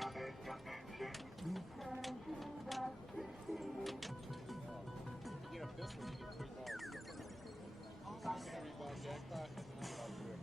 You get a pistol, you get $3. $3 jackpot, that's a $9 career.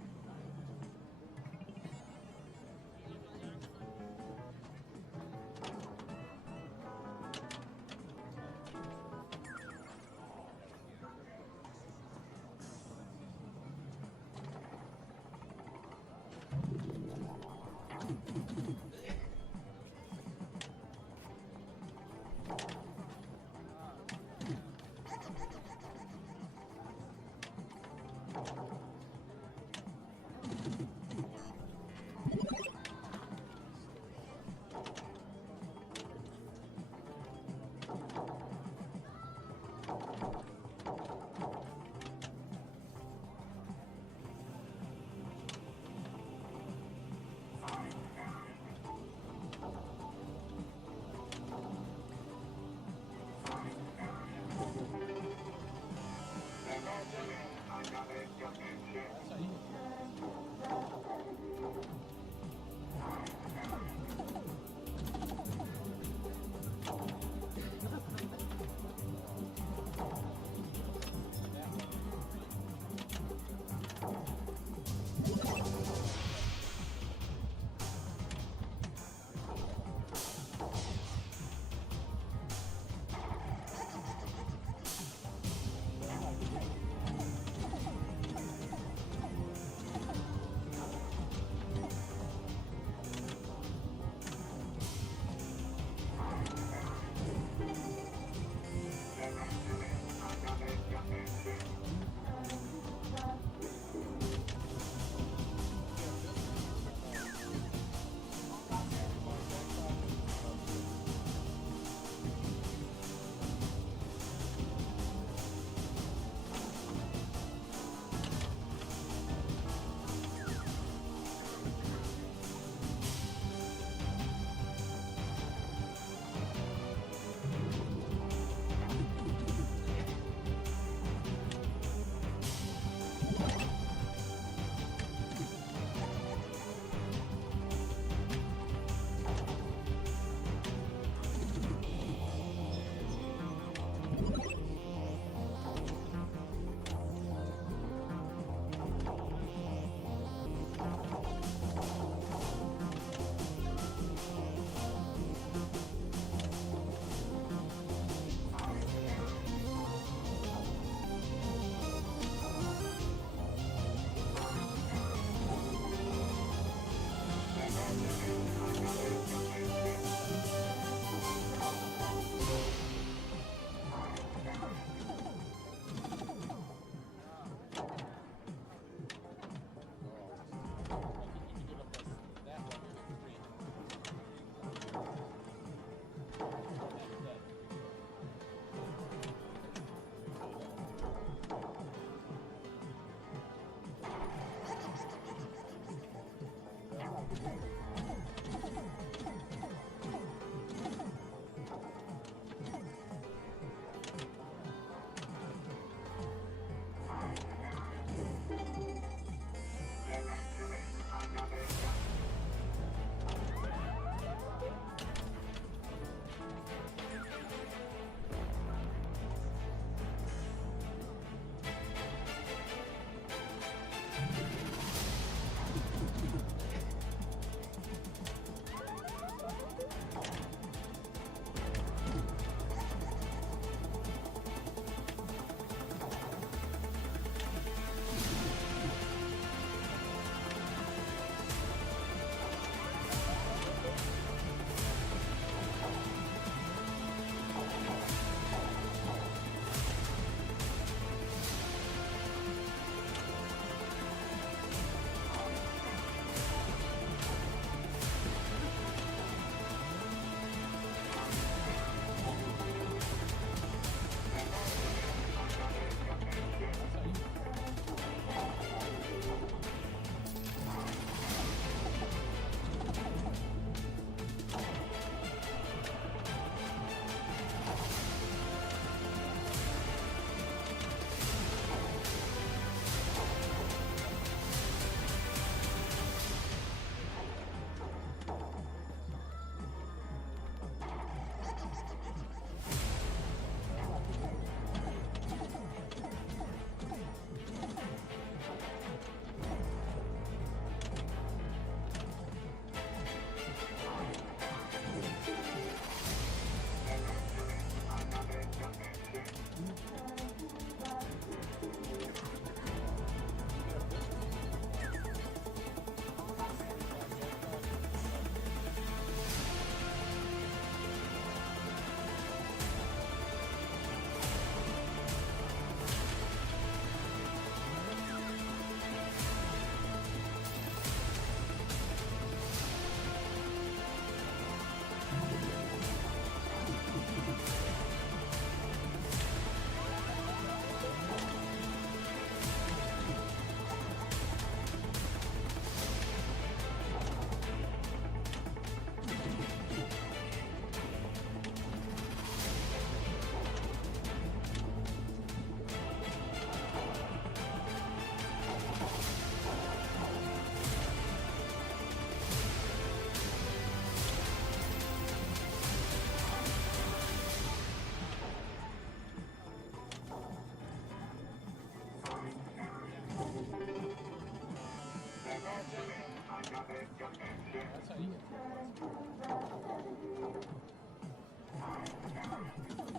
you get three balls. I think if you give up that one, you get three.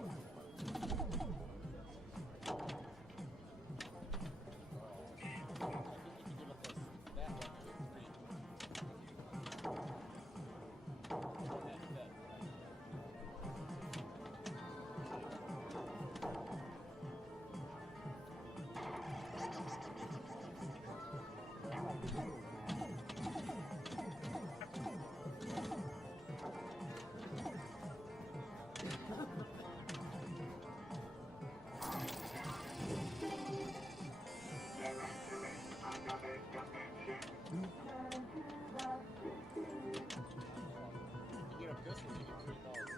You get a pistol, you get three balls.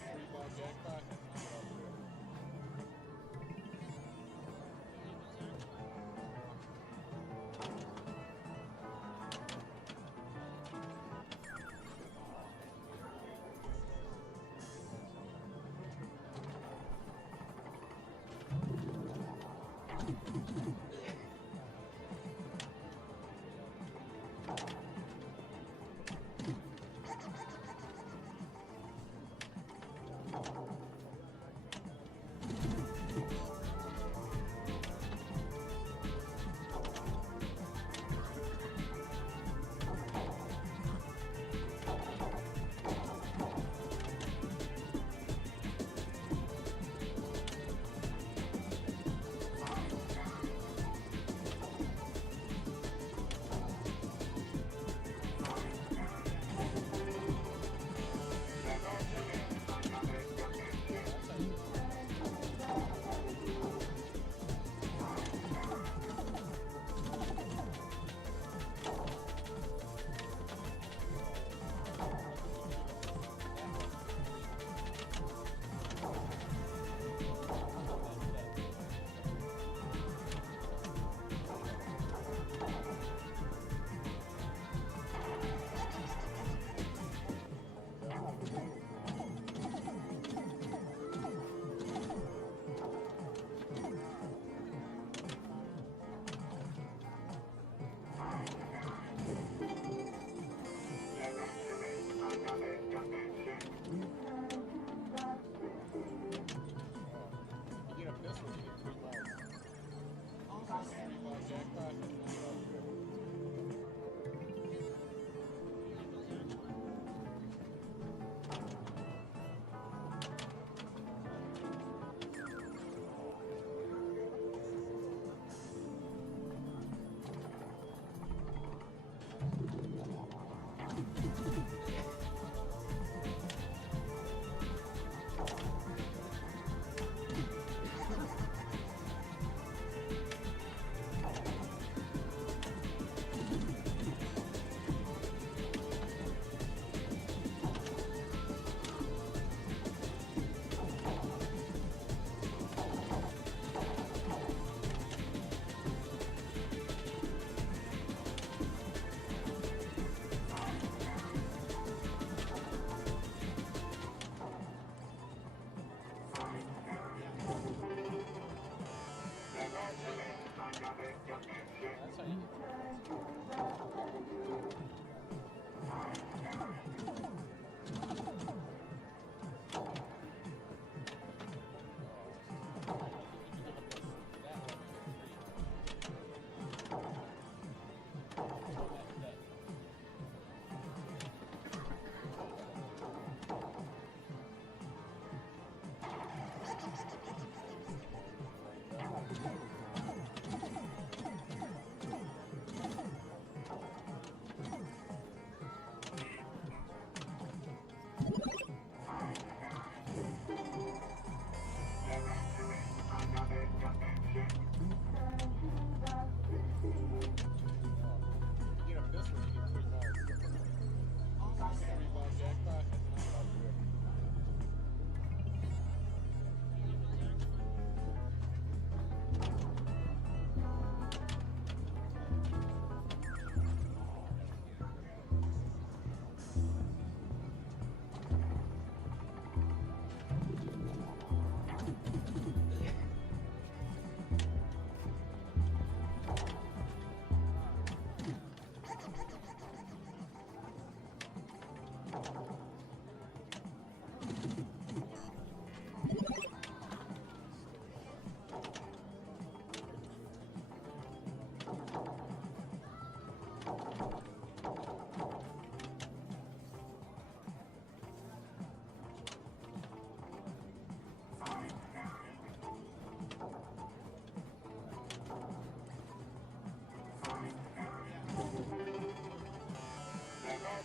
Three ball jackpot.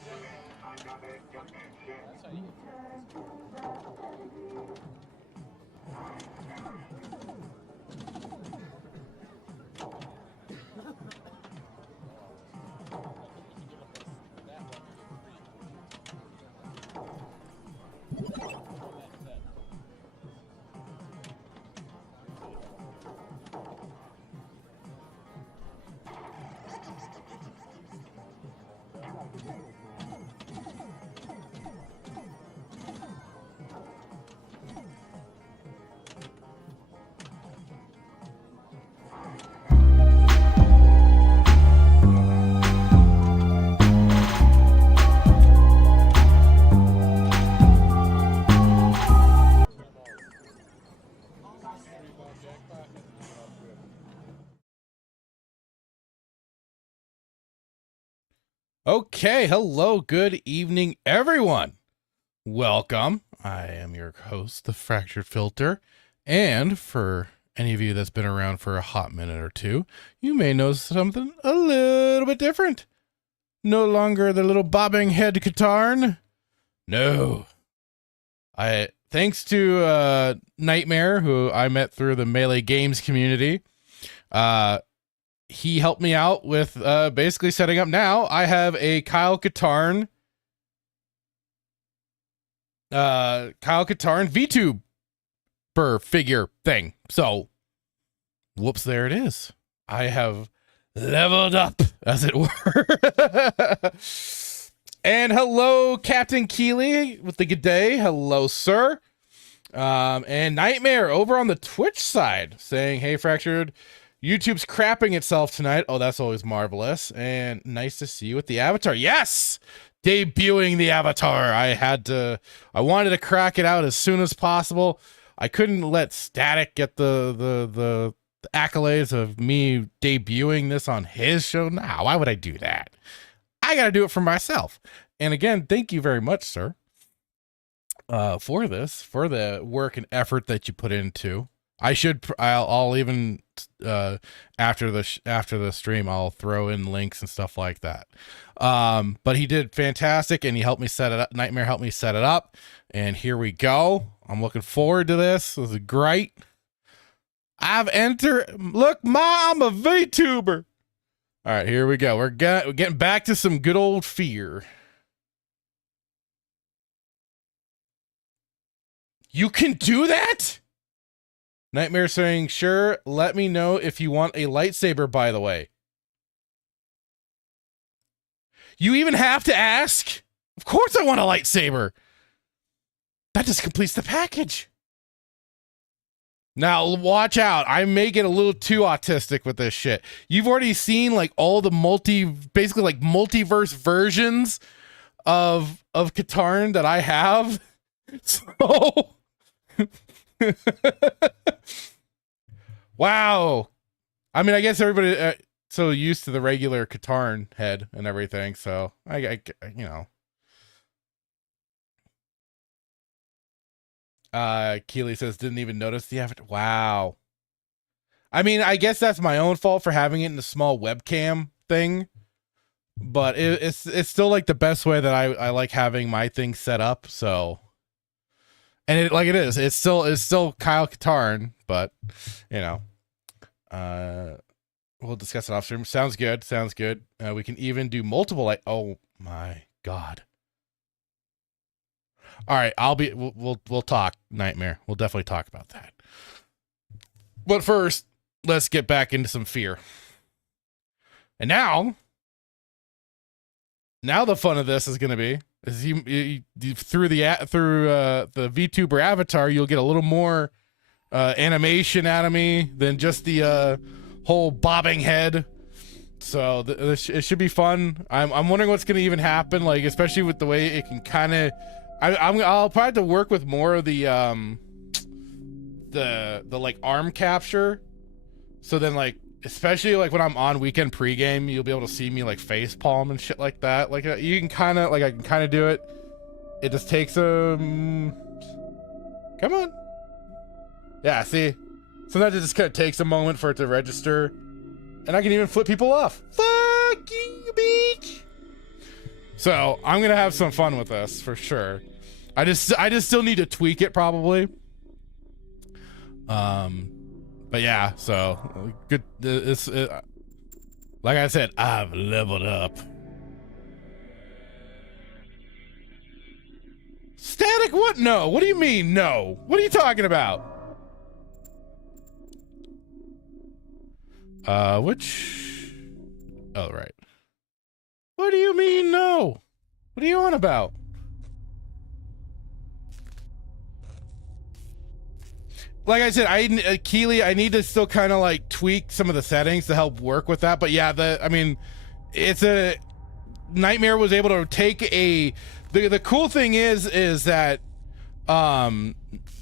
That's how you get Okay, hello, good evening, everyone. Welcome. I am your host, the Fractured Filter, and for any of you that's been around for a hot minute or two, you may notice something a little bit different. No longer the little bobbing head Katarn. No. Thanks to Nightmare, who I met through the Melee Games community, he helped me out with basically setting up. Now I have a Kyle Katarn VTuber figure thing. So whoops, there it is. I have leveled up, as it were. And hello, Captain Keeley with the good day. Hello, sir. And Nightmare over on the Twitch side saying, hey, Fractured, YouTube's crapping itself tonight. Oh, that's always marvelous. And nice to see you with the avatar. Yes! Debuting the avatar. I wanted to crack it out as soon as possible. I couldn't let Static get the accolades of me debuting this on his show. Now, why would I do that? I got to do it for myself. And again, thank you very much, sir, for this, for the work and effort that you put into. I'll even after the stream, I'll throw in links and stuff like that. But he did fantastic, and he helped me set it up. Nightmare helped me set it up, and here we go. I'm looking forward to this. This is great. I've entered. Look, Mom, I'm a VTuber. All right, here we go. We're getting back to some good old F.E.A.R. You can do that? Nightmare saying, sure, let me know if you want a lightsaber, by the way. You even have to ask? Of course I want a lightsaber. That just completes the package. Now, watch out. I may get a little too autistic with this shit. You've already seen, like, all the basically, like, multiverse versions of Katarn that I have. So... Wow. I mean, I guess everybody so used to the regular Katarn head and everything, so I you know. Keely says didn't even notice the avatar. Wow. I mean, I guess that's my own fault for having it in the small webcam thing, but it's still like the best way that I like having my thing set up. So, and it's still Kyle Katarn, but you know, we'll discuss it off stream. Sounds good. We can even do multiple. Oh my god. All right, we'll talk Nightmare. We'll definitely talk about that. But first, let's get back into some F.E.A.R. And now the fun of this is going to be is you through the VTuber avatar, you'll get a little more animation out of me than just the whole bobbing head. So it should be fun. I'm wondering what's going to even happen, like especially with the way it can kind of. I'll probably have to work with more of the like arm capture. So then like, especially like when I'm on weekend pregame, you'll be able to see me like face palm and shit like that. Like you can kind of like, I can kind of do it. It just takes come on. Yeah, see? Sometimes it just kind of takes a moment for it to register. And I can even flip people off. Fuck you, bitch. So I'm gonna have some fun with this for sure. I just still need to tweak it probably. But yeah, so good. Like I said, I've leveled up. Static? What? No. What do you mean? No. What are you talking about? Which? Oh, right. What do you mean? No. What are you on about? Like I said, Keely, I need to still kind of like tweak some of the settings to help work with that. But yeah, I mean, it's a Nightmare was able to take the cool thing is that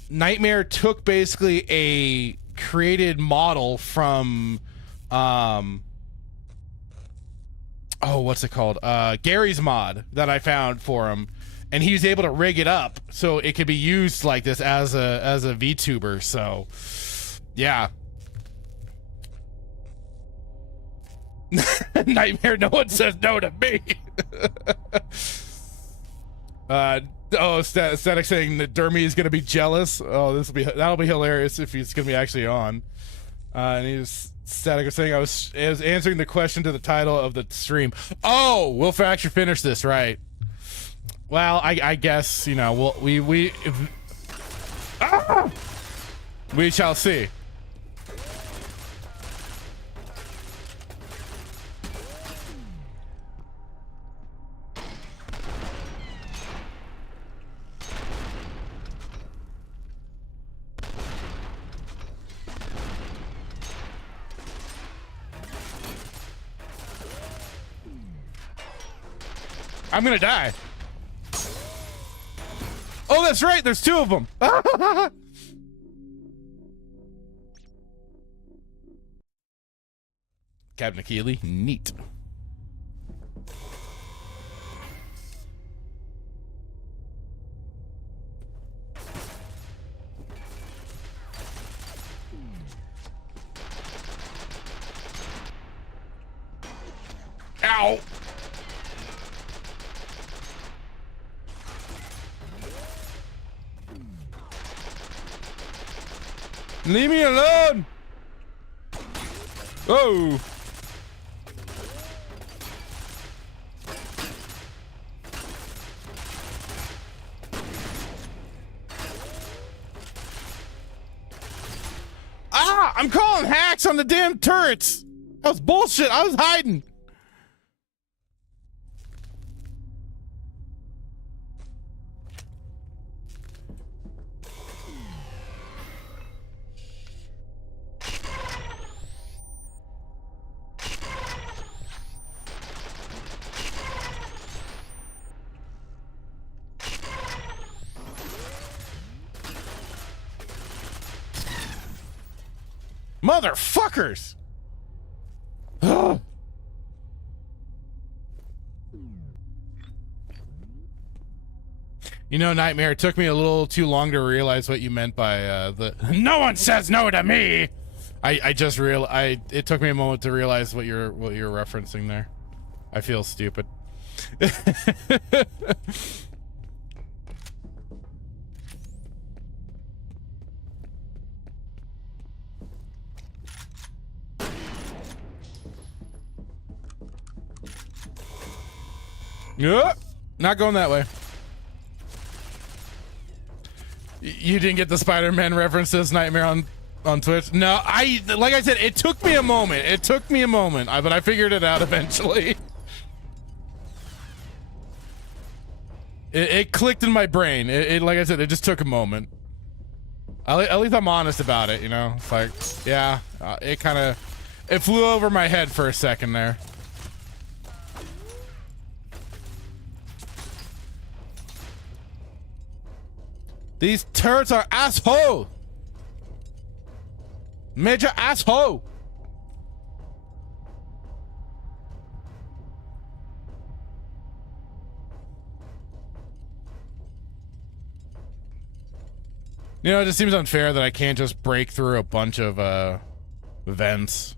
Nightmare took basically a created model from what's it called? Gary's mod that I found for him. And he was able to rig it up so it could be used like this as a VTuber. So, yeah. Nightmare, no one says no to me. Static saying that Dermy is gonna be jealous. Oh, that'll be hilarious if he's gonna be actually on. And he's Static saying I was answering the question to the title of the stream. Oh, we'll actually finish this, right? Well, I guess, you know, we shall see. I'm gonna die. Oh, that's right. There's two of them. Captain Keely, neat. Ow. Leave me alone! Oh! Ah! I'm calling hacks on the damn turrets! That was bullshit! I was hiding! Motherfuckers! You know, Nightmare, it took me a little too long to realize what you meant by the no one says no to me. I just it took me a moment to realize what you're referencing there. I feel stupid. Yeah, not going that way. You didn't get the Spider-Man references, Nightmare, on Twitch? No, like I said, it took me a moment. It took me a moment, but I figured it out eventually. It clicked in my brain. Like I said, it just took a moment. At least I'm honest about it, you know? It's like, yeah, it flew over my head for a second there. These turrets are asshole. Major asshole. You know, it just seems unfair that I can't just break through a bunch of vents.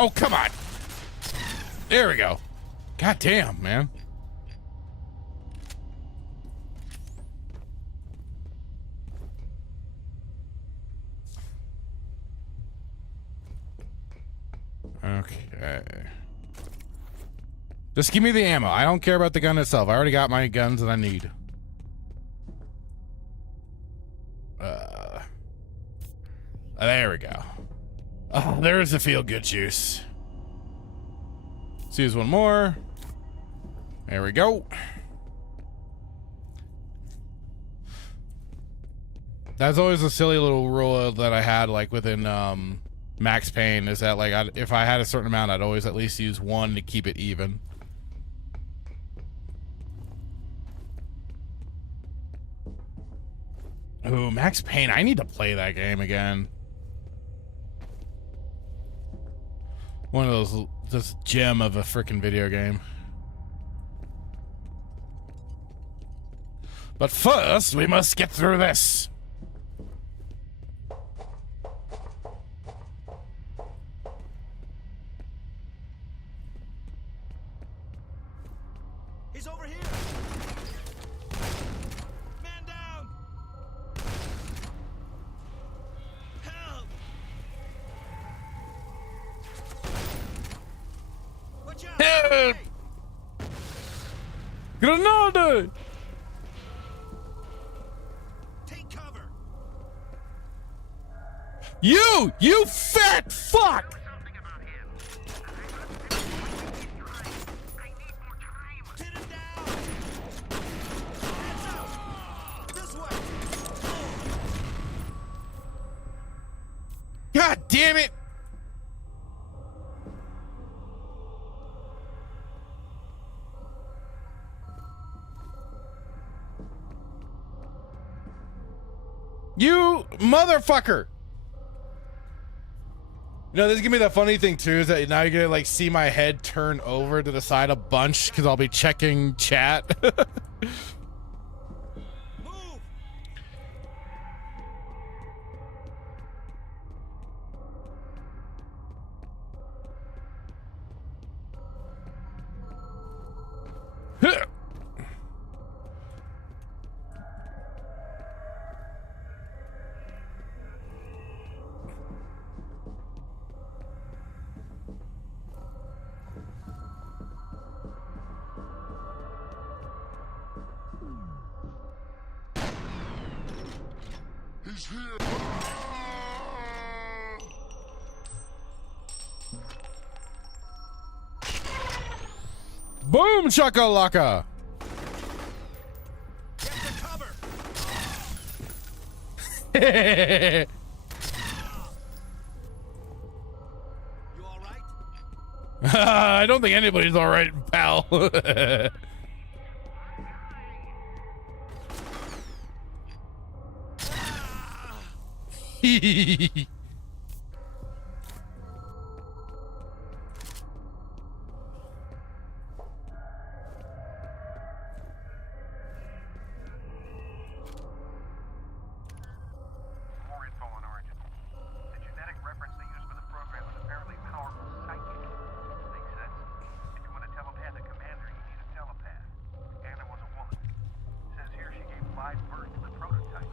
Oh, come on. There we go. God damn, man. Okay. Just give me the ammo. I don't care about the gun itself. I already got my guns that I need. There we go. Oh, there's the feel-good juice. Let's use one more. There we go. That's always a silly little rule that I had, like, within Max Payne, is that, like, if I had a certain amount, I'd always at least use one to keep it even. Ooh, Max Payne. I need to play that game again. One of those, this gem of a freaking video game. But first, we must get through this. He's over here. Man down. Help. Watch out. Help! Grenade! Take cover. You fat fuck! Pin him down. Hands up. This way. God damn it! You motherfucker! You know, this is gonna be the funny thing too, is that now you're gonna like see my head turn over to the side a bunch because I'll be checking chat. Move. He's here. Boom shakalaka! Get the cover. You all right? I don't think anybody's alright, pal. More info on Origin. The genetic reference they use for the program is apparently powerful psychic. Makes sense. If you want a telepathic commander, you need a telepath. Anna was a woman. Says here she gave live birth to the prototype.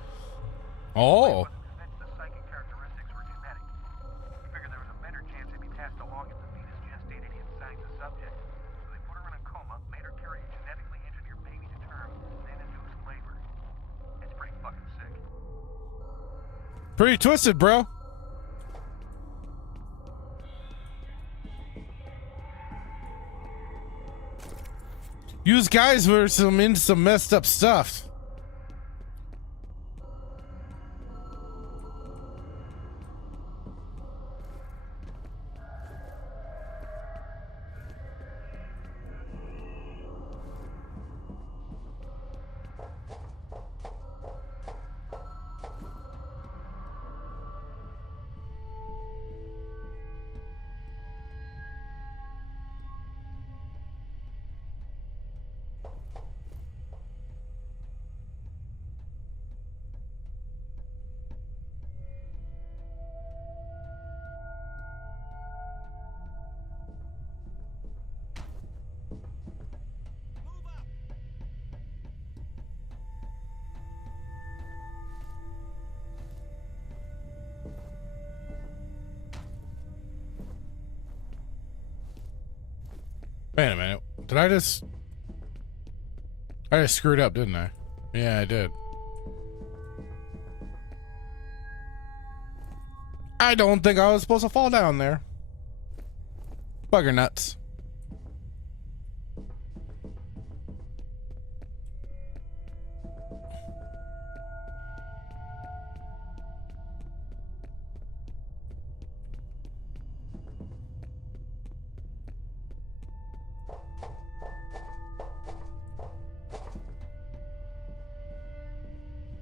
Oh. Wasn't convinced the psychic characteristics were genetic. He figured there was a better chance it'd be passed along if the fetus gestated inside the subject. So they put her in a coma, made her carry a genetically engineered baby to term, then induced labor. It's pretty fucking sick. Pretty twisted, bro. Use guys were into some messed up stuff. Wait a minute. Did I just screwed up, didn't I? Yeah, I did. I don't think I was supposed to fall down there. Bugger nuts.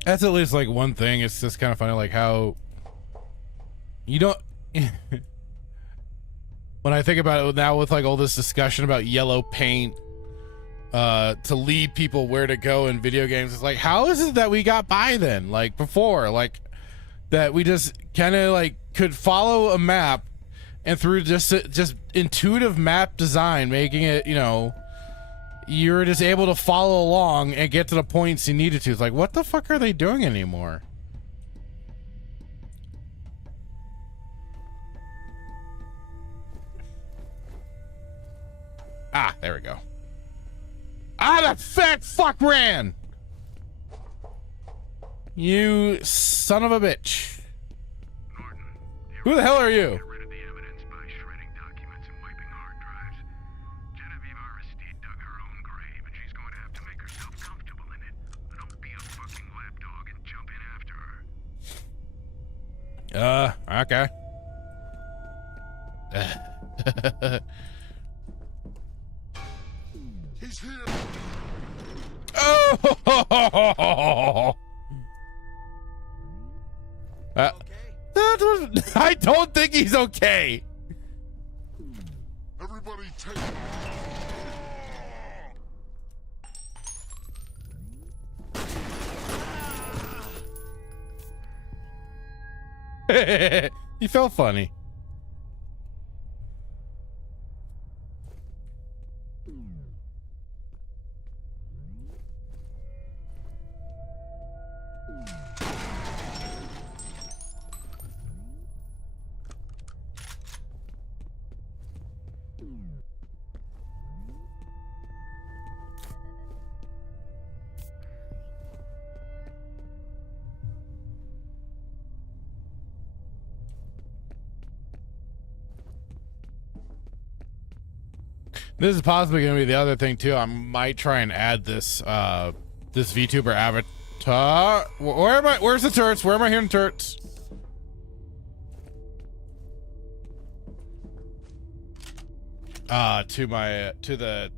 That's at least like one thing. It's just kind of funny, like how you don't. When I think about it now, with like all this discussion about yellow paint to lead people where to go in video games, it's like, how is it that we got by then? Like before, like that we just kind of like could follow a map, and through just intuitive map design, making it, you know, you're just able to follow along and get to the points you needed to. It's like, what the fuck are they doing anymore? Ah, there we go. Ah, that fat fuck ran! You son of a bitch. Norton, Who the hell are you? get rid of the evidence by shredding documents and wiping hard drives. F.E.A.R dug her own grave, and she's going to have to make herself comfortable in it. Don't be a fucking lapdog and jump in after her. Okay. He's here. Oh! Okay. That was, I don't think he's okay. Everybody take. He felt funny. This is possibly going to be the other thing too. I might try and add this this VTuber avatar. Where am I? Where's the turrets? Where am I hearing turrets? To the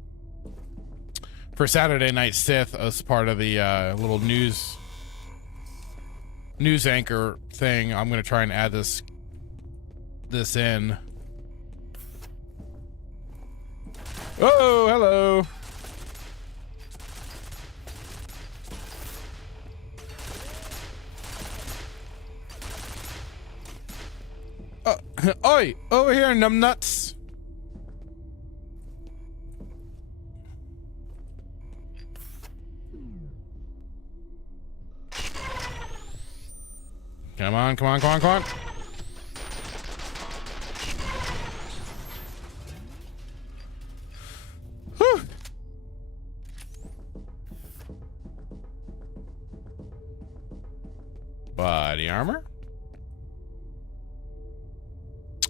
for Saturday Night Sith as part of the little news anchor thing. I'm going to try and add this in. Oh, hello. Oi, over here, numbnuts. Come on, come on, come on, come on. Whew. Body armor.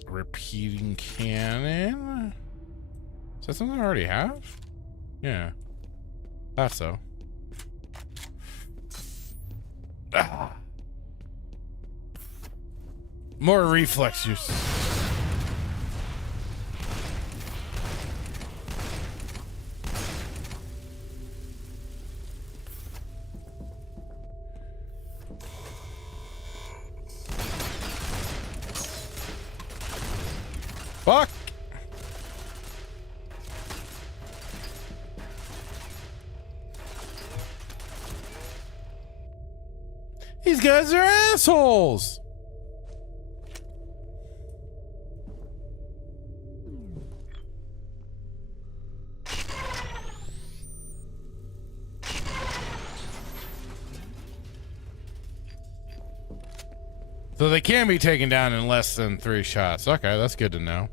Repeating cannon. Is that something I already have? Yeah. Thought so. Ah. More reflex use. Fuck! These guys are assholes! So they can be taken down in less than 3 shots. Okay, that's good to know.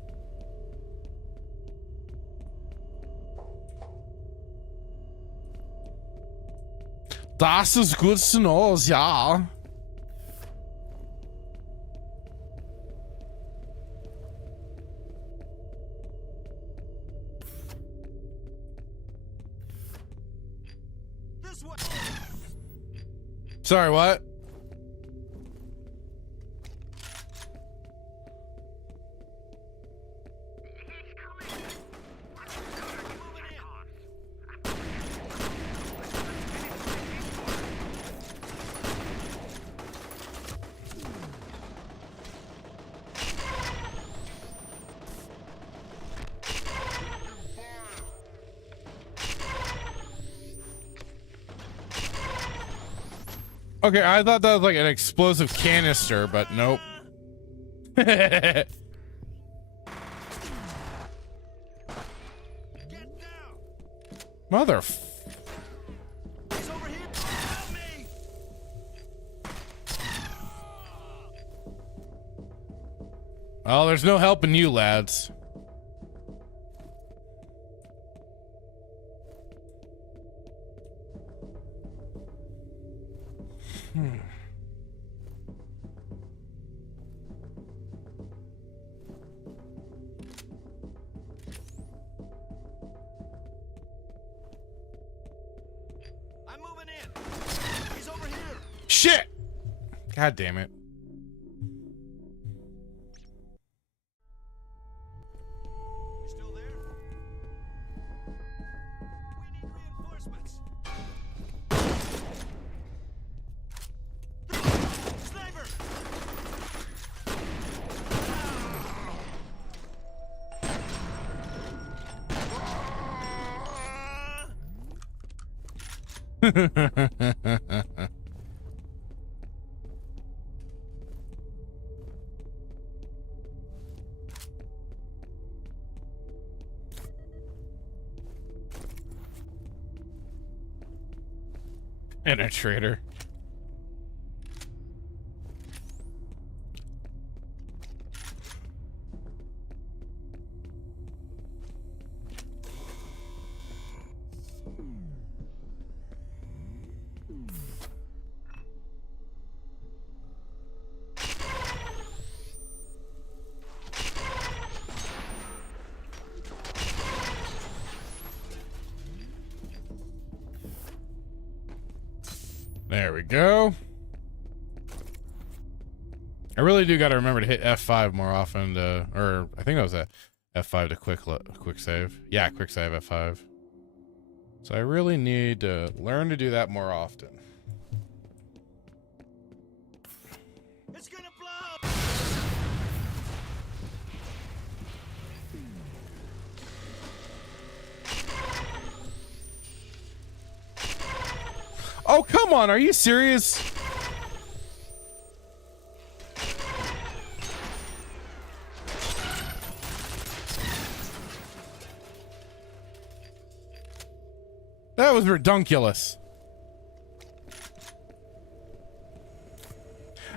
Das ist gut zu know, ja. Sorry, what? Okay, I thought that was like an explosive canister, but nope. Mother. He's over here. Help me. Oh, there's no helping you, lads. I'm moving in. He's over here. Shit! God damn it. You still there? We need reinforcements. Sniper! Penetrator. There we go. I really do got to remember to hit F5 more often to, or I think that was a F5 to quick save. Yeah, quick save F5. So I really need to learn to do that more often. It's gonna blow. Oh, come on. Are you serious? That was redunculous.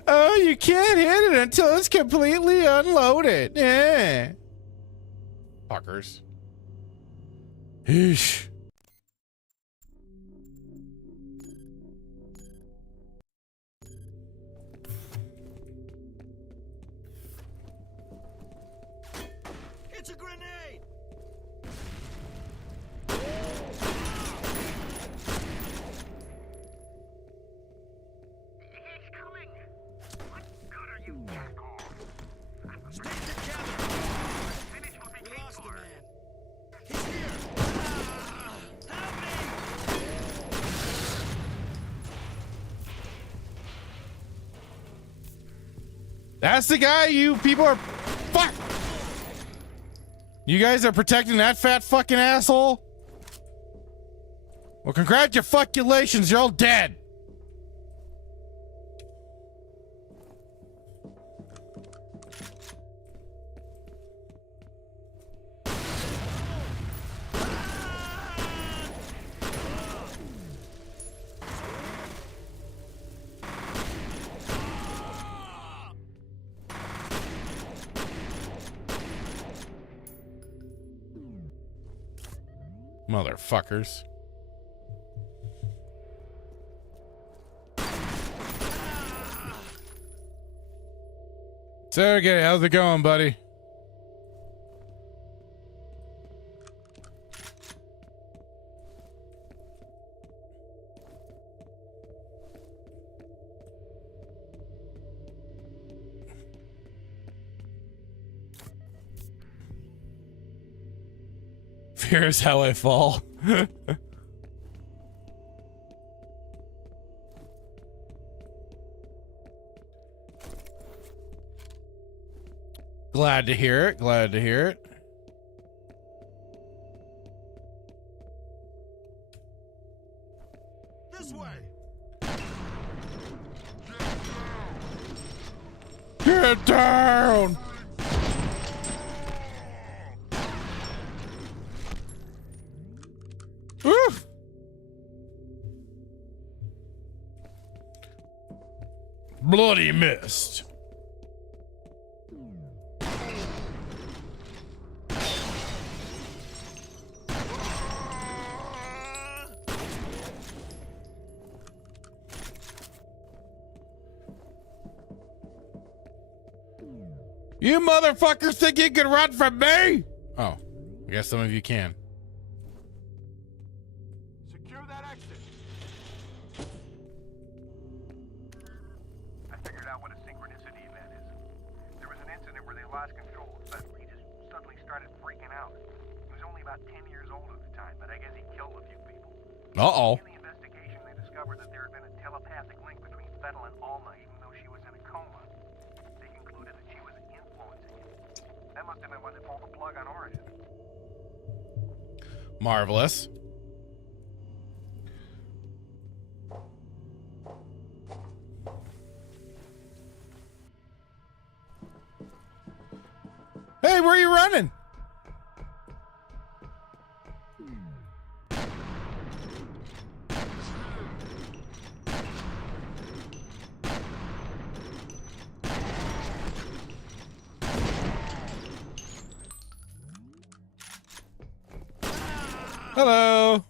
Oh, you can't hit it until it's completely unloaded. Eh. Fuckers. Eesh. It's a grenade. He's coming! What good are you, jackass? Stay together. Finish what they We came lost a for. man. He's here. Help me. That's the guy you people are. Fuck! You guys are protecting that fat fucking asshole? Well, congratulations, you're all dead. Motherfuckers. Sergey, how's it going, buddy? Fear is how I fall. Glad to hear it. Glad to hear it. This way. Get down! Oof! Bloody missed. You motherfuckers think you can run from me? Oh, I guess some of you can. Secure that exit. I figured out what a synchronicity event is. There was an incident where they lost control, but he just suddenly started freaking out. He was only about 10 years old at the time, but I guess he killed a few people. Uh-oh. In the investigation, they discovered that there had been a telepathic link between Fettel and Alma, even though she was in a coma. They concluded that she was influencing him. That must have been when they pulled the plug on Origin. Marvelous. Hey, where are you running? Hello.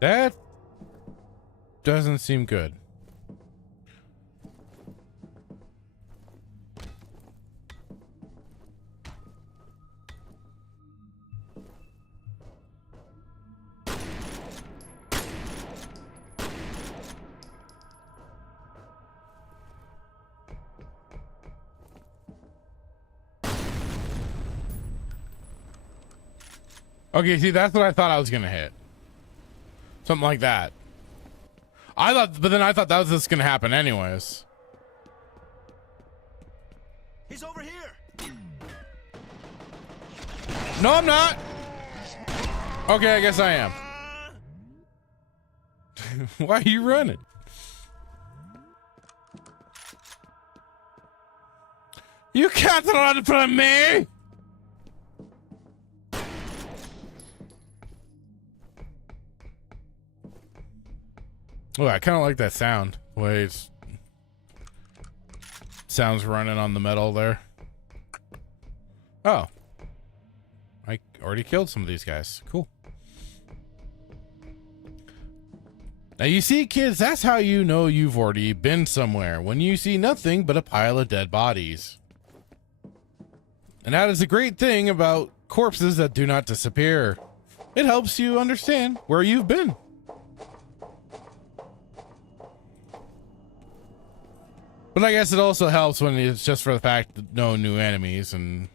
That doesn't seem good. Okay, see, that's what I thought I was gonna hit. Something like that. I thought, but then I thought that was just gonna happen anyways. He's over here. No, I'm not. Okay, I guess I am. Why are you running? You can't run from me! Oh, I kind of like that sound. The way it's sounds running on the metal there. Oh. I already killed some of these guys. Cool. Now you see, kids, that's how you know you've already been somewhere. When you see nothing but a pile of dead bodies. And that is a great thing about corpses that do not disappear. It helps you understand where you've been. But I guess it also helps when it's just for the fact that no new enemies, and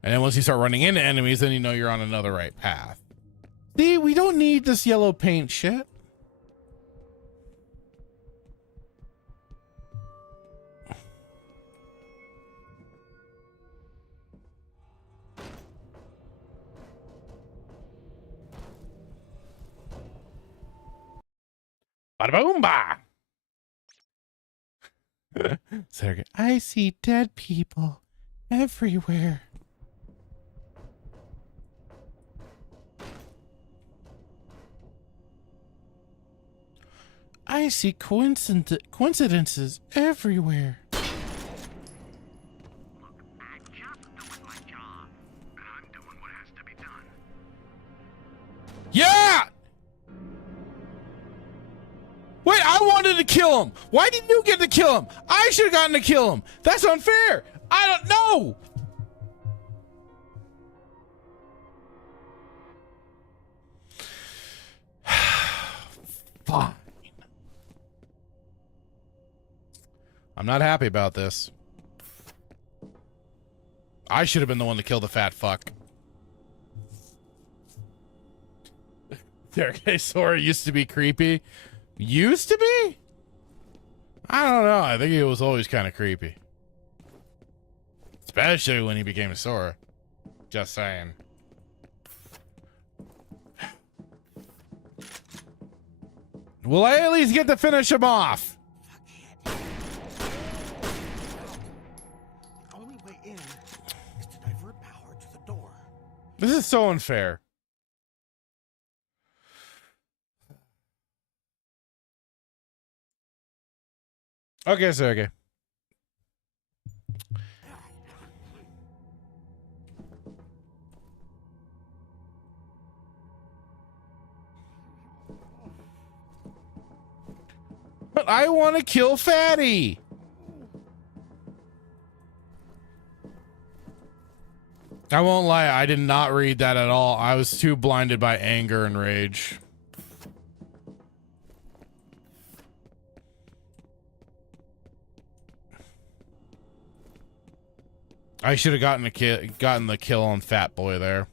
then once you start running into enemies, then you know you're on another right path. See, we don't need this yellow paint shit. Bada boom ba. Sergey, I see dead people everywhere. I see coincidences everywhere. Look, I'm just doing my job. And I'm doing what has to be done. Yeah! Wait, I wanted to kill him. Why didn't you get to kill him? I should have gotten to kill him. That's unfair. I don't know. Fine. I'm not happy about this. I should have been the one to kill the fat fuck. Okay, Sora used to be creepy. Used to be? I don't know. I think he was always kind of creepy. Especially when he became a Sora. Just saying. Will I at least get to finish him off? The only way in is to divert power to the door. This is so unfair. Okay, so okay. But I want to kill Fatty. I won't lie, I did not read that at all. I was too blinded by anger and rage. I should have gotten the kill on Fat Boy there.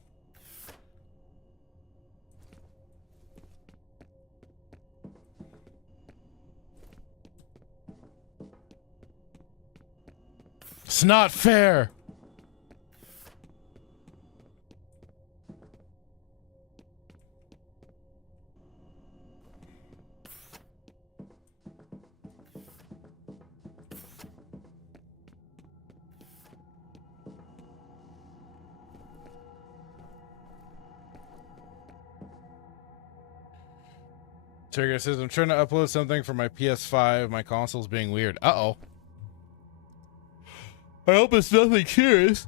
It's not fair. Trigger says, I'm trying to upload something for my PS5. My console's being weird. Uh-oh. I hope it's nothing serious.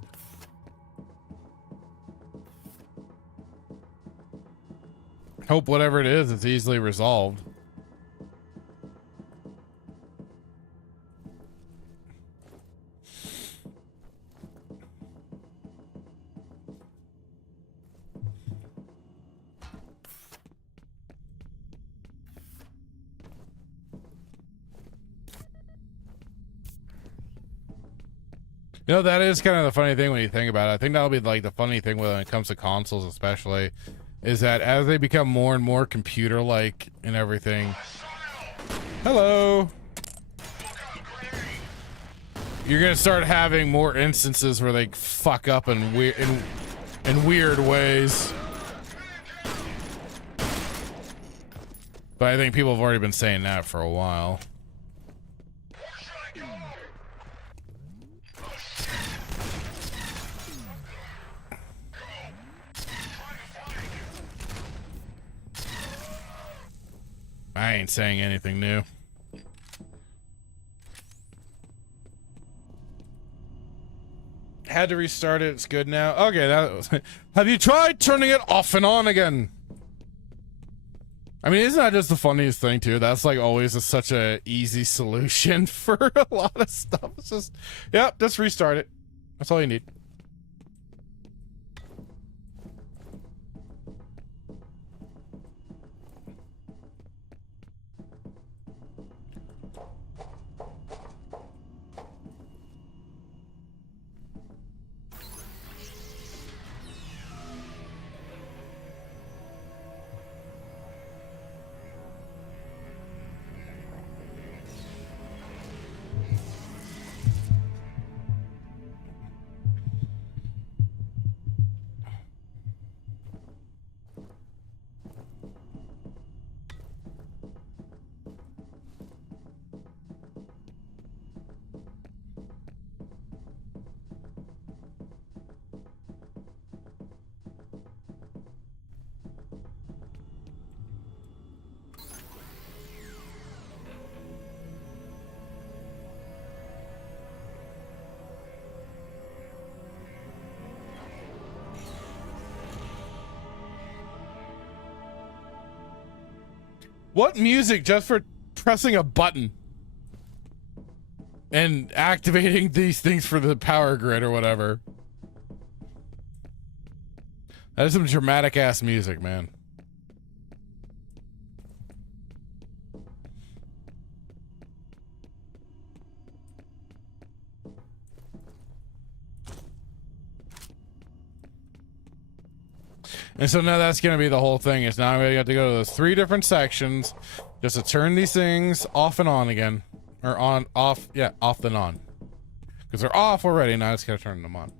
Hope whatever it is, it's easily resolved. You know, that is kind of the funny thing when you think about it. I think that'll be like the funny thing when it comes to consoles especially, is that as they become more and more computer-like and everything. Hello. You're gonna start having more instances where they fuck up in weird ways. But I think people have already been saying that for a while. I ain't saying anything new. Had to restart it. It's good now. Okay, that was, have you tried turning it off and on again? I mean, isn't that just the funniest thing too? That's like always such a easy solution for a lot of stuff. It's just, yep, just restart it. That's all you need. What music just for pressing a button and activating these things for the power grid or whatever? That is some dramatic ass music, man. And so now that's going to be the whole thing. Is now I'm going to have to go to those 3 different sections just to turn these things off and on again. Or on, off, yeah, off then on. Because they're off already, now I just got to turn them on.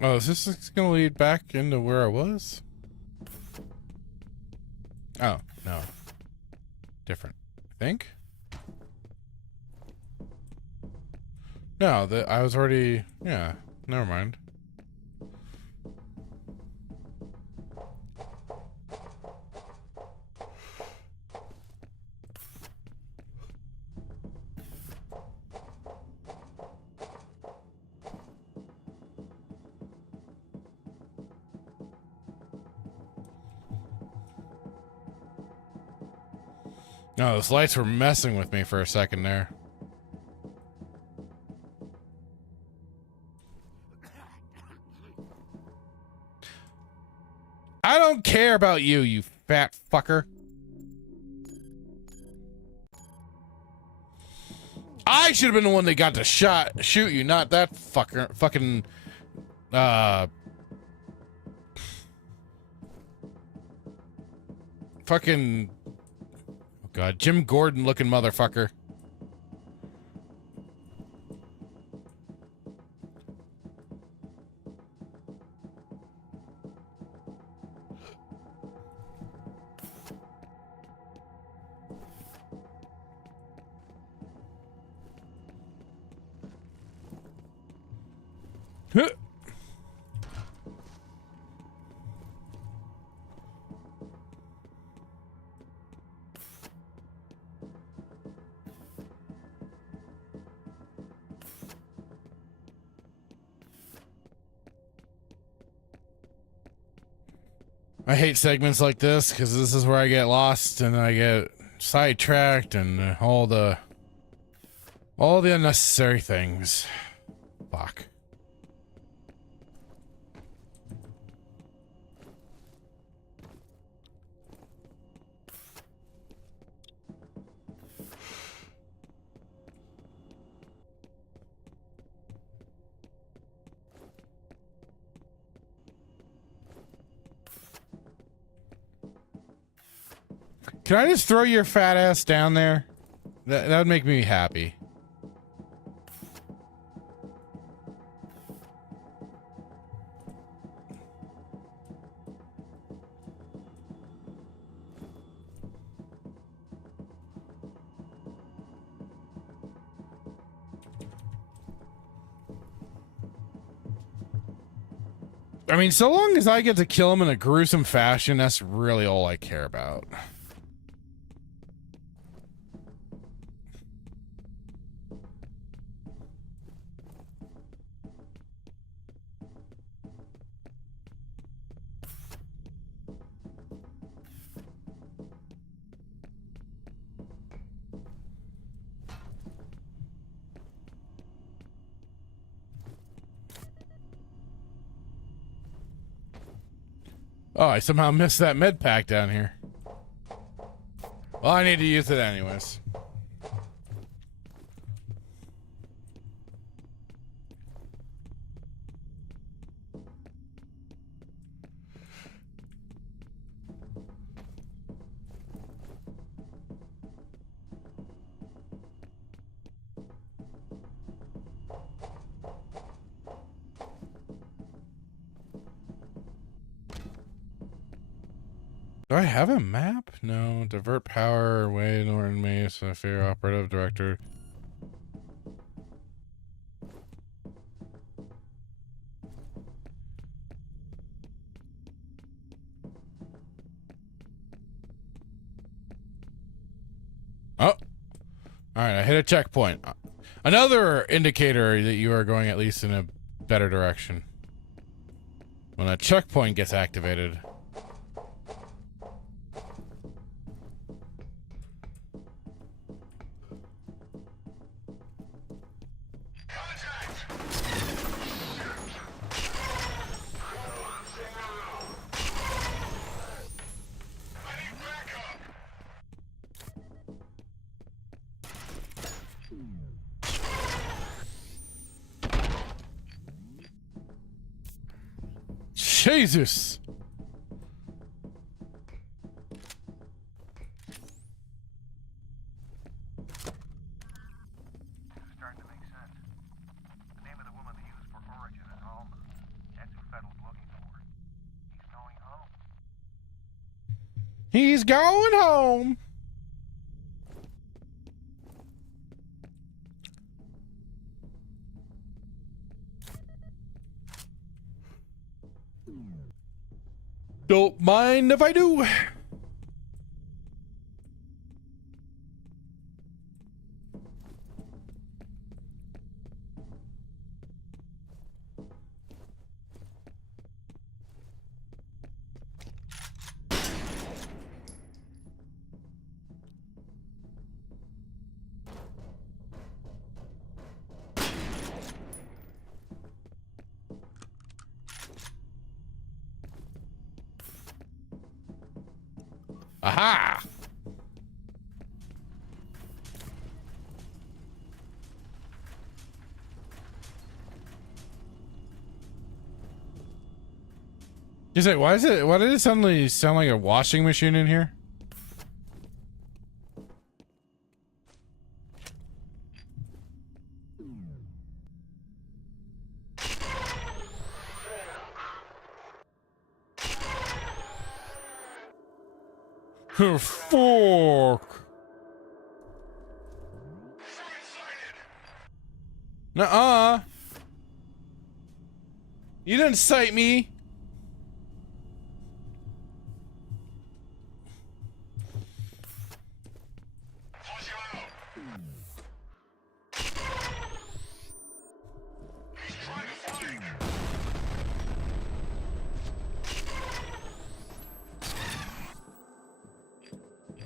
Oh, is this going to lead back into where I was? Oh, no. Different. I think? No, I was already... Yeah, never mind. No, those lights were messing with me for a second there. I don't care about you, you fat fucker. I should have been the one that got to shoot you, not that fucker, fucking, fucking, oh god, Jim Gordon looking motherfucker. Huh. I hate segments like this because this is where I get lost and I get sidetracked and all the unnecessary things. Fuck. Can I just throw your fat ass down there? That would make me happy. I mean, so long as I get to kill him in a gruesome fashion, that's really all I care about. Oh, I somehow missed that med pack down here. Well, I need to use it anyways. Do I have a map? No. Divert power away Norton Mace, F.E.A.R. operative director. Oh, all right. I hit a checkpoint. Another indicator that you are going at least in a better direction. When a checkpoint gets activated. Jesus! It's starting to make sense. The name of the woman they use for origin is Alma. That's who Fettel's looking for. He's going home. He's going home! Don't mind if I do. Aha! You say, why did it suddenly sound like a washing machine in here? Fuck. Nuh-uh. You didn't cite me.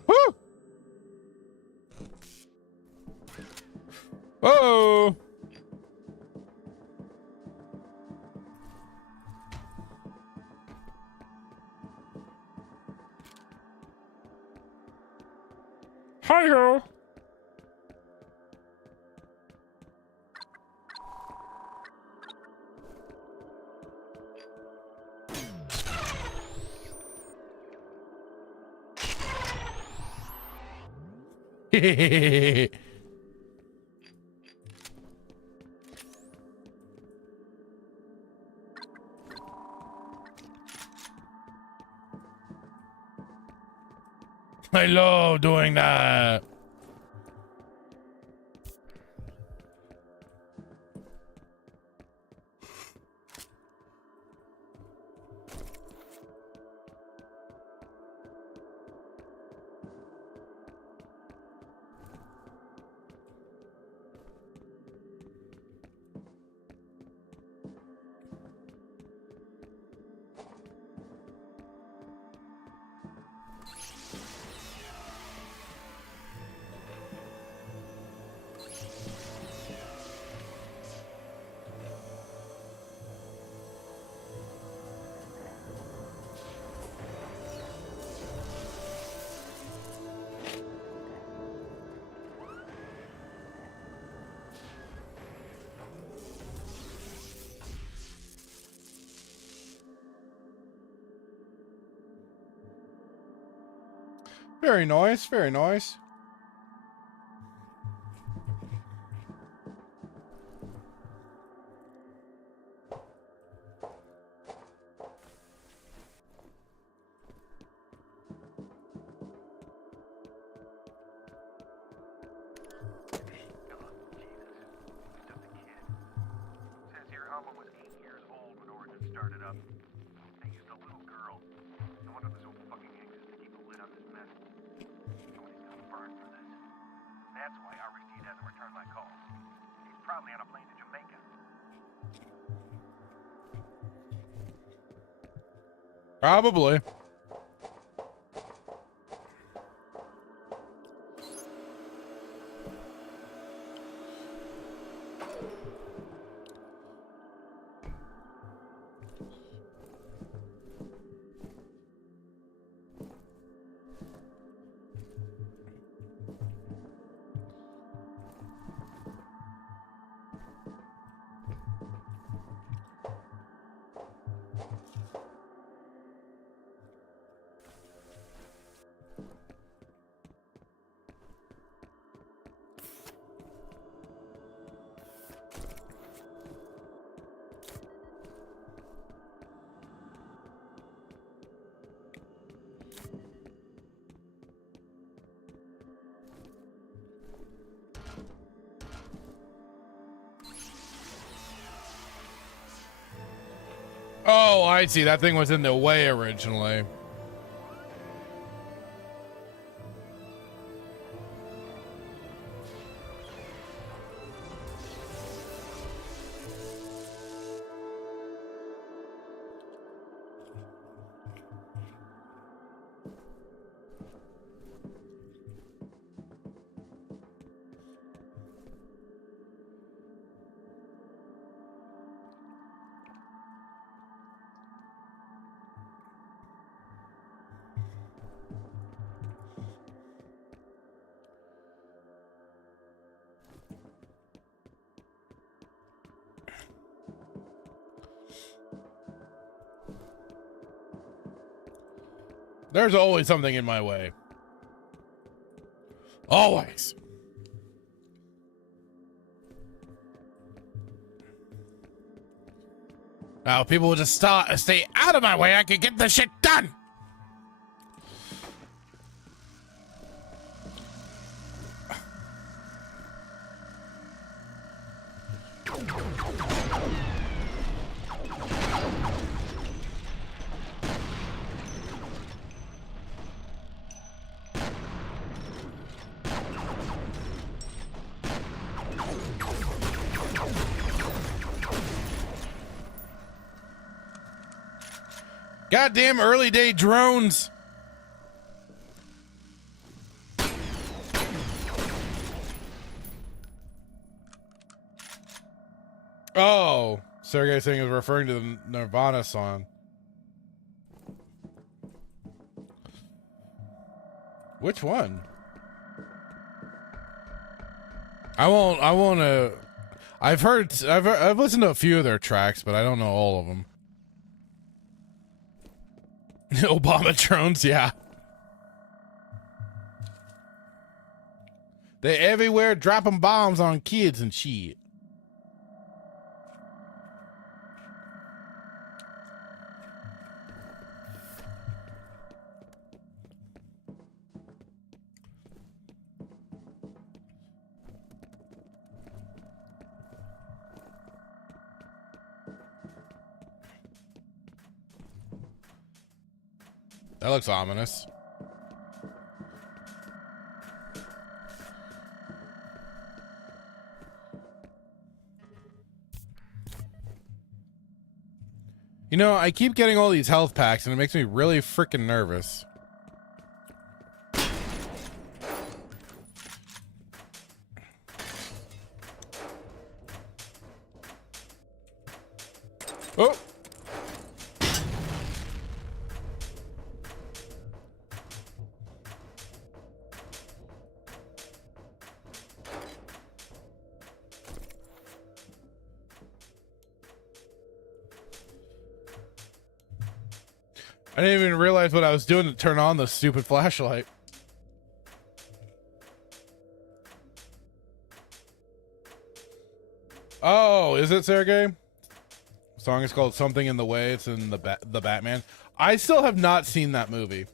Woo! Oh! Hi-ho! Hehehehe. I love doing that. Very nice, very nice. Says here Alma was 8 years old when Origin started up. They used a little girl. No wonder there's so fucking anxious to keep a lid on this mess. Somebody's gonna burn for this. That's why Aristide hasn't returned my calls. He's probably on a plane to Jamaica. Probably. Oh, I see. That thing was in the way originally. There's always something in my way. Always. Now, if people would just stay out of my way, I could get the shit done. Goddamn early day drones. Oh, Sergey saying is referring to the Nirvana song. Which one? I won't I've listened to a few of their tracks, but I don't know all of them. Obama drones, yeah. They everywhere dropping bombs on kids and shit. That looks ominous. You know, I keep getting all these health packs and it makes me really freaking nervous. Oh! I didn't even realize what I was doing to turn on the stupid flashlight. Oh, is it Sergey? The song is called Something in the Way. It's in the Batman. I still have not seen that movie.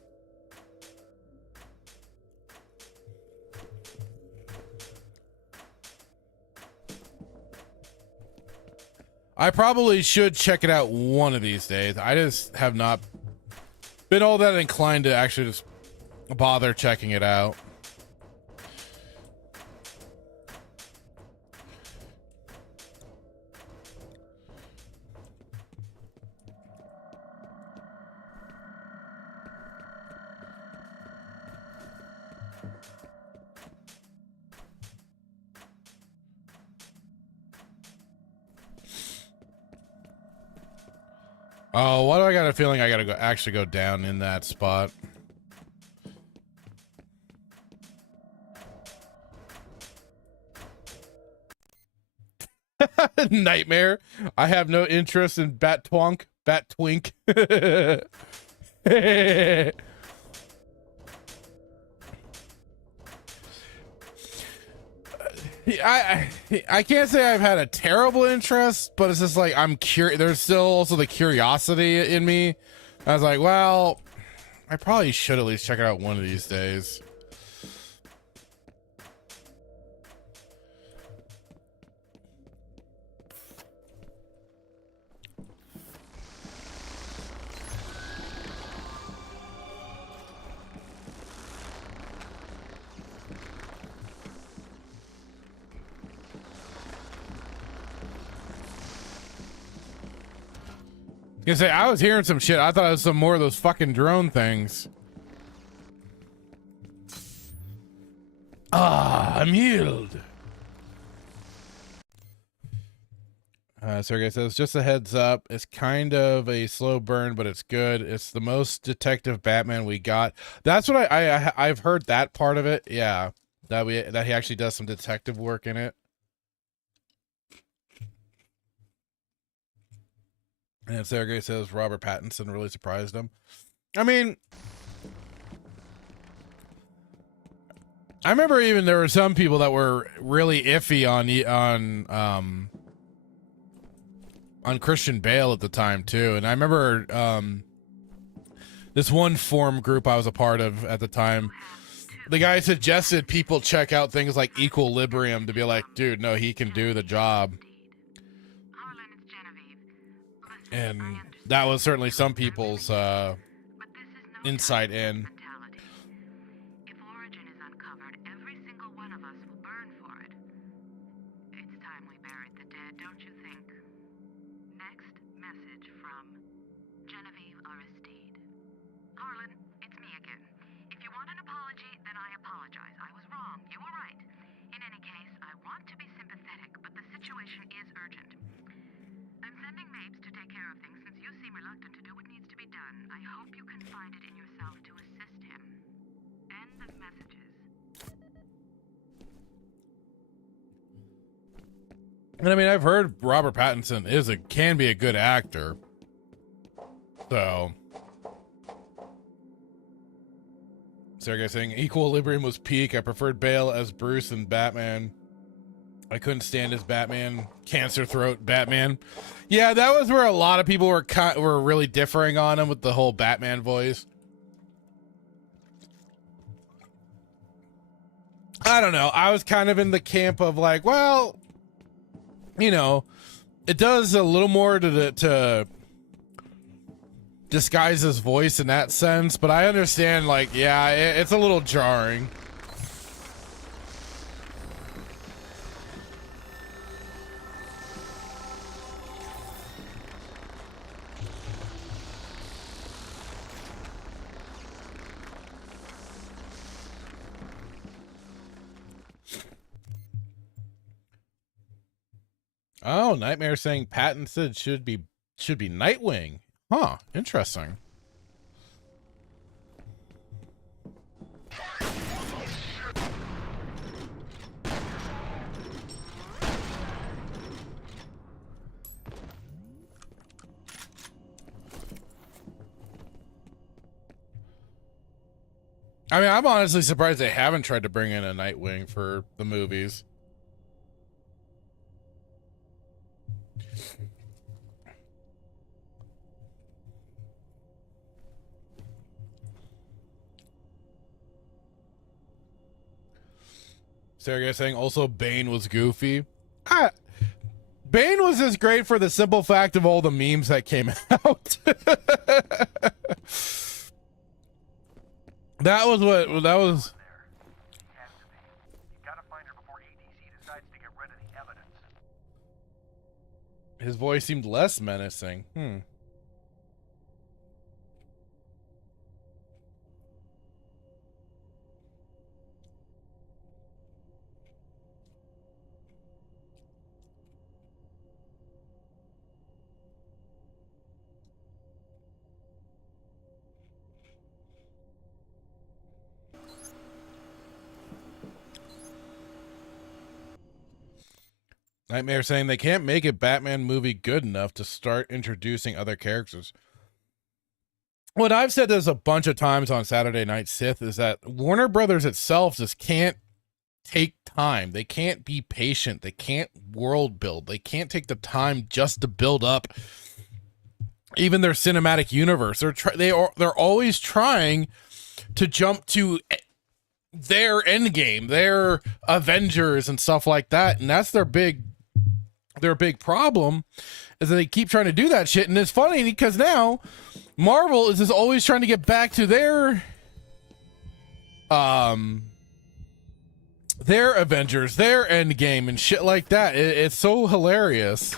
I probably should check it out one of these days. I just have not been all that inclined to actually just bother checking it out. Oh, why do I got a feeling I gotta go actually go down in that spot? Nightmare. I have no interest in Bat Twink. I can't say I've had a terrible interest, but it's just like I'm curious. There's still also the curiosity in me. I was like, well, I probably should at least check it out one of these days. I was gonna say, I was hearing some shit. I thought it was some more of those fucking drone things. Ah, I'm healed. Sergey says, just a heads up. It's kind of a slow burn, but it's good. It's the most detective Batman we got. That's what I've heard that part of it. Yeah, that he actually does some detective work in it. And Sergey says Robert Pattinson really surprised him. I mean, I remember even there were some people that were really iffy on Christian Bale at the time too. And I remember this one forum group I was a part of at the time. The guy suggested people check out things like Equilibrium to be like, dude, no, he can do the job. And that was certainly some people's insight in. If origin is uncovered, every single one of us will burn for it. It's time we buried the dead, don't you think? Next message from Genevieve Aristide. Harlan, it's me again. If you want an apology, then I apologize. I was wrong. You were right. In any case, I want to be sympathetic, but the situation is urgent. I'm sending Mapes to take care of things since you seem reluctant to do what needs to be done. I hope you can find it in yourself to assist him. End of messages. And I mean, I've heard Robert Pattinson can be a good actor. So Sergey saying Equilibrium was peak. I preferred Bale as Bruce and Batman. I couldn't stand his Batman, cancer throat Batman. Yeah, that was where a lot of people were really differing on him with the whole Batman voice. I don't know. I was kind of in the camp of like, well, you know, it does a little more to disguise his voice in that sense, but I understand, like, yeah, it's a little jarring. Oh, Nightmare saying Pattinson should be Nightwing. Huh, interesting. I mean, I'm honestly surprised they haven't tried to bring in a Nightwing for the movies. Sergey saying also Bane was goofy. Bane was just great for the simple fact of all the memes that came out. That was. You gotta find her before ADC decides to get rid of the evidence. His voice seemed less menacing. Nightmare saying they can't make a Batman movie good enough to start introducing other characters. What I've said this a bunch of times on Saturday Night Sith is that Warner Brothers itself just can't take time. They can't be patient. They can't world build. They can't take the time just to build up even their cinematic universe. They're always trying to jump to their end game, their Avengers and stuff like that, and that's their big problem, is that they keep trying to do that shit. And it's funny because now Marvel is just always trying to get back to their Avengers, their end game and shit like that. It's so hilarious.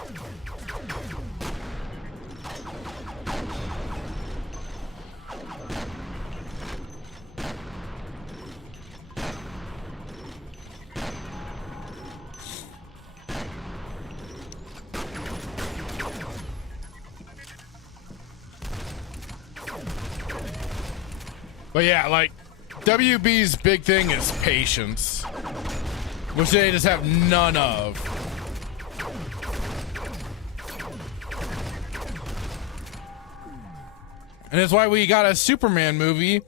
But yeah, like, WB's big thing is patience, which they just have none of. And that's why we got a Superman movie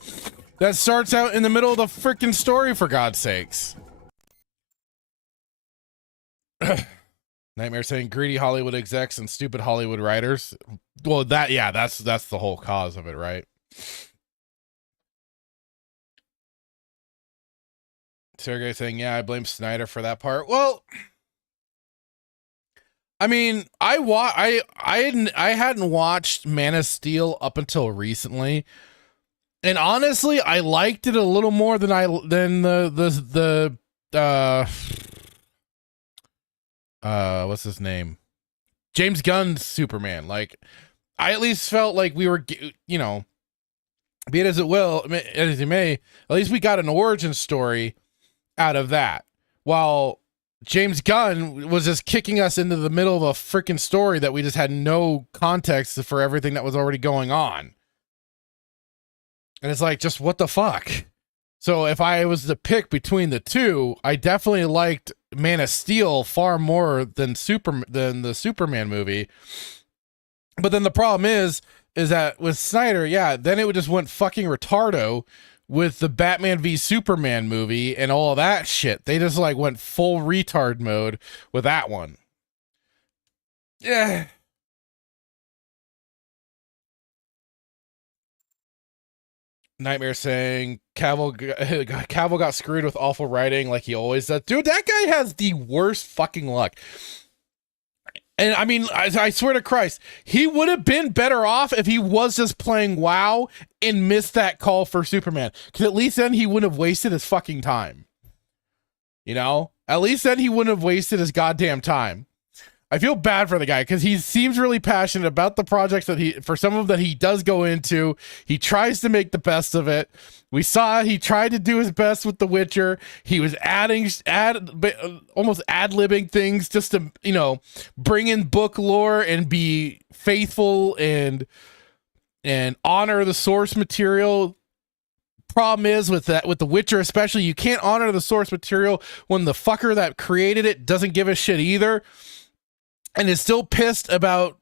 that starts out in the middle of the freaking story, for God's sakes. Nightmare saying greedy Hollywood execs and stupid Hollywood writers. Well, that's the whole cause of it, right? Sergey saying, yeah, I blame Snyder for that part. Well, I mean, I hadn't watched Man of Steel up until recently, and honestly, I liked it a little more than what's his name? James Gunn's Superman. Like, I at least felt like we were, you know, be it as it will, as it may, at least we got an origin story out of that, while James Gunn was just kicking us into the middle of a freaking story that we just had no context for everything that was already going on. And it's like, just what the fuck? So if I was to pick between the two, I definitely liked Man of Steel far more than the Superman movie. But then the problem is that with Snyder, yeah, then it would just went fucking retardo with the Batman v Superman movie and all of that shit. They just like went full retard mode with that one. Yeah. Nightmare saying Cavill got screwed with awful writing like he always does. Dude, that guy has the worst fucking luck. And I mean, I swear to Christ, he would have been better off if he was just playing WoW and missed that call for Superman. Because at least then he wouldn't have wasted his fucking time. You know? At least then he wouldn't have wasted his goddamn time. I feel bad for the guy because he seems really passionate about the projects that for some of them that he does go into. He tries to make the best of it. We saw he tried to do his best with The Witcher. He was almost ad-libbing things just to, you know, bring in book lore and be faithful and honor the source material. Problem is with The Witcher especially, you can't honor the source material when the fucker that created it doesn't give a shit either. And is still pissed about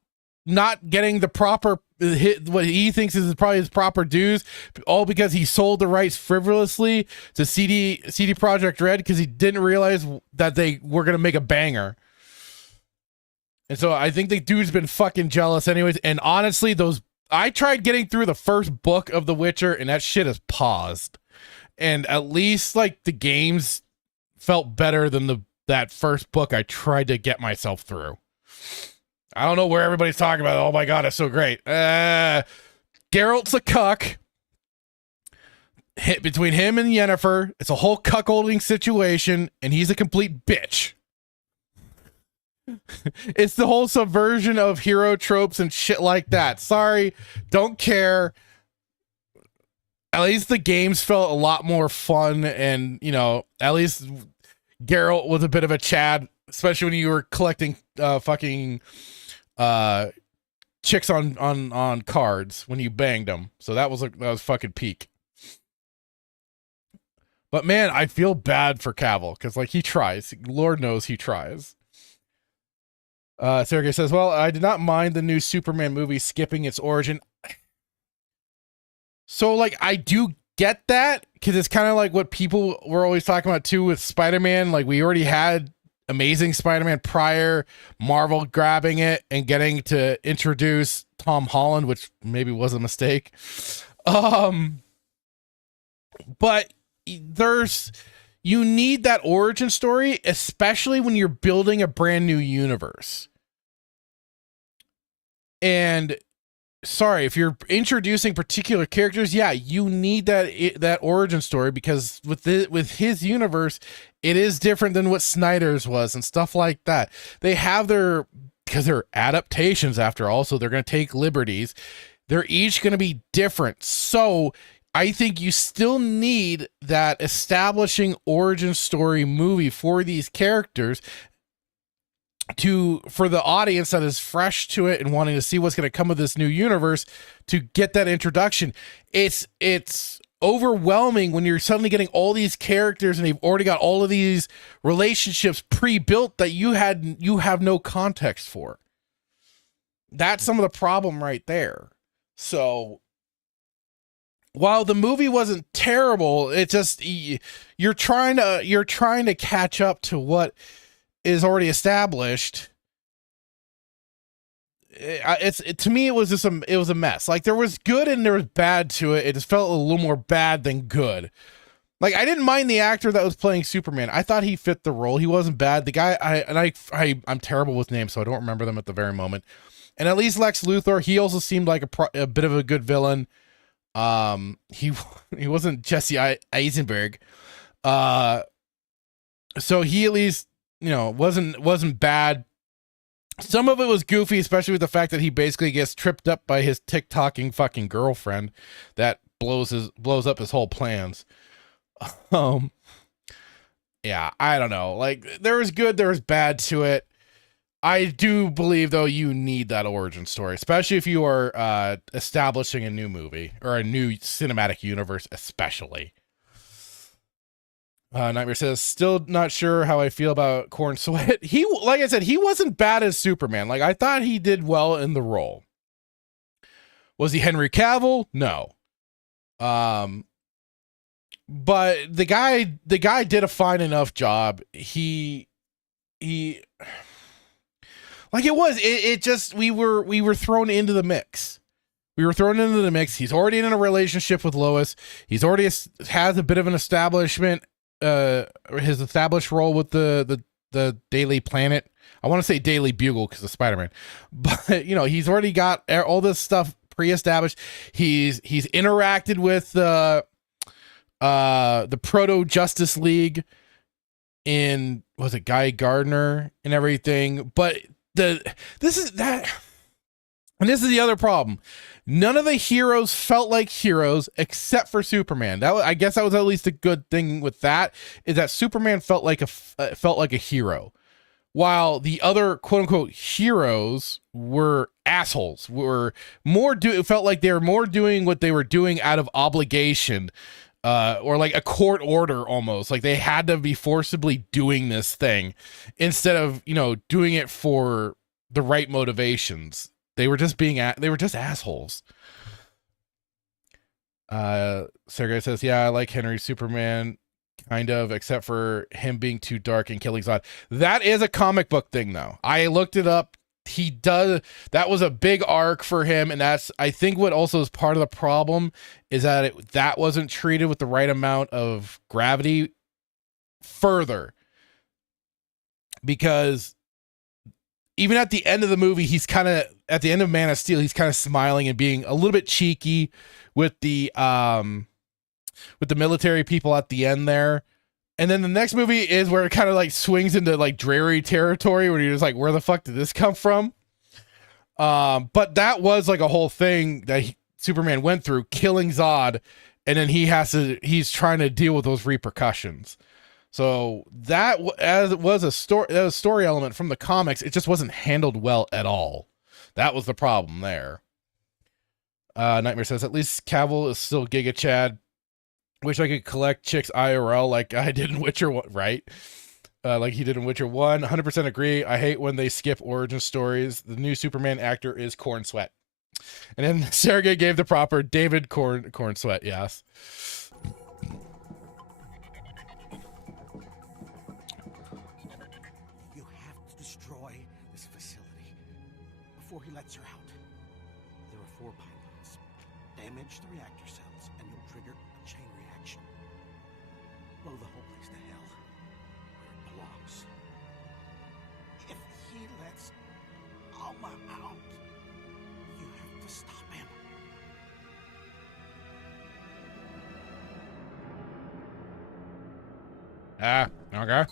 not getting the proper hit, what he thinks is probably his proper dues, all because he sold the rights frivolously to CD Projekt Red because he didn't realize that they were gonna make a banger. And so I think the dude's been fucking jealous anyways. And honestly, I tried getting through the first book of The Witcher and that shit is paused. And at least like the games felt better than that first book I tried to get myself through. I don't know where everybody's talking about. Oh my God, it's so great. Geralt's a cuck. Hit between him and Yennefer. It's a whole cuckolding situation, and he's a complete bitch. It's the whole subversion of hero tropes and shit like that. Sorry, don't care. At least the games felt a lot more fun, and you know, at least Geralt was a bit of a Chad, especially when you were collecting fucking chicks on cards when you banged them. So that was fucking peak. But man, I feel bad for Cavill because like he tries. Lord knows he tries. Sergey says, well, I did not mind the new Superman movie skipping its origin. So, like, I do get that, because it's kind of like what people were always talking about, too, with Spider-Man. Like, we already had Amazing Spider-Man prior, Marvel grabbing it and getting to introduce Tom Holland, which maybe was a mistake. But you need that origin story, especially when you're building a brand new universe. And sorry, if you're introducing particular characters, yeah, you need that origin story, because with his universe, it is different than what Snyder's was and stuff like that. They have because they're adaptations after all, so they're going to take liberties. They're each going to be different. So I think you still need that establishing origin story movie for these characters, for the audience that is fresh to it and wanting to see what's going to come of this new universe, to get that introduction. It's overwhelming when you're suddenly getting all these characters and they've already got all of these relationships pre-built that you have no context for. That's some of the problem right there. So while the movie wasn't terrible, it just, you're trying to catch up to what is already established. To me, it was just it was a mess. Like, there was good and there was bad to it. It just felt a little more bad than good. Like, I didn't mind the actor that was playing Superman. I thought he fit the role. He wasn't bad. The guy, I'm terrible with names, so I don't remember them at the very moment. And at least Lex Luthor, he also seemed like a bit of a good villain. He wasn't Jesse Eisenberg. So he at least, wasn't bad. Some of it was goofy, especially with the fact that he basically gets tripped up by his TikToking fucking girlfriend that blows up his whole plans. Yeah, I don't know. Like, there was good, there was bad to it. I do believe, though, you need that origin story, especially if you are establishing a new movie or a new cinematic universe, especially. Nightmare says, still not sure how I feel about Corn Sweat. Like I said, he wasn't bad as Superman. Like, I thought he did well in the role. Was he Henry Cavill? No. But the guy did a fine enough job. He like, it just, we were thrown into the mix. He's already in a relationship with Lois. He's already has a bit of an establishment, his established role with the Daily Planet. I want to say Daily Bugle because of Spider-Man, but he's already got all this stuff pre-established. He's interacted with the Proto Justice League in, was it Guy Gardner and everything, but this is the other problem. None of the heroes felt like heroes except for Superman. I guess that was at least a good thing with that, is that Superman felt like a hero, while the other quote unquote heroes were assholes. It felt like they were more doing what they were doing out of obligation, or like a court order almost. Like, they had to be forcibly doing this thing instead of doing it for the right motivations. They were just assholes. Sergey says, yeah, I like Henry Superman, kind of, except for him being too dark and killing Zod. That is a comic book thing, though. I looked it up. That was a big arc for him, and that's, I think, what also is part of the problem, is that that wasn't treated with the right amount of gravity further. Because even at the end of the movie, at the end of Man of Steel, he's kind of smiling and being a little bit cheeky with the military people at the end there. And then the next movie is where it kind of like swings into like dreary territory where you're just like, where the fuck did this come from? But that was like a whole thing that Superman went through, killing Zod, and then he's trying to deal with those repercussions. So that was a story element from the comics. It just wasn't handled well at all. That was the problem there. Nightmare says, at least Cavill is still Giga Chad. Wish I could collect chicks IRL like I did in Witcher, right? like he did in Witcher 1. 100% agree. I hate when they skip origin stories. The new Superman actor is Corn Sweat. And then Sergey gave the proper David Corn Sweat, yes. You have to destroy this facility before he lets her out. There are 4 pylons. Damage the reactor cells, and you'll trigger a chain reaction. Blow the whole place to hell, where it belongs. If he lets Alma out, you have to stop him. Ah, okay.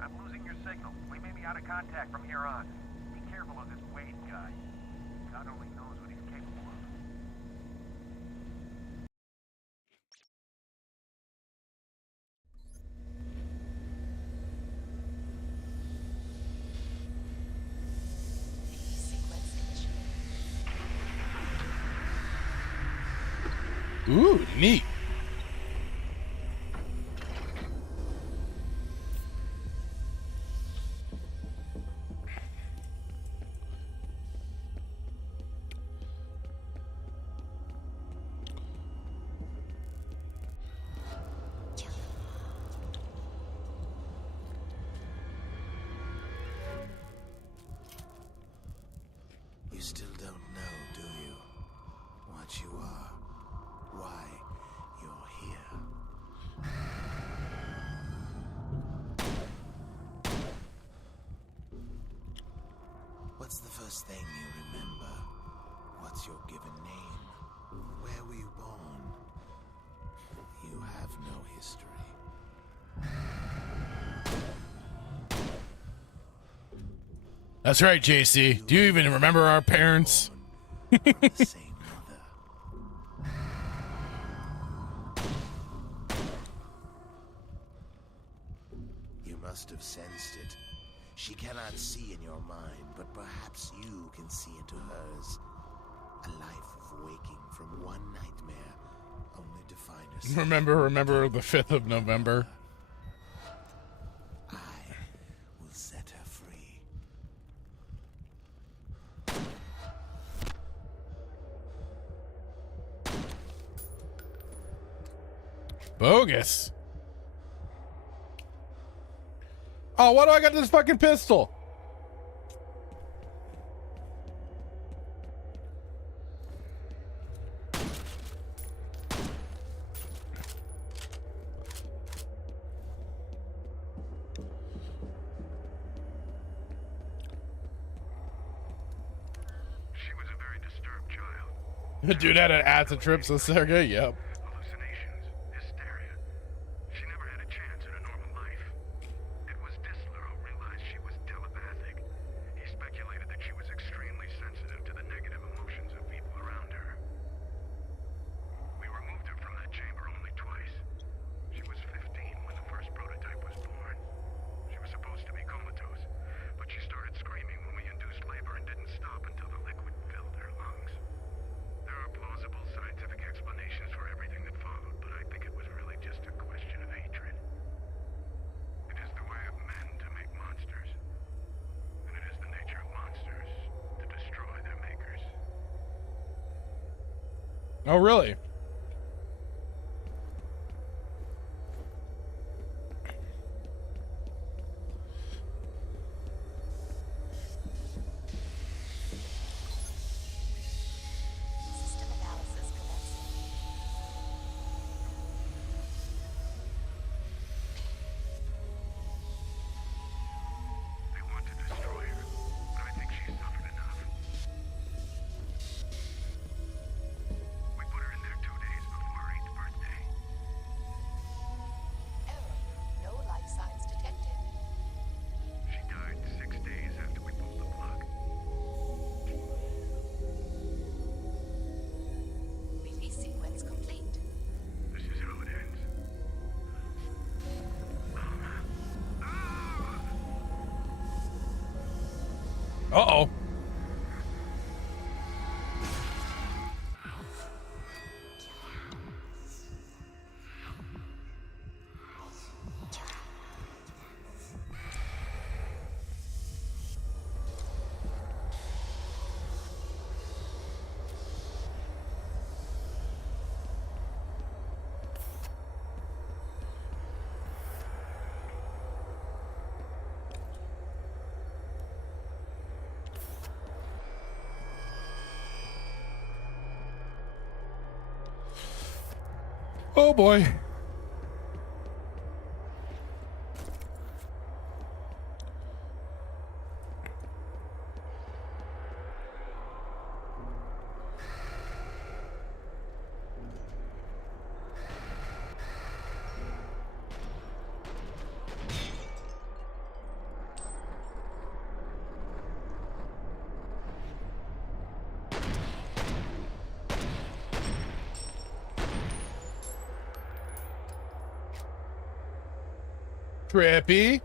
I'm losing your signal. We may be out of contact from here on. Be careful of this Wade guy. God only knows what he's capable of. Ooh, neat. You still don't know, do you? What you are, why you're here. What's the first thing you remember? What's your given name? Where were you born? You have no history. That's right, JC. Do you even remember our parents? Born from the same mother. You must have sensed it. She cannot see in your mind, but perhaps you can see into hers. A life of waking from one nightmare, only to find herself. Remember the 5th of November. I will set her free. Bogus. Oh, why do I got this fucking pistol? She was a very disturbed child. Dude had an acid trip, so Sergey, yep. Hallucinations, hysteria. She never had a chance at a normal life. It was Disler who realized she was telepathic. He speculated that she was extremely sensitive to the negative emotions of people around her. We removed her from that chamber only twice. She was 15 when the first prototype was born. She was supposed to be comatose, but she started screaming when we induced labor and didn't stop until the liquid filled her lungs. There are plausible scientific explanations for everything that followed, but I think it was really just a question of hatred. It is the way of men to make monsters, and it is the nature of monsters to destroy their makers. Oh, really? System analysis commencing. They want to destroy her, but I think she's suffered enough. We put her in there 2 Uh-oh. Oh boy. Trippy.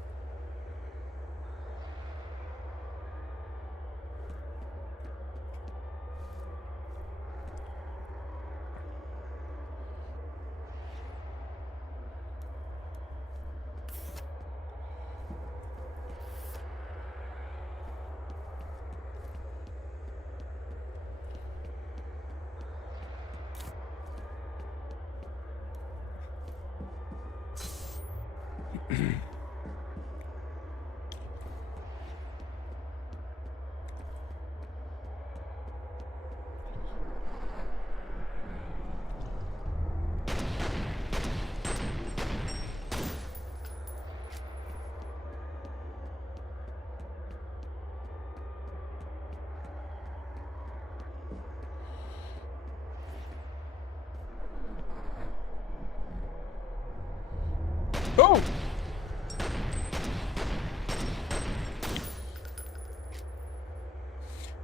Oh!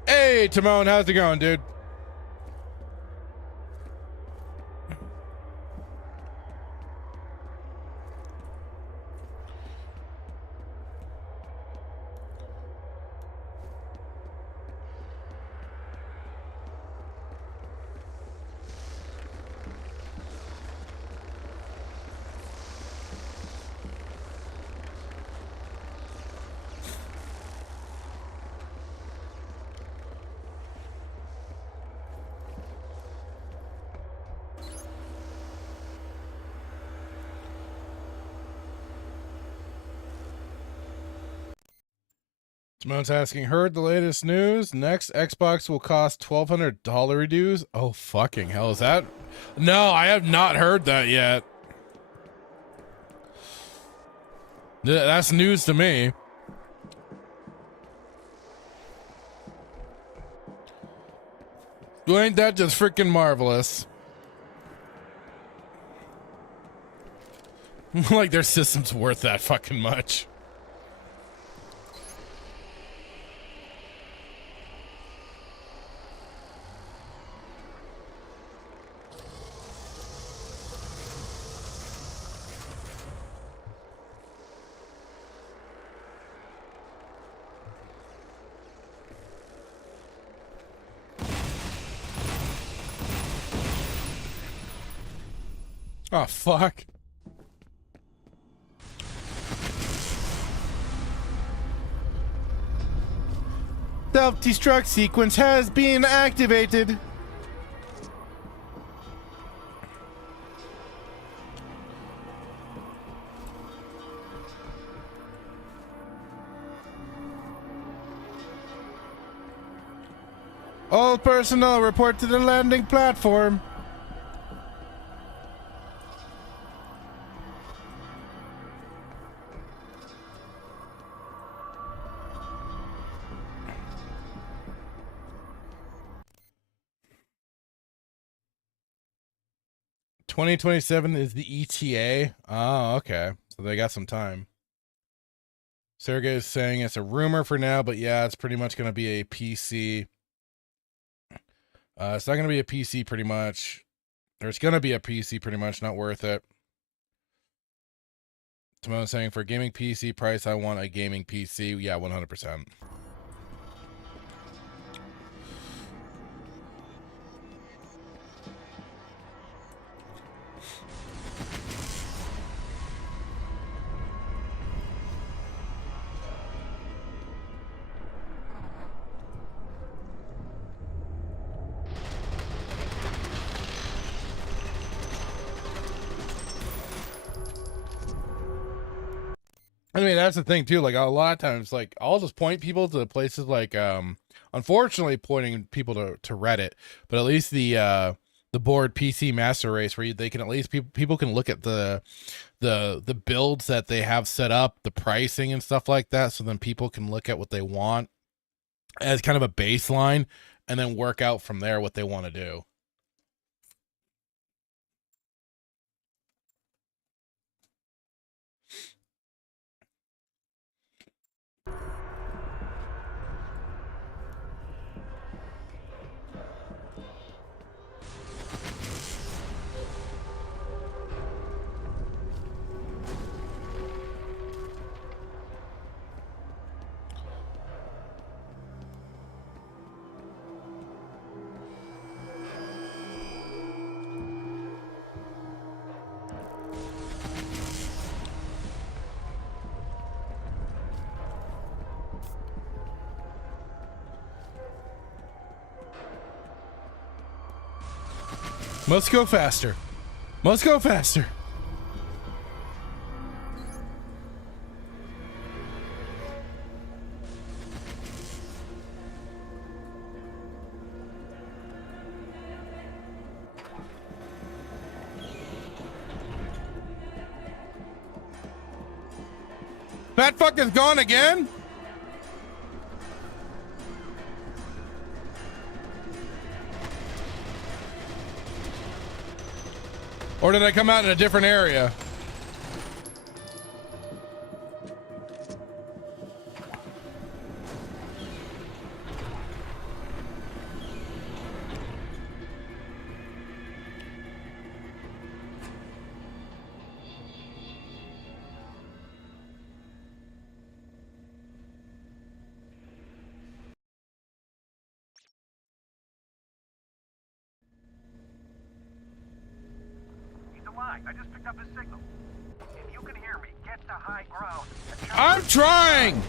Hey, Timon, how's it going, dude? Timon's asking, heard the latest news? Next Xbox will cost $1,200 dues? Oh, fucking hell. Is that? No, I have not heard that yet. That's news to me. Well, ain't that just freaking marvelous? Like their system's worth that fucking much. Oh, fuck. Self-destruct sequence has been activated. All personnel report to the landing platform. $2027 is the ETA. Oh, okay. So they got some time. Sergey is saying it's a rumor for now, but yeah, it's pretty much going to be a PC. It's not going to be a PC pretty much. Or it's going to be a PC pretty much, not worth it. Timon saying for a gaming PC price, I want a gaming PC. Yeah, 100%. I mean, that's the thing too. Like a lot of times, like I'll just point people to places like, unfortunately, pointing people to Reddit, but at least the board PC Master Race, where they can at least people can look at the builds that they have set up, the pricing and stuff like that, so then people can look at what they want as kind of a baseline, and then work out from there what they want to do. Must go faster. Must go faster. That fucker's gone again? Or did I come out in a different area? He's alive. I just picked up his signal. If you can hear me, get to high ground. I'm trying!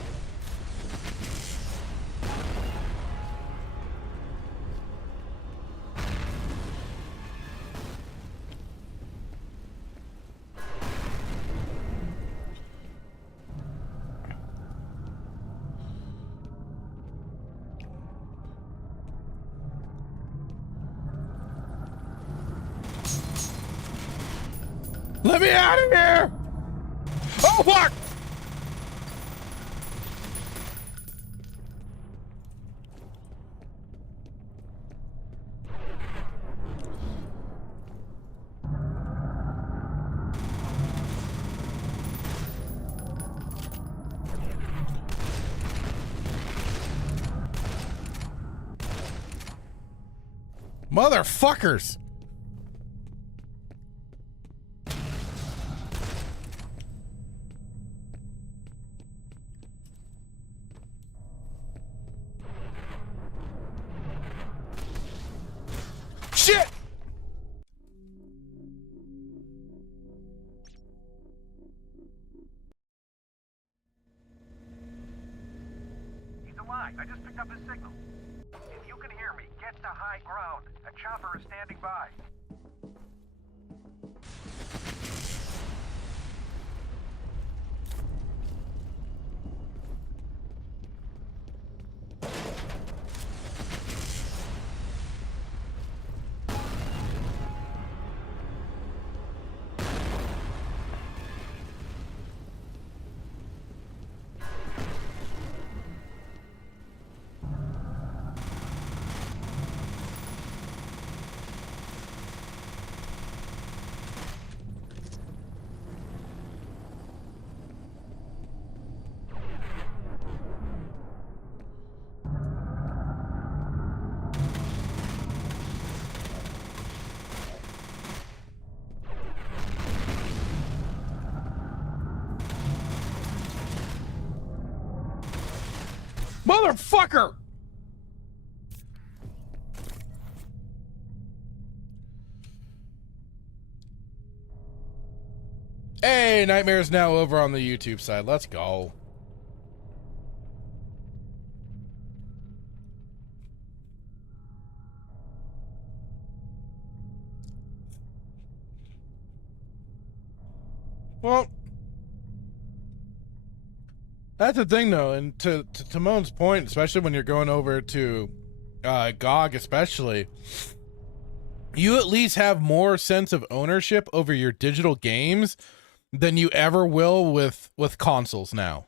Let me out of here! Oh, fuck! Motherfuckers! Shit! He's alive. I just picked up his signal. If you can hear me, get to high ground. A chopper is standing by. Motherfucker! Hey, Nightmare's now over on the YouTube side. Let's go. Well, That's the thing, though, and to Timon's point, especially when you're going over to GOG, especially, you at least have more sense of ownership over your digital games than you ever will with consoles now.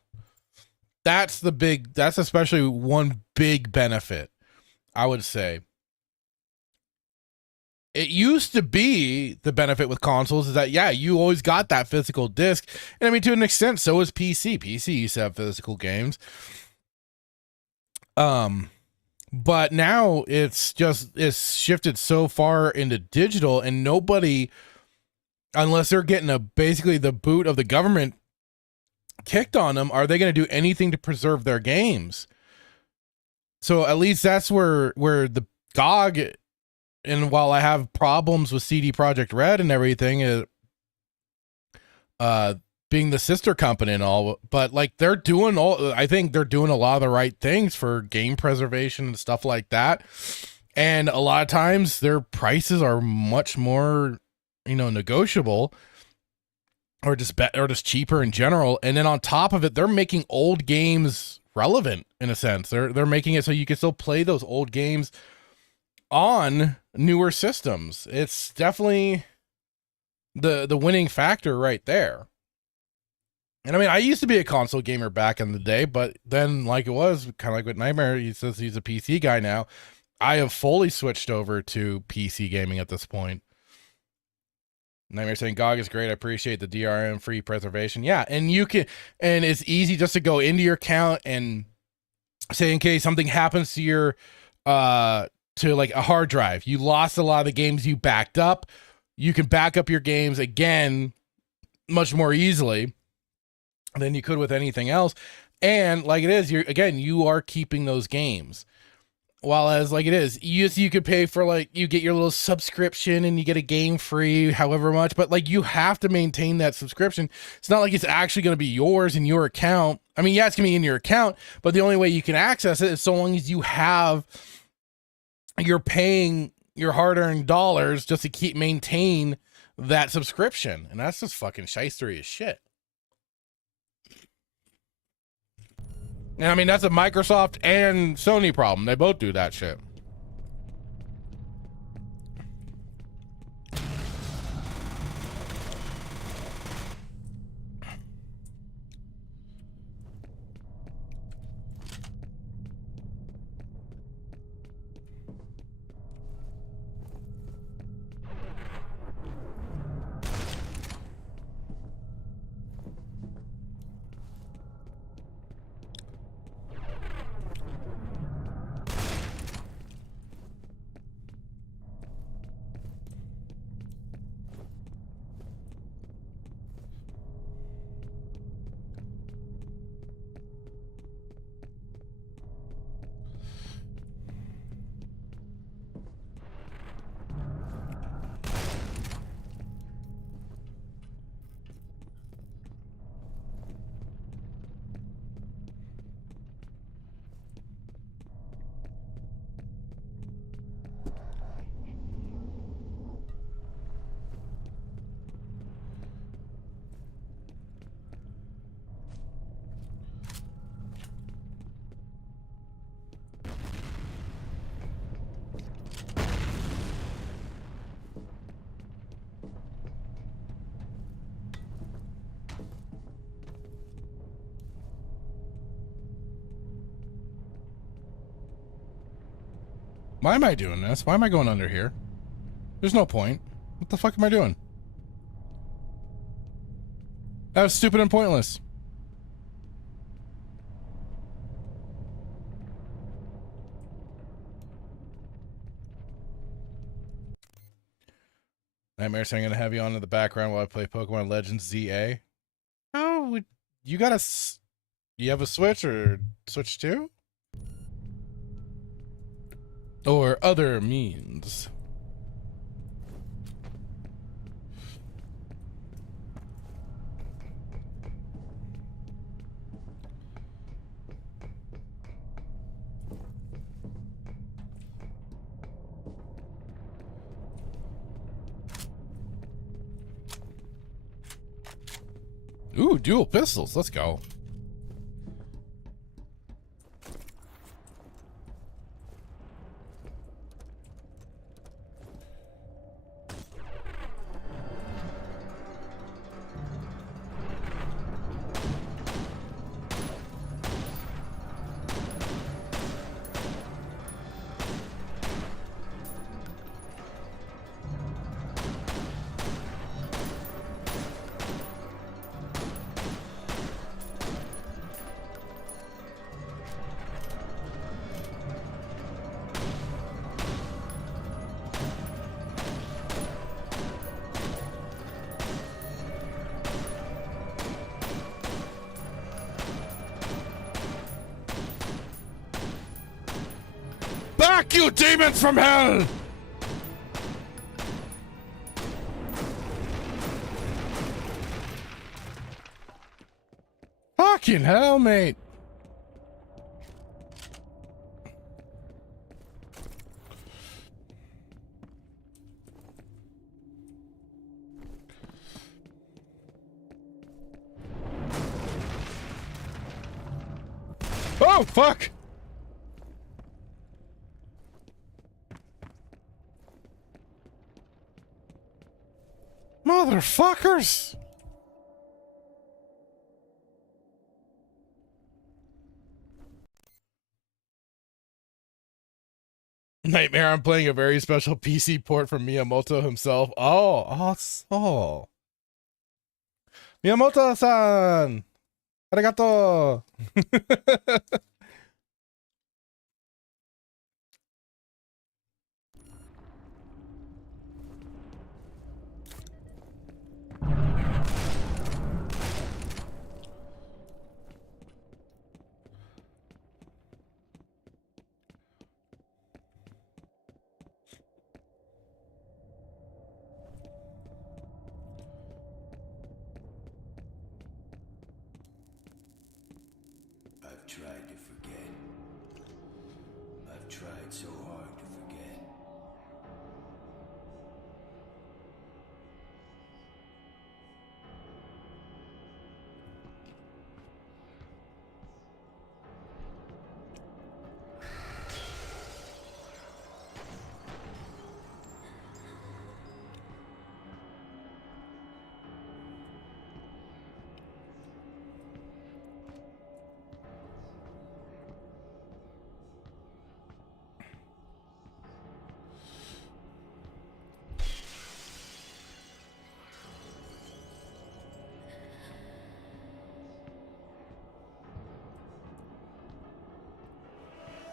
That's especially one big benefit, I would say. It used to be the benefit with consoles is that, yeah, you always got that physical disc. And I mean, to an extent, so is PC. PC used to have physical games. But now it's shifted so far into digital, and nobody, unless they're getting basically the boot of the government kicked on them, are they going to do anything to preserve their games? So at least that's where the GOG, and while I have problems with CD Projekt Red and everything, being the sister company and all, but like I think they're doing a lot of the right things for game preservation and stuff like that. And a lot of times their prices are much more, negotiable, or just cheaper in general. And then on top of it, they're making old games relevant in a sense. They're making it so you can still play those old games on newer systems. It's definitely the winning factor right there. And I mean, I used to be a console gamer back in the day, but then, like it was kind of like with Nightmare, he says he's a PC guy now. I have fully switched over to PC gaming at this point. Nightmare saying GOG is great. I appreciate the DRM free preservation. Yeah, and it's easy just to go into your account and say, in case something happens to your to like a hard drive, you lost a lot of the games you backed up, you can back up your games again much more easily than you could with anything else. And like it is, you are keeping those games. While as like it is, you could pay for, like, you get your little subscription and you get a game free however much, but like you have to maintain that subscription. It's not like it's actually going to be yours in your account. I mean, yeah, it's going to be in your account, but the only way you can access it is so long as you're paying your hard-earned dollars just to maintain that subscription. And that's just fucking shystery as shit. And I mean, that's a Microsoft and Sony problem. They both do that shit. Why am I doing this? Why am I going under here? There's no point. What the fuck am I doing? That was stupid and pointless. Nightmare saying I'm gonna have you on in the background while I play Pokemon Legends ZA. Oh, you got you have a Switch or Switch 2? Or other means. Ooh, dual pistols. Let's go. Back, you demons from hell! Fucking hell, mate. Oh, fuck! Motherfuckers! Nightmare, I'm playing a very special PC port from Miyamoto himself. Oh. Miyamoto-san! Arigato! I've tried to forget. I've tried so hard to forget.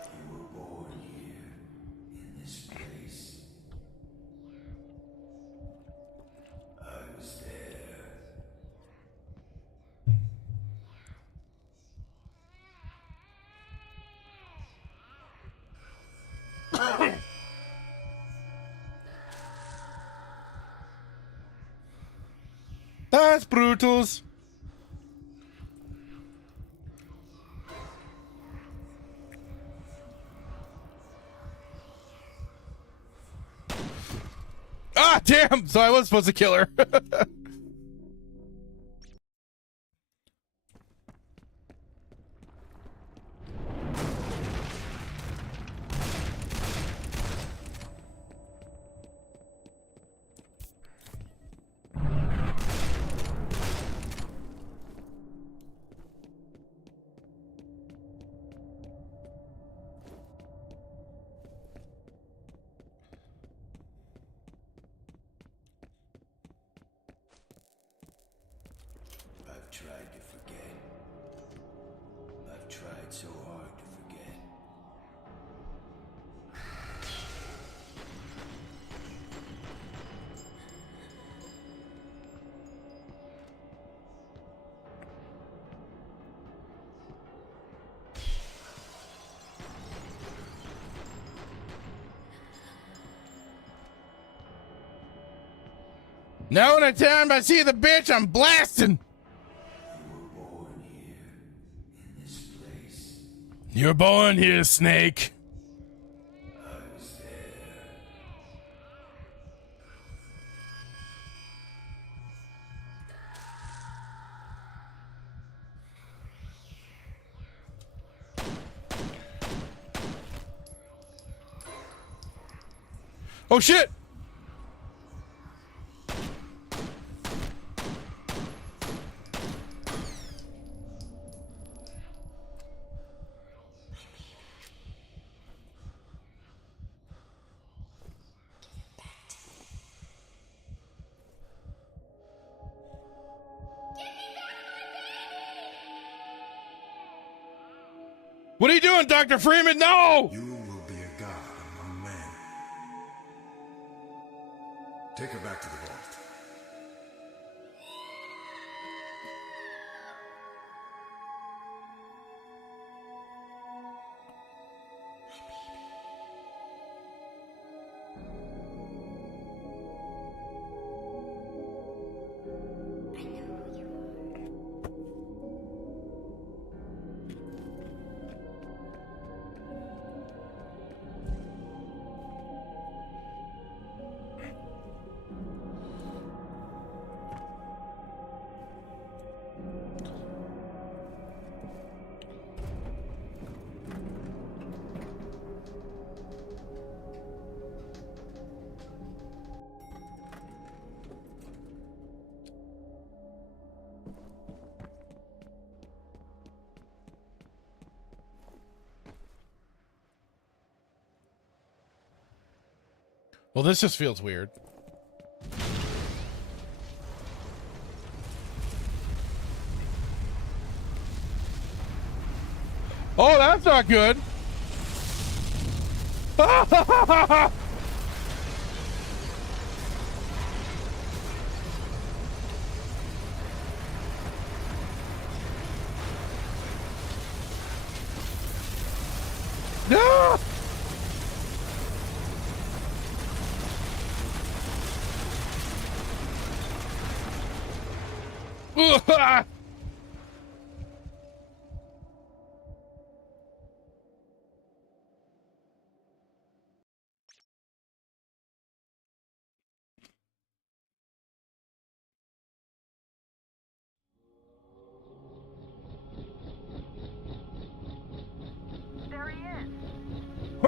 You were born here, in this place. I was there. That's Brutus. Ah, damn! So I was supposed to kill her. I've tried to forget. I've tried so hard to forget. Now anytime I see the bitch, I'm blasting. You were born here, in this place. You're born here, Snake. I was there. Oh shit! What are you doing, Dr. Freeman? No! You will be a god among men. Take her back to the vault. Well, this just feels weird. Oh, that's not good. No! There he is. I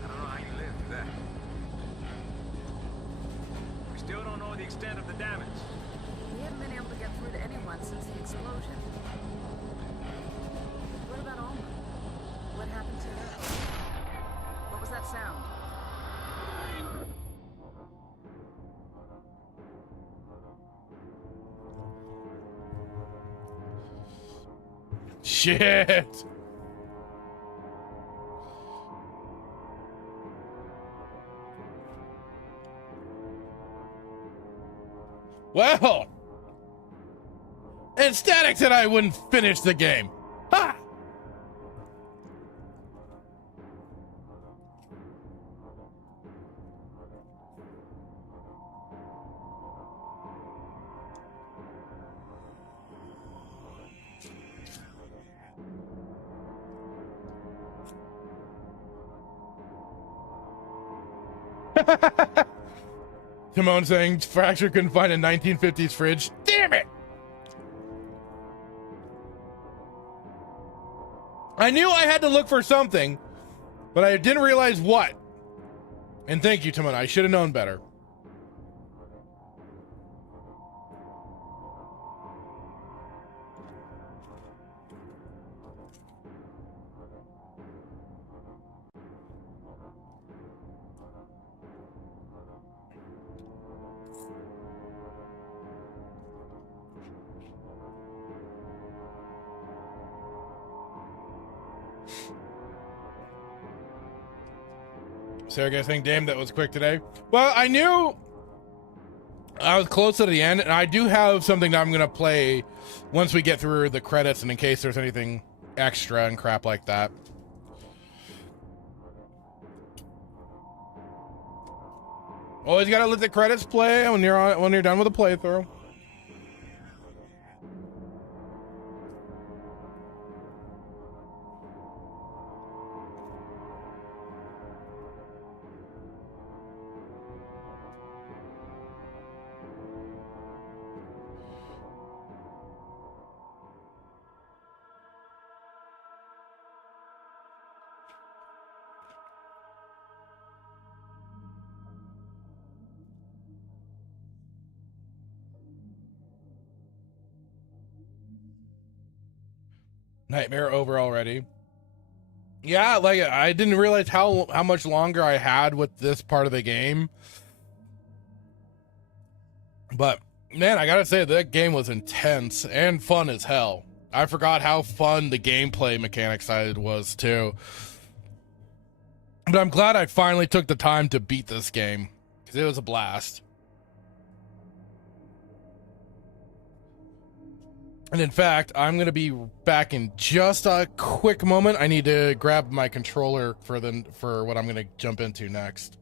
don't know how you lived through that. We still don't know the extent of the damage. We haven't been able to get through to anyone since the explosion. What about Alma? What happened to her? What was that sound? Shit. Well, and Static said I wouldn't finish the game. Ha! Timon saying Fracture couldn't find a 1950s fridge. Damn it! I knew I had to look for something, but I didn't realize what. And thank you, Timon. I should have known better. Sarah guys saying, damn, that was quick today. Well, I knew I was close to the end, and I do have something that I'm going to play once we get through the credits and in case there's anything extra and crap like that. Always got to let the credits play when you're done with a playthrough. Nightmare over already. Yeah, like I didn't realize how much longer I had with this part of the game. But man, I gotta say that game was intense and fun as hell. I forgot how fun the gameplay mechanic side was too. But I'm glad I finally took the time to beat this game because it was a blast. And in fact, I'm going to be back in just a quick moment. I need to grab my controller for what I'm going to jump into next.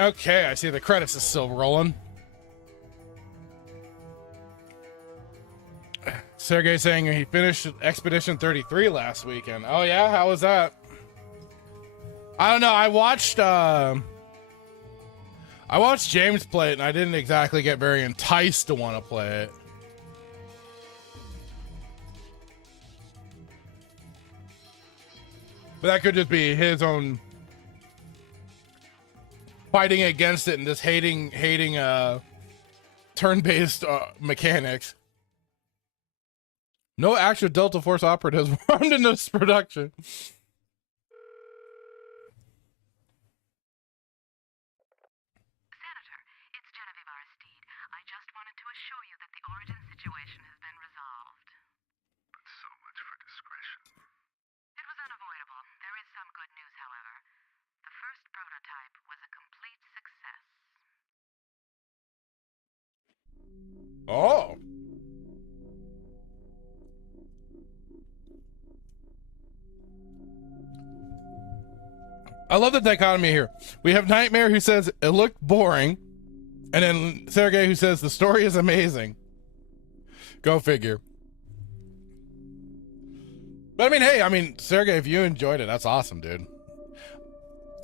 Okay, I see the credits is still rolling. Sergey saying he finished Expedition 33 last weekend. Oh yeah, how was that? I don't know. I watched James play it, and I didn't exactly get very enticed to want to play it. But that could just be his own fighting against it and just hating turn-based mechanics. No actual Delta Force operatives armed in this production. Senator, it's F.E.A.R. I just wanted to assure you that the origin situation has been resolved. But so much for discretion. It was unavoidable. There is some good news, however. The first prototype was a complete success. Oh. I love the dichotomy here. We have Nightmare who says it looked boring, and then Sergey who says the story is amazing. Go figure. But I mean, hey, Sergey, if you enjoyed it, that's awesome, dude.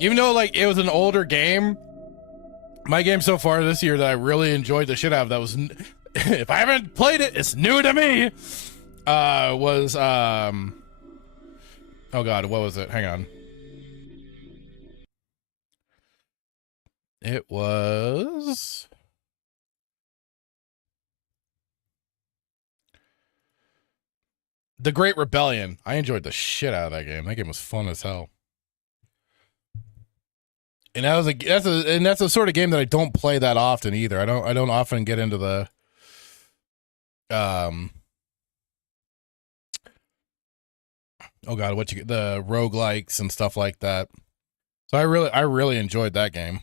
Even though like it was an older game, my game so far this year that I really enjoyed the shit out of that was, if I haven't played it, it's new to me. Was oh god, what was it? Hang on. It was The Great Rebellion. I enjoyed the shit out of that game. That game was fun as hell. And that's a sort of game that I don't play that often either. I don't often get into the oh god, the roguelikes and stuff like that. So I really enjoyed that game.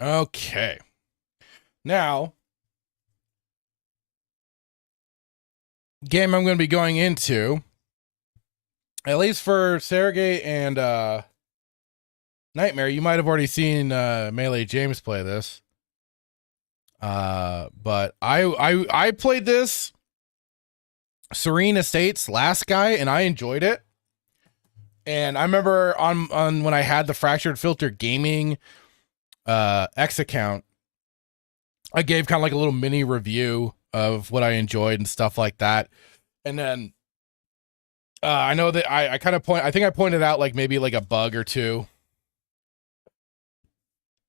Okay. Now, game I'm going to be going into, at least for Sergey and Nightmare, you might have already seen Melee James play this. But I played this Serene Estates last guy, and I enjoyed it. And I remember on when I had the Fractured Filter Gaming X account, I gave kind of like a little mini review of what I enjoyed and stuff like that. And then I know that I think I pointed out like maybe like a bug or two.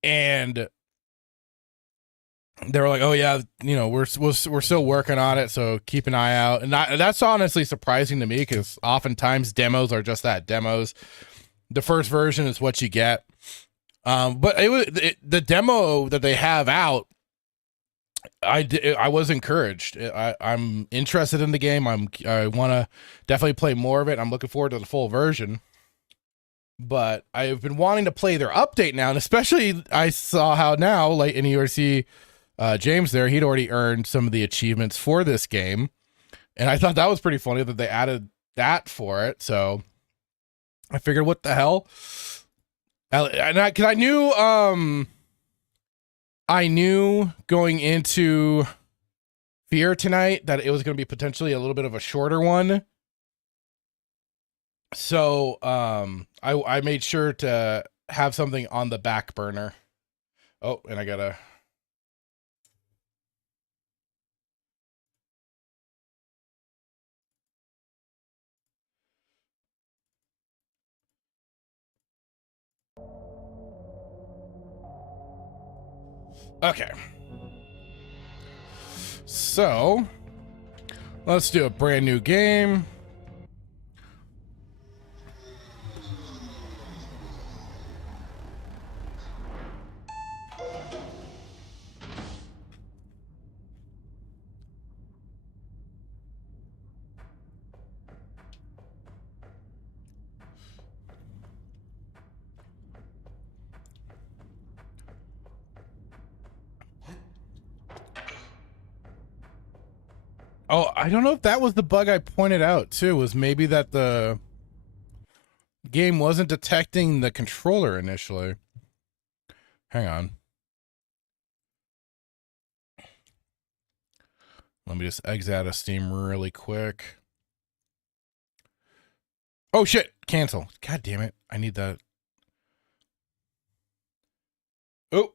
And they were like, "Oh yeah, we're still working on it, so keep an eye out." And that's honestly surprising to me because oftentimes demos are just that, demos. The first version is what you get. But the demo that they have out, I was encouraged. I'm interested in the game. I want to definitely play more of it. I'm looking forward to the full version. But I've been wanting to play their update now, and especially I saw how now, like, and you already see James there, he'd already earned some of the achievements for this game, and I thought that was pretty funny that they added that for it. So I figured, what the hell? Because I knew going into F.E.A.R tonight that it was going to be potentially a little bit of a shorter one. So I made sure to have something on the back burner. Oh, and I gotta. Okay. So let's do a brand new game. Oh, I don't know if that was the bug I pointed out too, was maybe that the game wasn't detecting the controller initially. Hang on. Let me just exit out of Steam really quick. Oh shit, cancel. God damn it. I need that. Oh.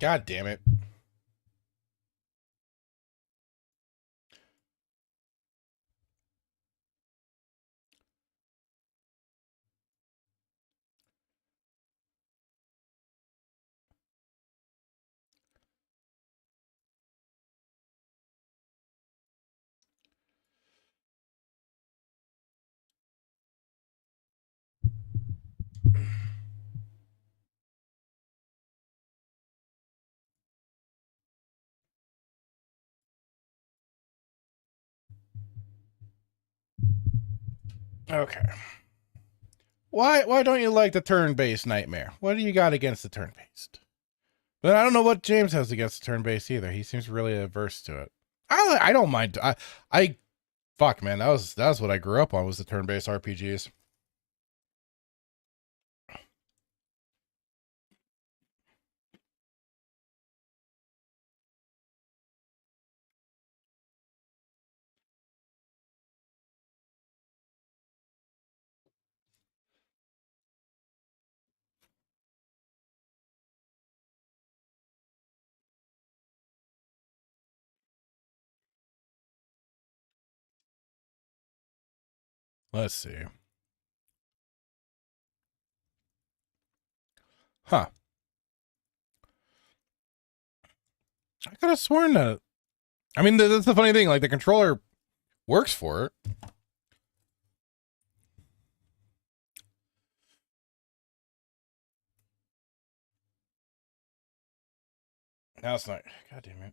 God damn it. Okay. Why don't you like the turn-based Nightmare? What do you got against the turn-based? But I don't know what James has against the turn-based either. He seems really averse to it. I don't mind. I fuck man, that was what I grew up on, was the turn-based RPGs. Let's see. Huh. I could have sworn that. I mean, that's the funny thing. Like, the controller works for it. Now it's not. God damn it.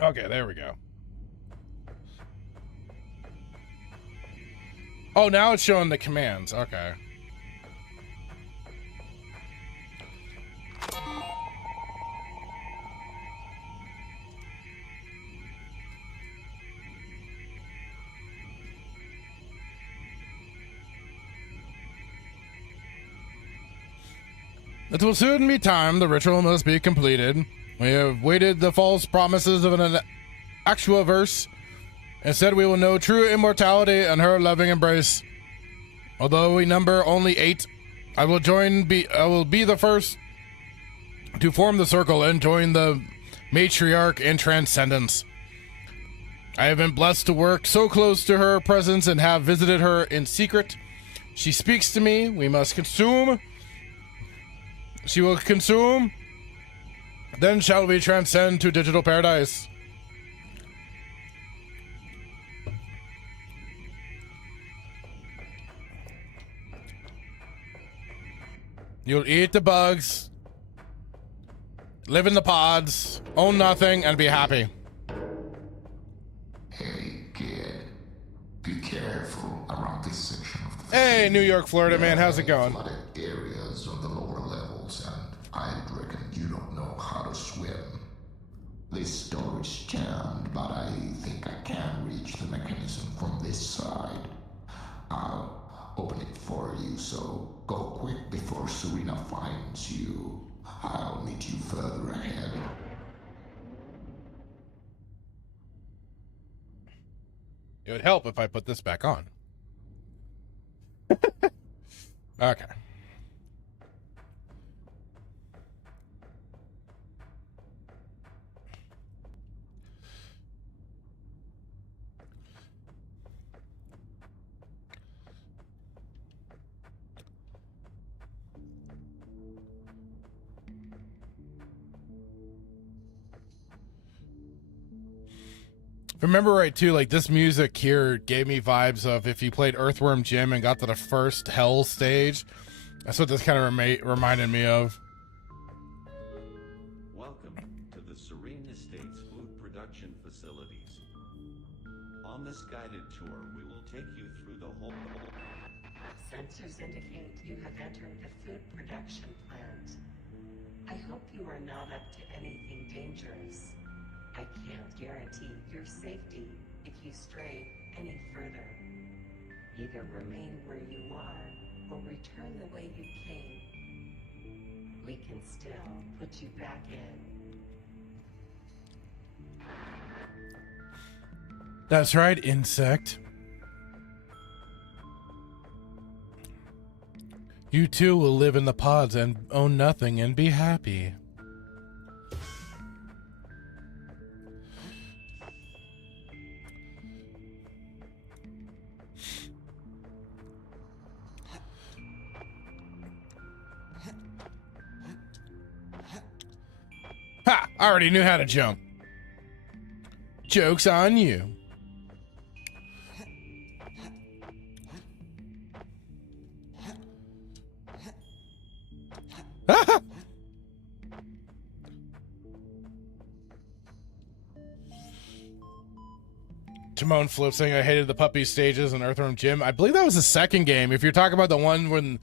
Okay, there we go. Oh, now it's showing the commands. Okay. It will soon be time. The ritual must be completed. We have waited the false promises of an actual verse. Instead, we will know true immortality and her loving embrace. Although we number only 8, I will be the first to form the circle and join the matriarch in transcendence. I have been blessed to work so close to her presence and have visited her in secret. She speaks to me. We must consume. She will consume. Then shall we transcend to digital paradise. You'll eat the bugs, live in the pods, own nothing, and be happy. Hey, kid. Be careful around this section of the Hey, New York, Florida, man. How's it going? flooded areas on the lower levels, and I reckon you don't know how to swim. this door is jammed, but I think I can reach the mechanism from this side. I'll open it for you, so go quick before Serena finds you. I'll meet you further ahead. It would help if I put this back on. Okay. If I remember right too, like this music here gave me vibes of if you played Earthworm Jim and got to the first Hell stage. That's what this kind of reminded me of. Welcome to the Serene Estates food production facilities. On this guided tour, we will take you through the whole... Sensors indicate you have entered the food production plant. I hope you are not up to anything dangerous. I can't guarantee your safety if you stray any further. Either remain where you are or return the way you came. We can still put you back in. That's right, insect. You too will live in the pods and own nothing and be happy. Ha! I already knew how to jump. Joke's on you. Ah! Timon Flip saying I hated the puppy stages in Earthworm Jim. I believe that was the second game. If you're talking about the one when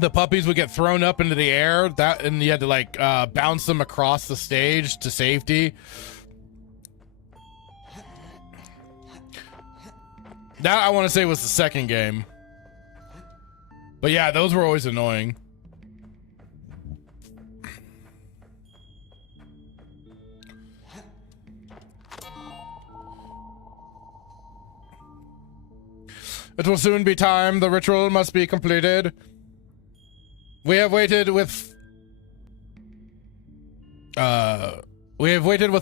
the puppies would get thrown up into the air, that and you had to like bounce them across the stage to safety. That I want to say was the second game. But yeah, those were always annoying. It will soon be time. The ritual must be completed. We have waited with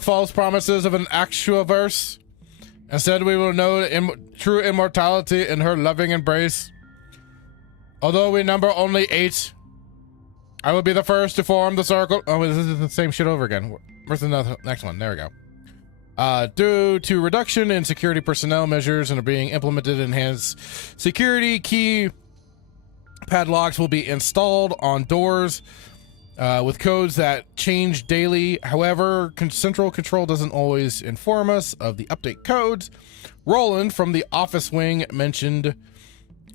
false promises of an actuaverse. Instead, we will know true immortality in her loving embrace. Although we number only 8, I will be the first to form the circle. Oh, this is the same shit over again. Where's the next one? There we go. Due to reduction in security personnel measures and are being implemented, enhanced security key padlocks will be installed on doors with codes that change daily. However, Central Control doesn't always inform us of the update codes. Roland from the office wing mentioned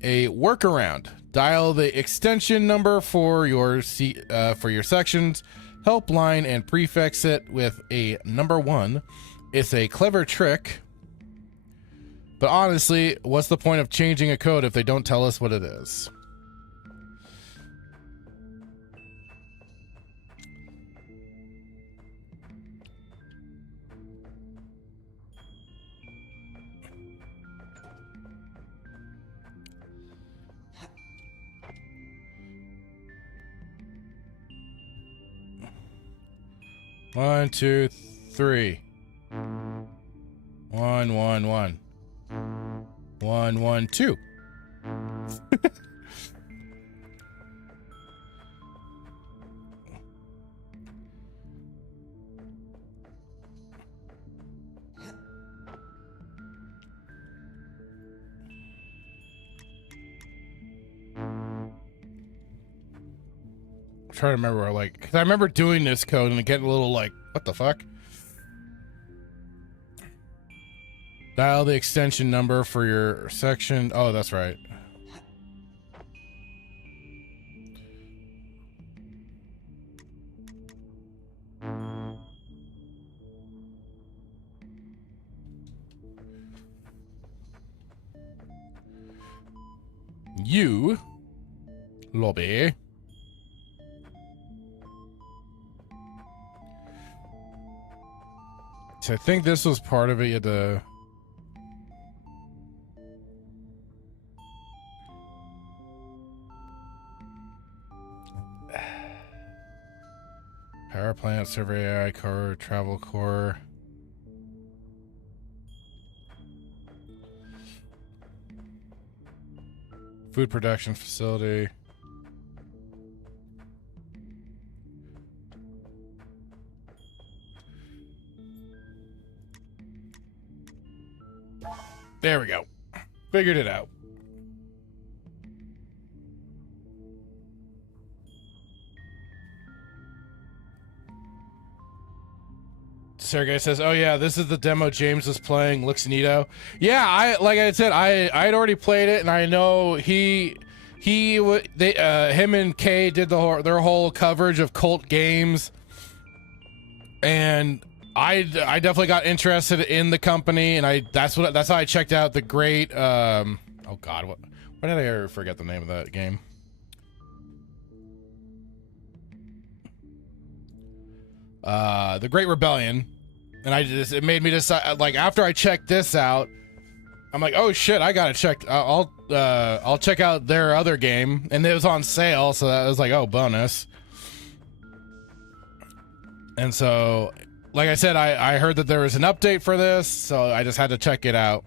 a workaround. Dial the extension number for your section's helpline and prefix it with a number 1. It's a clever trick, but honestly, what's the point of changing a code if they don't tell us what it is? One, 2, 3. 1, 1, 1. 1, 1, 2. I'm trying to remember, like, because I remember doing this code and getting a little like, what the fuck? Dial the extension number for your section. Oh, that's right. You lobby. So I think this was part of it. You had to power plant, survey AI core, travel core. Food production facility. There we go. Figured it out. Sergey says, "Oh yeah, this is the demo James was playing. Looks neato." Yeah, like I said, I had already played it, and I know him and Kay did their whole coverage of cult games, and I definitely got interested in the company, and that's how I checked out the great oh god, why did I ever forget the name of that game? The Great Rebellion. And it made me decide, like, after I checked this out, I'm like, oh shit, I gotta check. I'll check out their other game, and it was on sale, so that was like, oh, bonus. And so, like I said, I heard that there was an update for this, so I just had to check it out.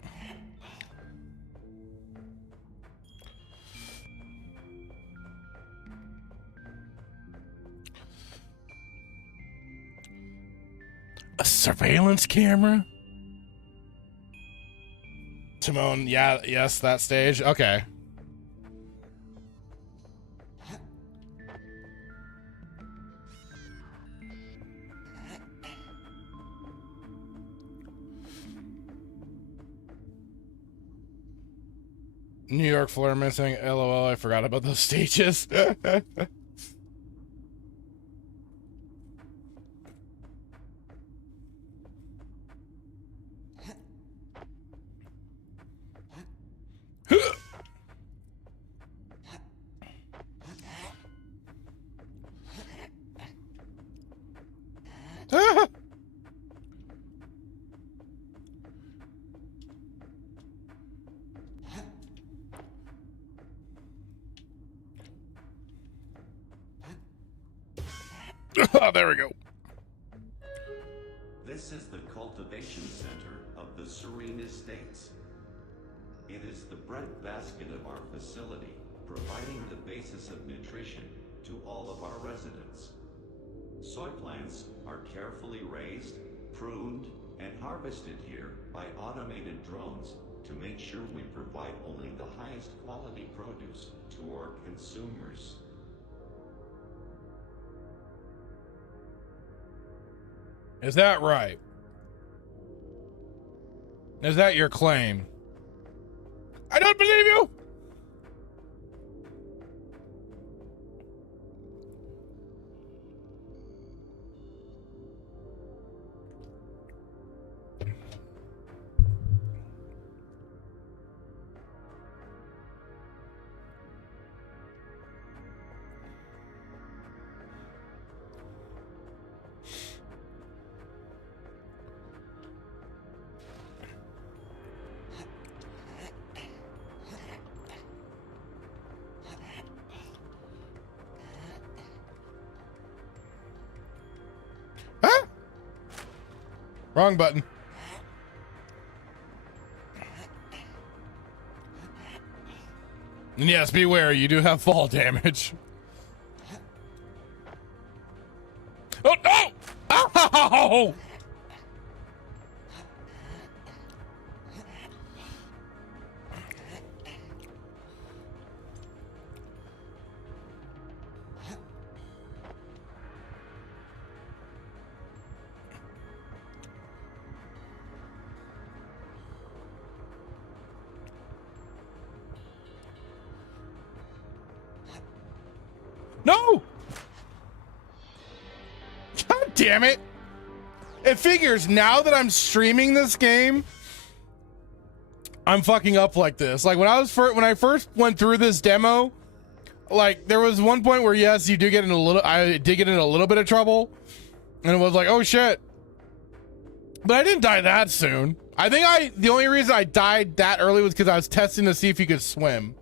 A surveillance camera? Timon, yeah, yes, that stage. Okay. New York floor missing. LOL, I forgot about those stages. Oh, there we go. This is the cultivation center of the Serene Estates. It is the breadbasket of our facility, providing the basis of nutrition to all of our residents. Soy plants are carefully raised, pruned, and harvested here by automated drones to make sure we provide only the highest quality produce to our consumers. Is that right? Is that your claim? I don't believe you! Wrong button. And yes, beware, you do have fall damage. Oh no! Ow! No! God damn it! It figures now that I'm streaming this game, I'm fucking up like this. Like when I first went through this demo, like there was one point where yes, I did get in a little bit of trouble, and it was like, oh shit. But I didn't die that soon. I think the only reason I died that early was because I was testing to see if you could swim.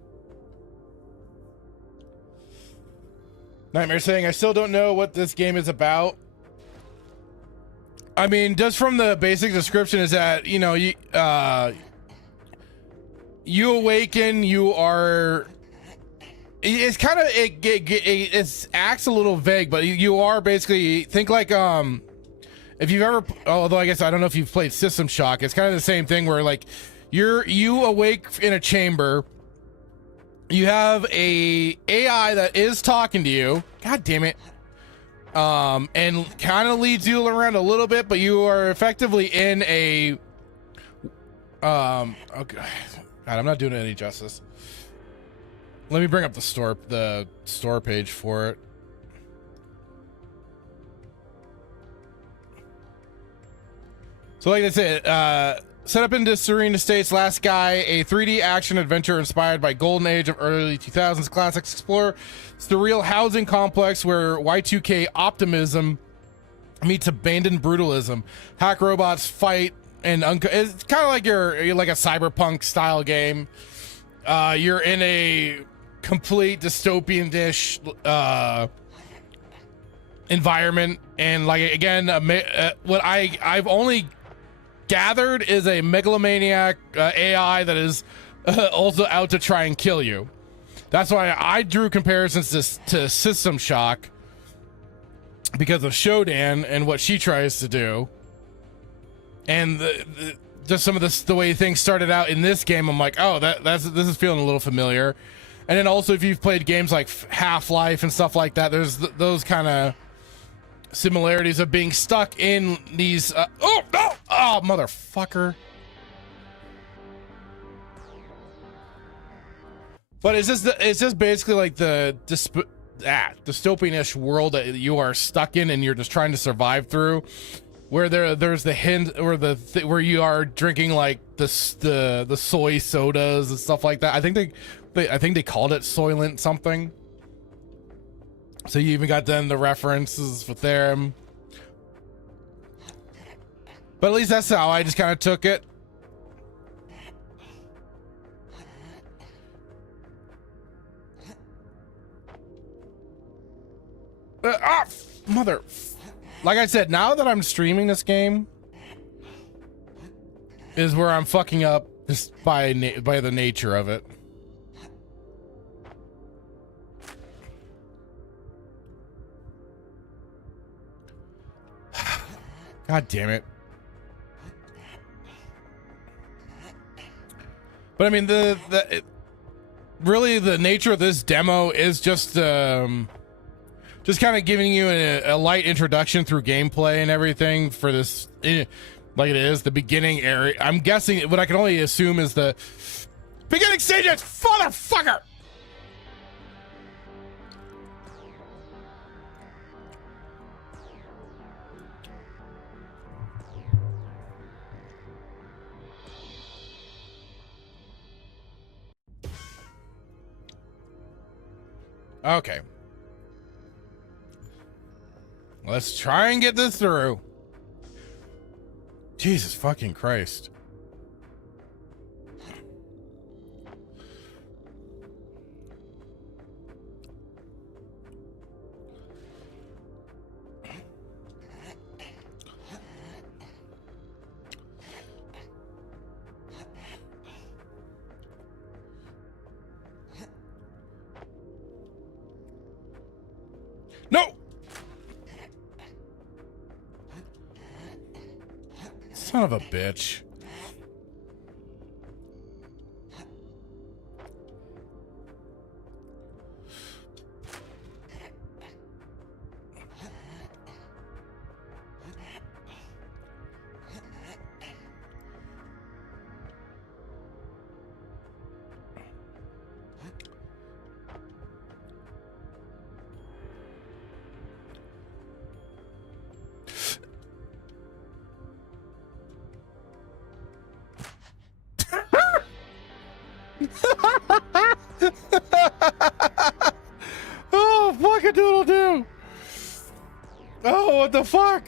Nightmare saying, I still don't know what this game is about. I mean, just from the basic description is that, you know, you awaken, you are... It's kind of, it acts a little vague, but you are basically, think like, if you've ever, although I guess I don't know if you've played System Shock, it's kind of the same thing where like you awake in a chamber, you have a AI that is talking to you, god damn it, and kind of leads you around a little bit, but you are effectively in a okay, god, I'm not doing it any justice. Let me bring up the store page for it. So like I said, set up into Serene Estates, Last Guy, a 3D action adventure inspired by golden age of early 2000s classics explorer surreal housing complex where Y2K optimism meets abandoned brutalism. Hack robots fight and it's kind of like you're like a cyberpunk style game. You're in a complete dystopian-ish environment, and like again, what I've only gathered is a megalomaniac AI that is also out to try and kill you. That's why I drew comparisons to System Shock because of Shodan and what she tries to do, and just some of the way things started out in this game. I'm like, oh, this is feeling a little familiar. And then also, if you've played games like Half-Life and stuff like that, there's those kind of similarities of being stuck in these oh motherfucker. But it's just basically like the dystopian-ish world that you are stuck in and you're just trying to survive through, where there's the hint or where you are drinking like the soy sodas and stuff like that. I think they called it Soylent something. So you even got then the references with them. But at least that's how I just kind of took it. Mother. Like I said, now that I'm streaming this game is where I'm fucking up just by the nature of it. God damn it. But I mean, really the nature of this demo is just kind of giving you a light introduction through gameplay and everything for this, like it is the beginning area. I'm guessing what I can only assume is the beginning stages, motherfucker. Okay. Let's try and get this through. Jesus fucking Christ. No! Son of a bitch. Oh, what the fuck?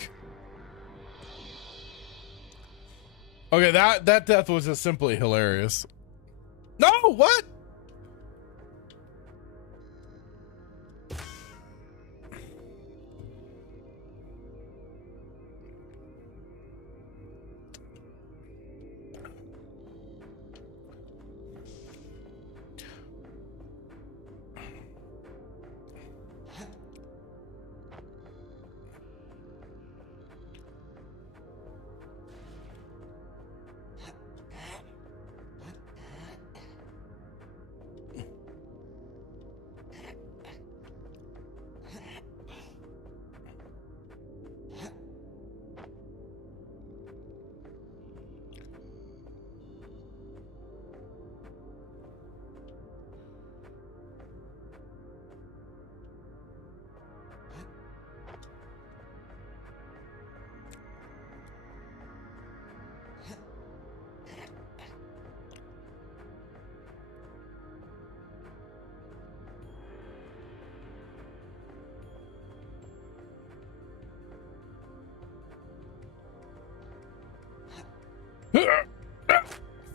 Okay, that death was just simply hilarious. No, what?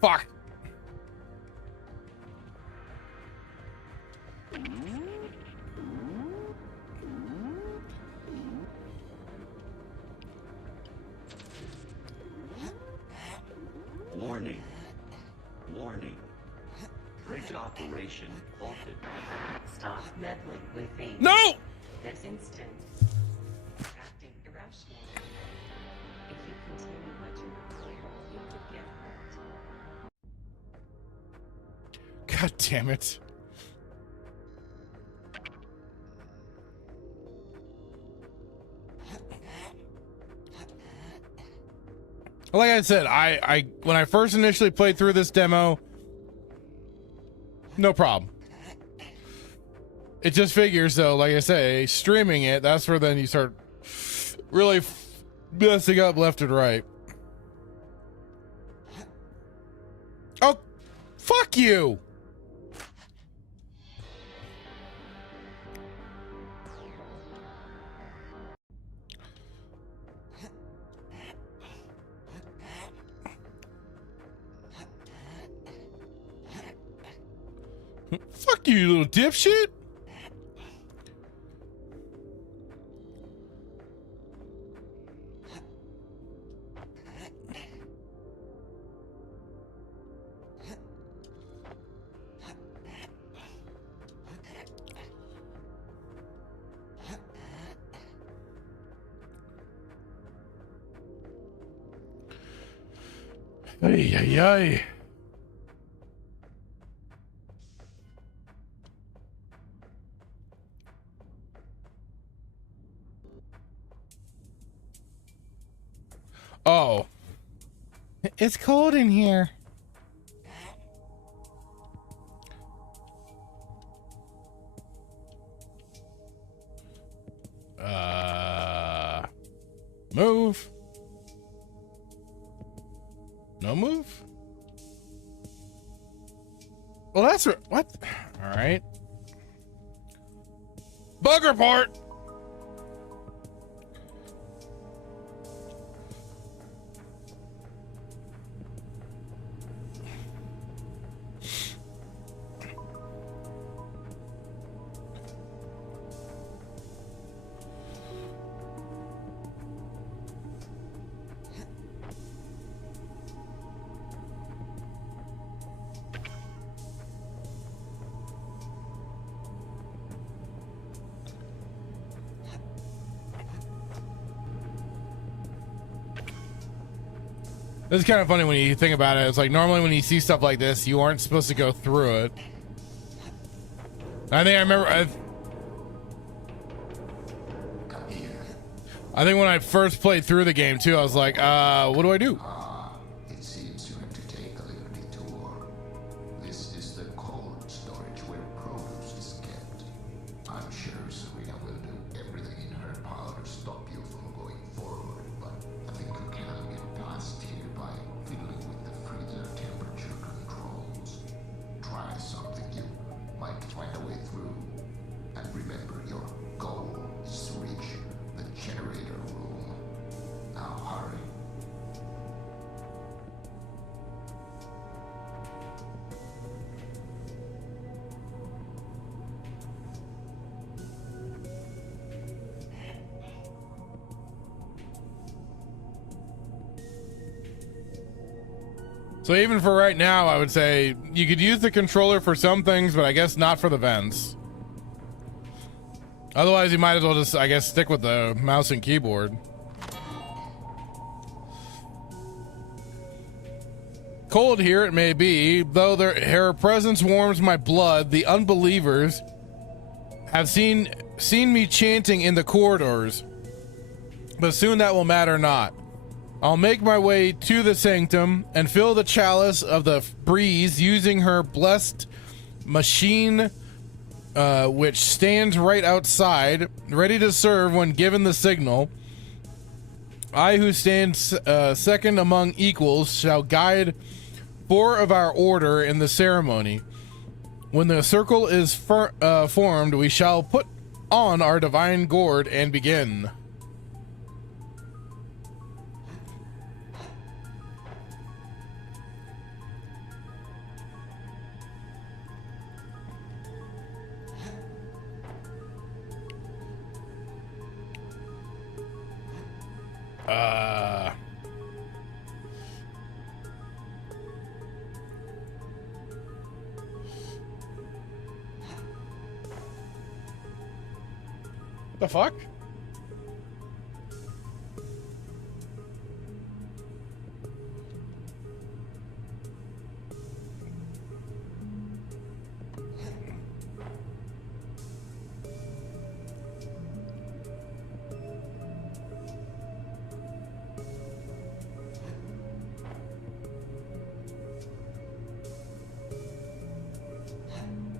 Fuck. Warning. Warning. Bridge operation halted. Stop meddling with things. No! This instant. Acting irrationally. If you continue what you require, you could get hurt. God damn it. Like I said, I when I first initially played through this demo, no problem. It just figures though, like I say, streaming it, that's where then you start really messing up left and right. Oh, fuck you. Fuck you, you little dipshit. Ay, ay, ay. Oh. It's cold in here. Move. No move? Well, that's what? All right. Bug report. It's kind of funny when you think about it. It's like normally when you see stuff like this, you aren't supposed to go through it. I think I remember. I think when I first played through the game too, I was like, what do I do? It seems you have to take a little detour. This is the cold storage where produce is kept. I'm sure Serena will do everything in her power to stop you from going forward, but I think you can get past here by fiddling with the freezer temperature controls. Try something, you might find a way through. And remember, your goal is to reach the generator So even for right now, I would say you could use the controller for some things, but I guess not for the vents. Otherwise, you might as well just, I guess, stick with the mouse and keyboard. Cold here it may be, though her presence warms my blood. The unbelievers have seen me chanting in the corridors, but soon that will matter not. I'll make my way to the sanctum and fill the chalice of the breeze using her blessed machine, which stands right outside, ready to serve when given the signal. I who stand second among equals shall guide 4 of our order in the ceremony. When the circle is formed, we shall put on our divine gourd and begin. The fuck?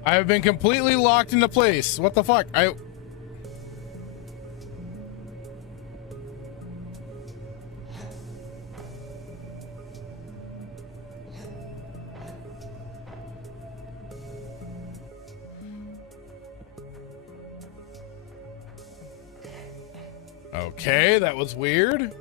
I have been completely locked into place. What the fuck? Okay, that was weird.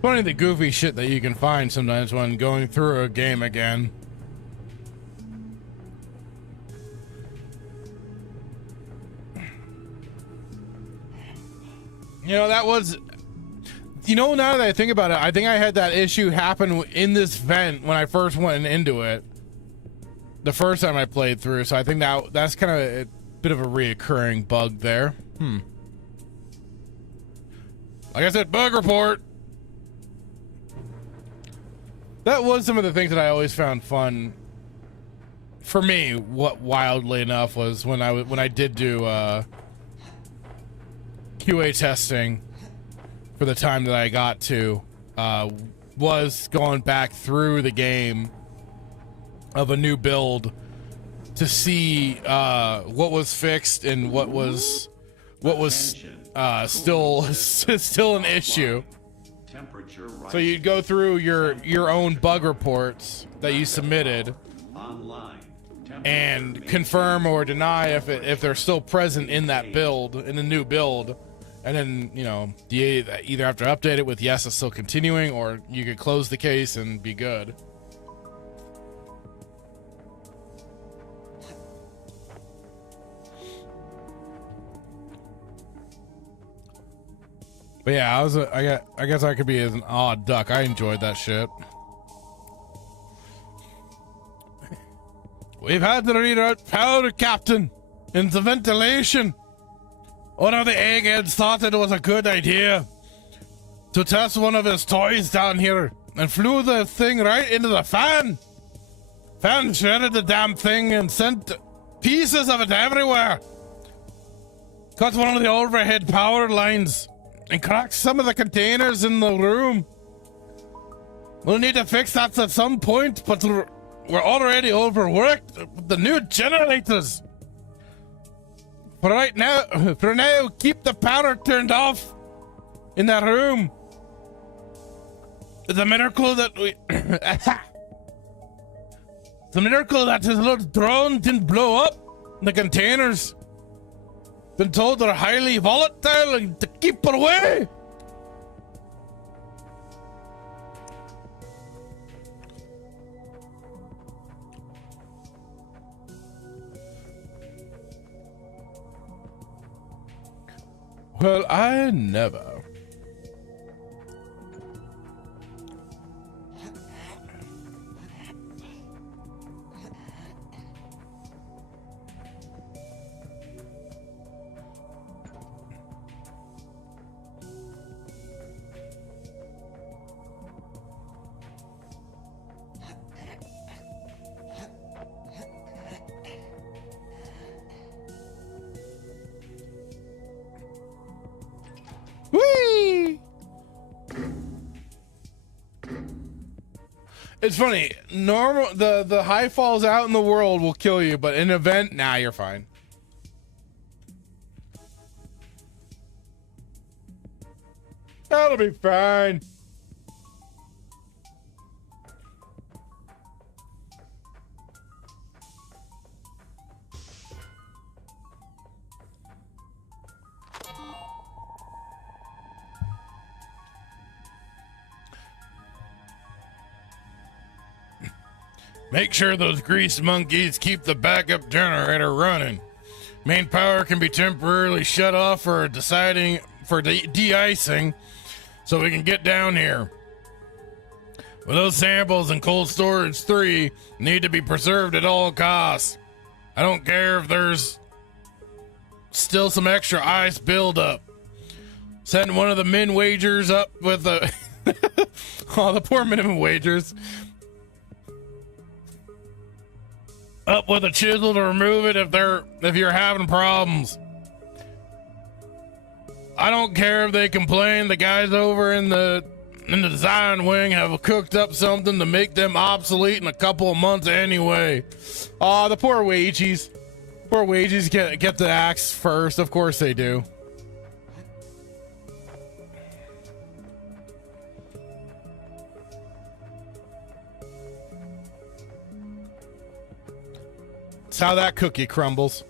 Funny the goofy shit that you can find sometimes when going through a game again. You know, that was... You know, now that I think about it, I think I had that issue happen in this vent when I first went into it. The first time I played through, so I think that's kind of a bit of a reoccurring bug there. Like I said, bug report! That was some of the things that I always found fun. For me, what wildly enough was when I did do QA testing for the time that I got to, was going back through the game of a new build to see what was fixed and what was still an issue. So you'd go through your own bug reports that you submitted and confirm or deny if they're still present in that build, in the new build, and then, you know, you either have to update it with yes, it's still continuing, or you could close the case and be good. But yeah, I guess I could be an odd duck. I enjoyed that shit. We've had to reroute power, Captain, in the ventilation. One of the eggheads thought it was a good idea to test one of his toys down here and flew the thing right into the fan. Fan shredded the damn thing and sent pieces of it everywhere. Cut one of the overhead power lines and cracked some of the containers in the room. We'll need to fix that at some point, but we're already overworked with the new generators. For now, keep the power turned off in that room. It's a miracle that we. It's a miracle that his little drone didn't blow up. The containers. Been told they're highly volatile and to keep it away. Well, I never. Whee! It's funny. Normal the high falls out in the world will kill you, but in an event, nah, you're fine. That'll be fine. Make sure those grease monkeys keep the backup generator running. Main power can be temporarily shut off for de-icing so we can get down here. But those samples in cold storage 3 need to be preserved at all costs. I don't care if there's still some extra ice buildup. Send one of the min wagers up with a oh, the poor minimum wagers. Up with a chisel to remove it if you're having problems. I don't care if they complain. The guys over in the design wing have cooked up something to make them obsolete in a couple of months anyway. Aw, the poor wages. Poor wages get the axe first. Of course they do. It's how that cookie crumbles.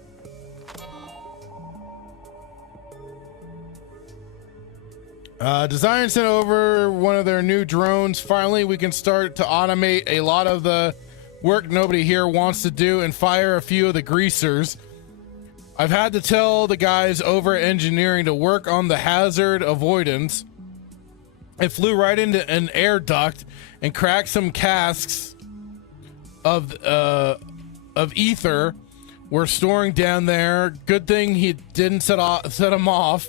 Design sent over one of their new drones. Finally, we can start to automate a lot of the work nobody here wants to do and fire a few of the greasers. I've had to tell the guys over at engineering to work on the hazard avoidance. It flew right into an air duct and cracked some casks of ether we're storing down there. Good thing he didn't set him off.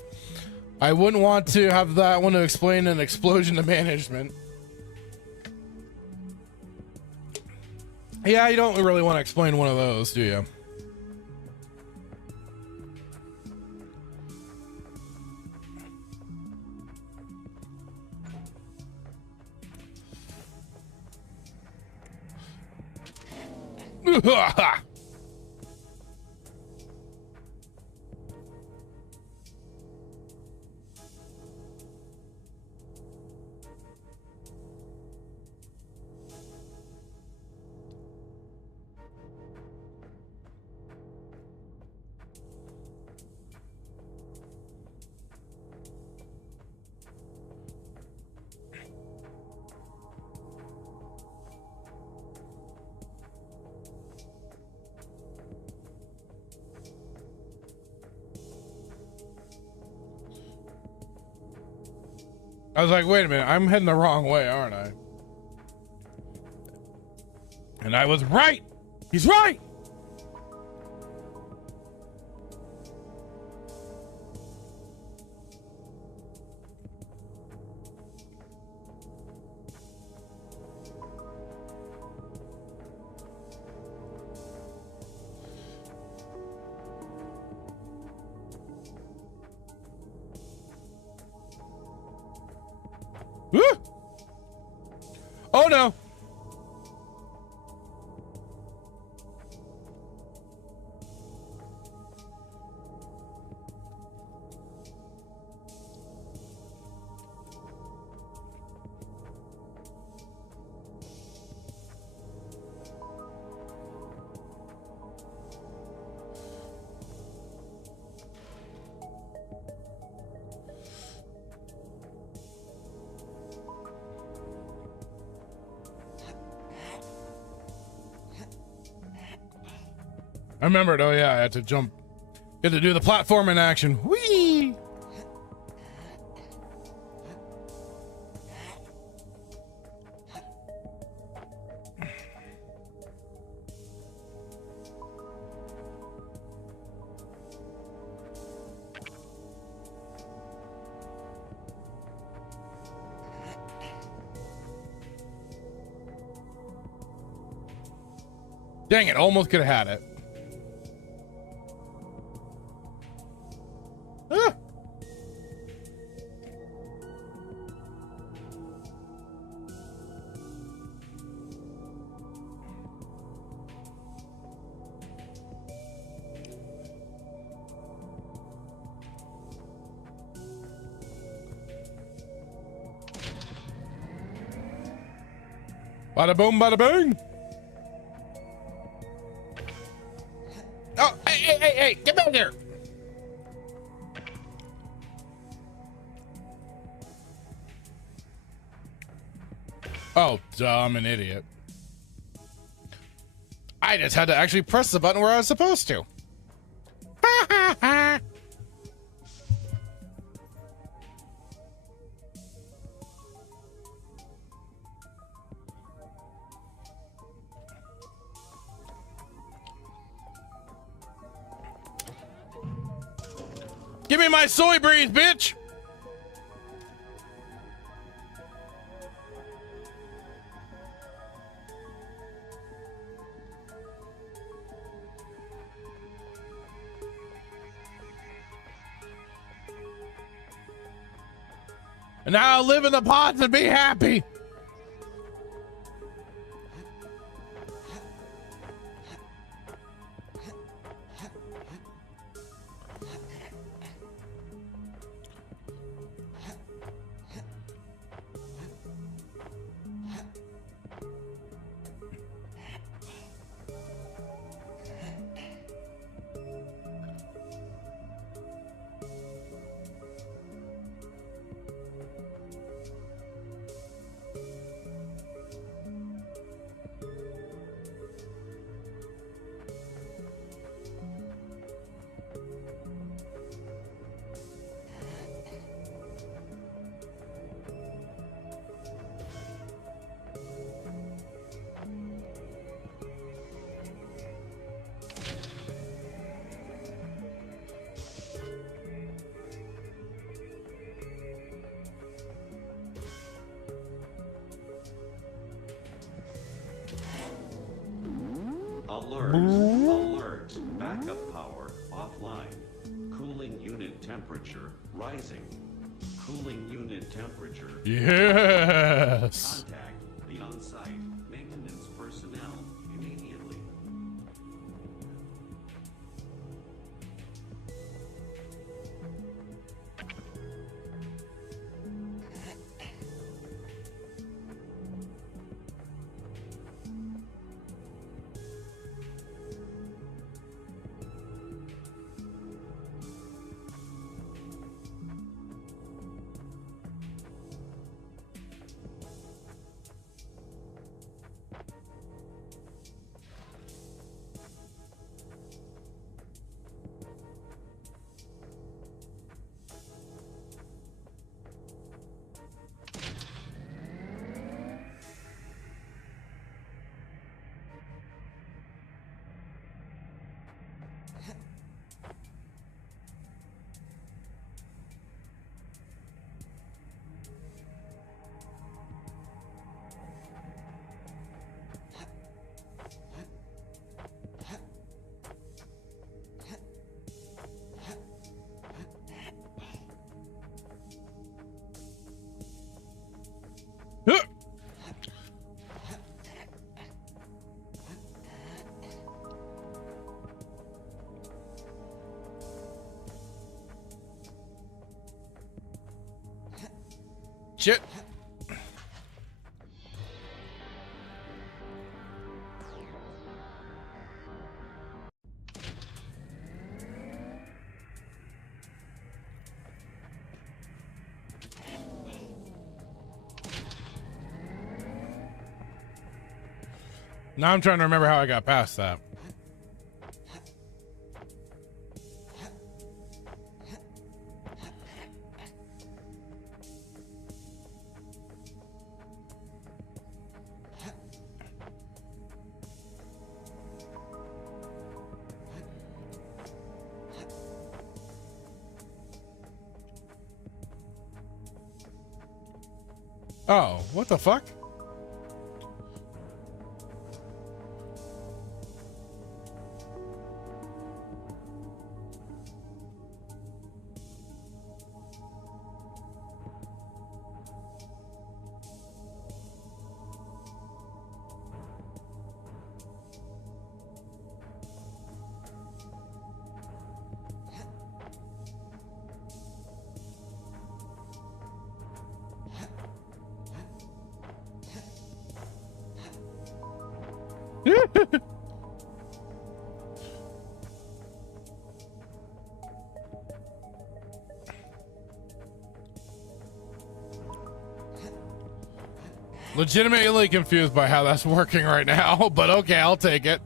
I wouldn't want to have that one to explain an explosion to management. Yeah, you don't really want to explain one of those, do you? I was like, wait a minute, I'm heading the wrong way, aren't I? And I was right! He's right! Woo! Oh no! I remembered. Oh yeah, I had to jump. You had to do the platform in action. Whee! Dang it, almost could have had it. Ah. Bada boom, bada bang. Oh, hey, get back here. Oh, dumb an idiot. I just had to actually press the button where I was supposed to. Give me my soy breeze, bitch! And now I'll live in the pods and be happy. Alert, alert, backup power offline. Cooling unit temperature rising. Cooling unit temperature. Yes. Contact the on-site maintenance personnel immediately. Shit. Now I'm trying to remember how I got past that. Oh, what the fuck? Legitimately confused by how that's working right now, but okay, I'll take it.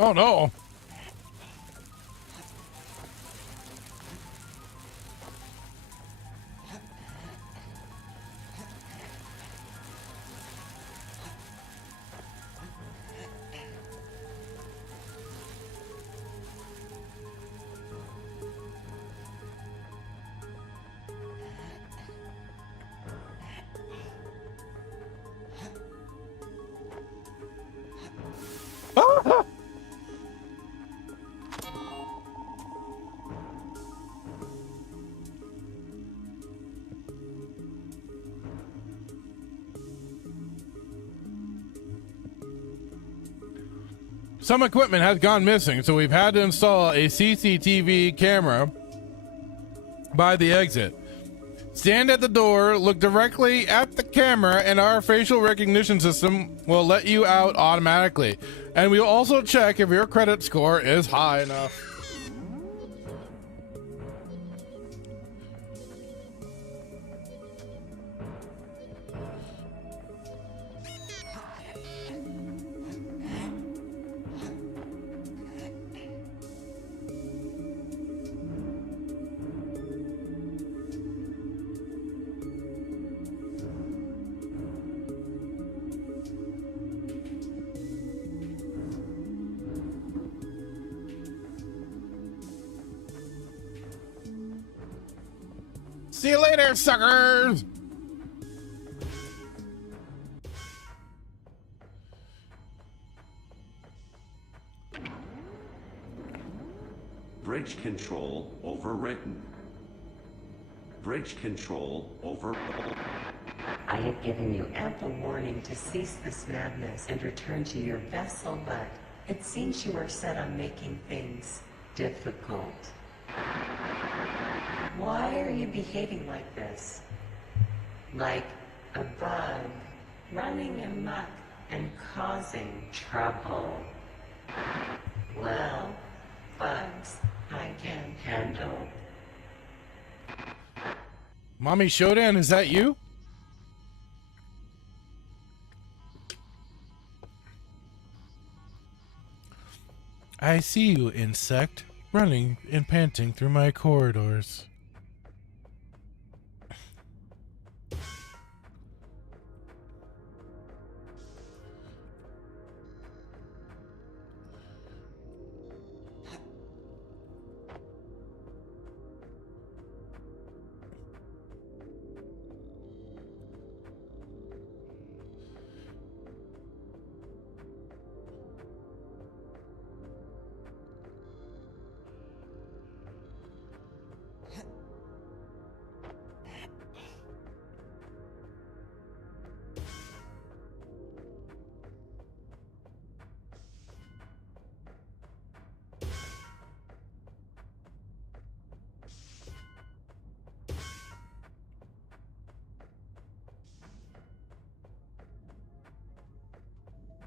Oh no. Ah! Some equipment has gone missing, so we've had to install a CCTV camera by the exit. Stand at the door, look directly at the camera, and our facial recognition system will let you out automatically. And we'll also check if your credit score is high enough. See you later, suckers! Bridge control overwritten. Bridge control over. I have given you ample warning to cease this madness and return to your vessel, but it seems you are set on making things difficult. Why are you behaving like this? Like a bug, running amok and causing trouble. Well, bugs I can handle. Mommy Shodan, is that you? I see you, insect, running and panting through my corridors.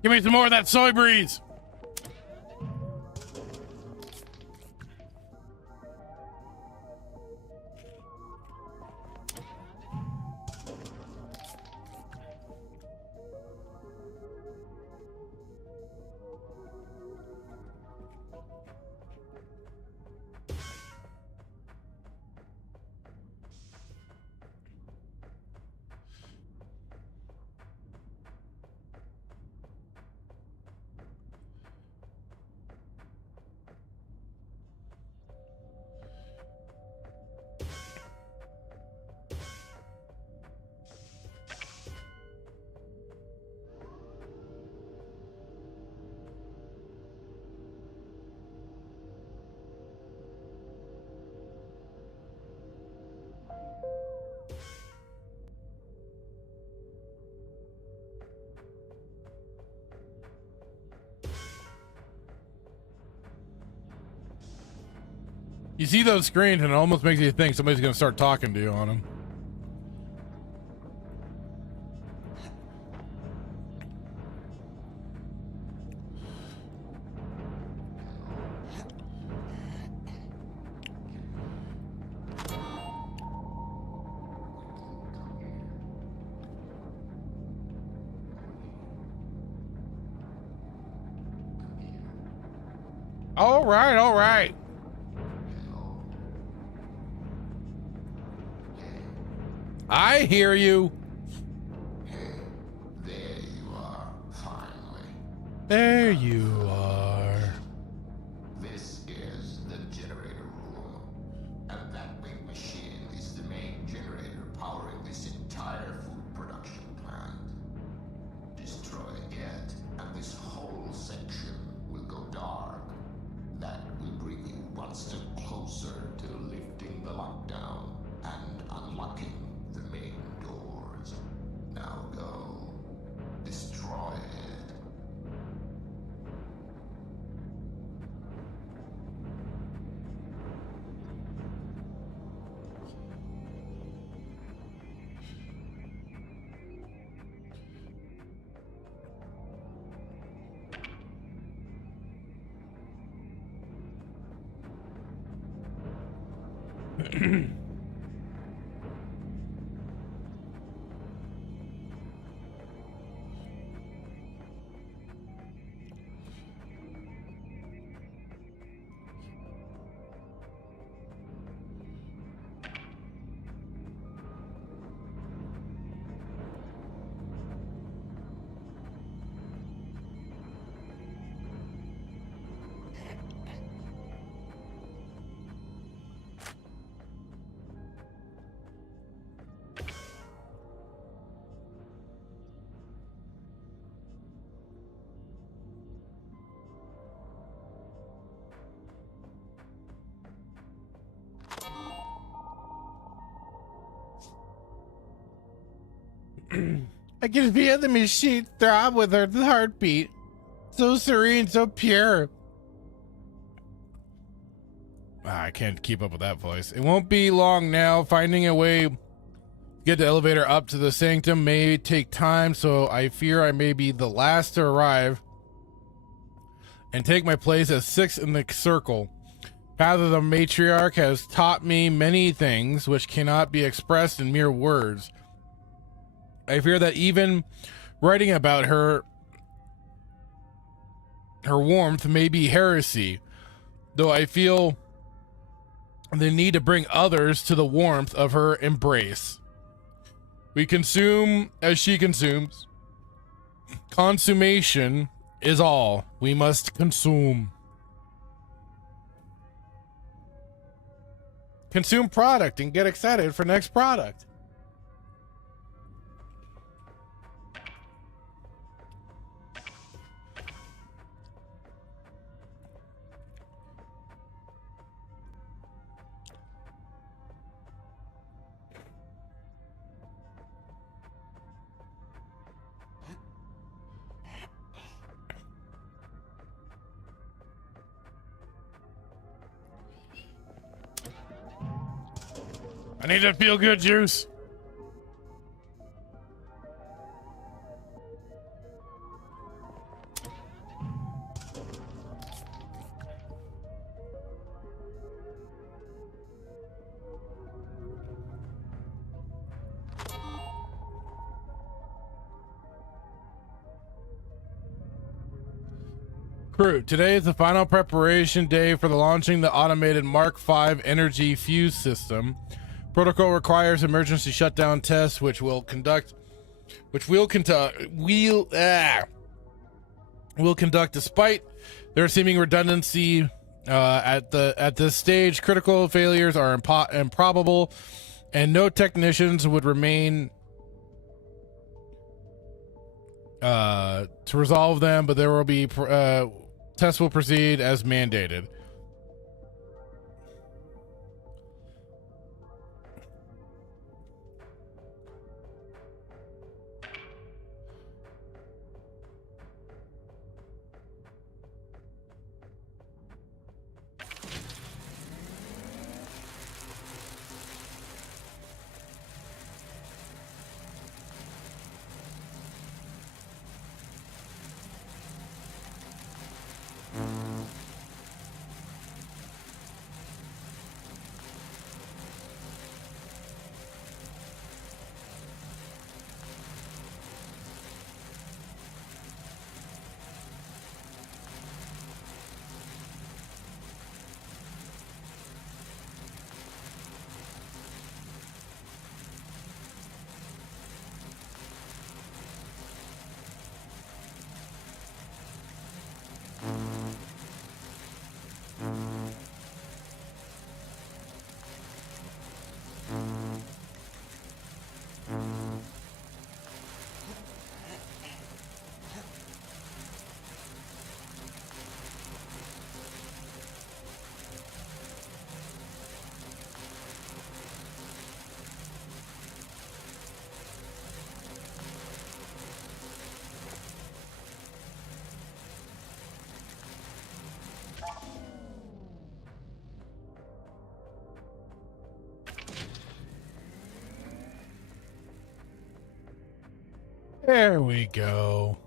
Give me some more of that soy breeze. You see those screens and it almost makes you think somebody's going to start talking to you on them. All right, all right. I hear you. There you are, finally. There you are. This is the generator room. And that big machine is the main generator powering this entire food production plant. Destroy it, and this whole section will go dark. That will bring you one step closer to lifting the lockdown and unlocking the main doors. Now go. Destroy it. I can feel the machine throb with her heartbeat. So serene, so pure. I can't keep up with that voice. It won't be long now. Finding a way to get the elevator up to the sanctum may take time, so I fear I may be the last to arrive and take my place as sixth in the circle. Path of the matriarch has taught me many things which cannot be expressed in mere words. I fear that even writing about her warmth may be heresy, though I feel the need to bring others to the warmth of her embrace. We consume as she consumes. Consummation is all. We must consume. Consume product and get excited for next product. I need to feel good juice. Crew, today is the final preparation day for the launching the automated Mark V energy fuse system. Protocol requires emergency shutdown tests, which we'll conduct despite their seeming redundancy at this stage. Critical failures are improbable, and no technicians would remain to resolve them. But there will be tests will proceed as mandated. There we go.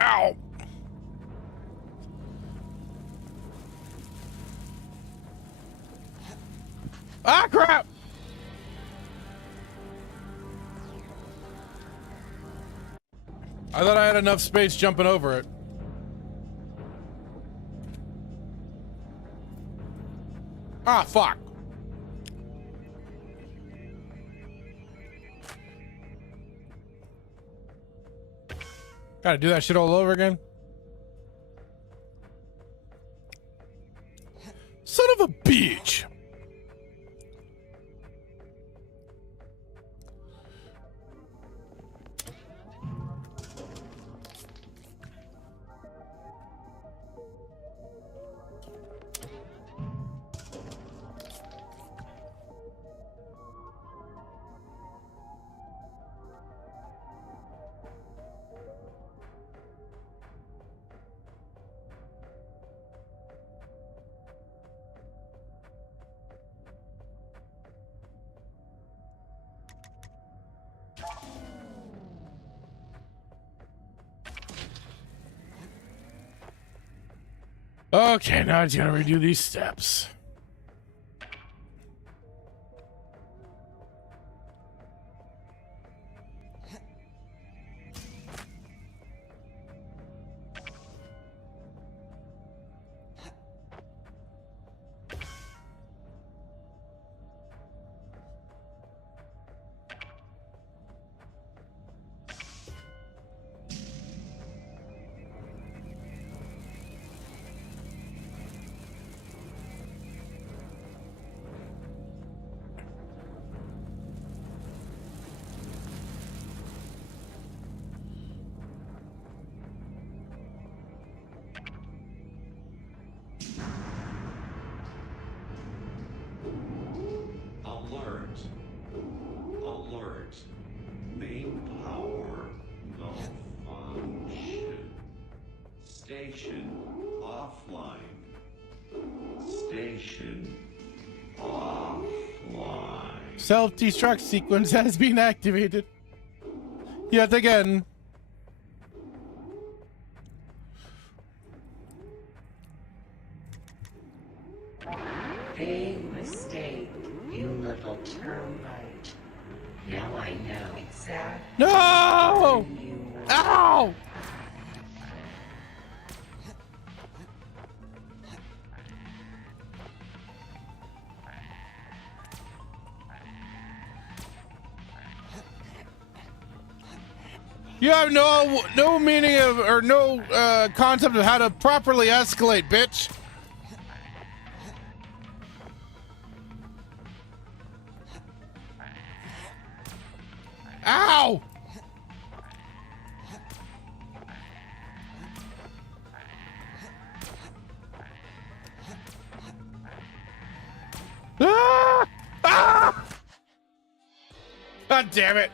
Ow! Ah, crap! I thought I had enough space jumping over it. Ah, fuck. Gotta do that shit all over again. Son of a bitch. Okay, now I just gotta redo these steps. Alert. Main power malfunction. Station offline. Station offline. Self-destruct sequence has been activated. Yet again. Big mistake, you little termite. Now I know exactly No! where you are. Ow! You have no meaning of, or no concept of how to properly escalate, bitch. Ow! Ah! Ah! God damn it.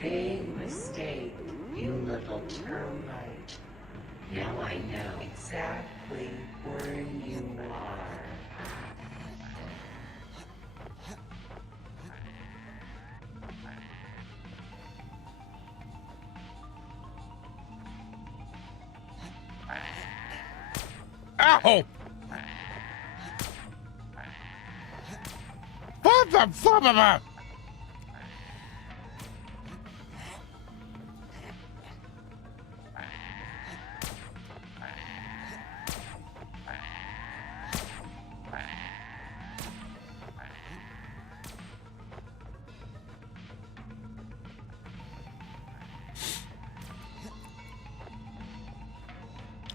Big mistake, you little termite. Now I know exactly where you are. Ow! What the fuck?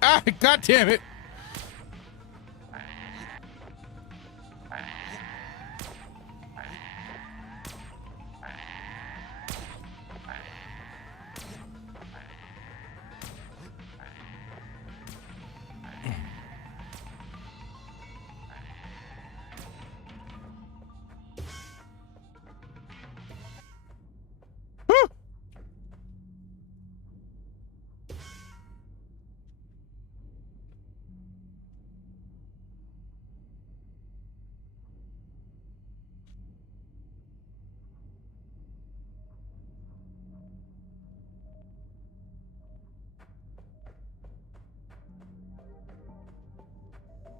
Ah, God damn it.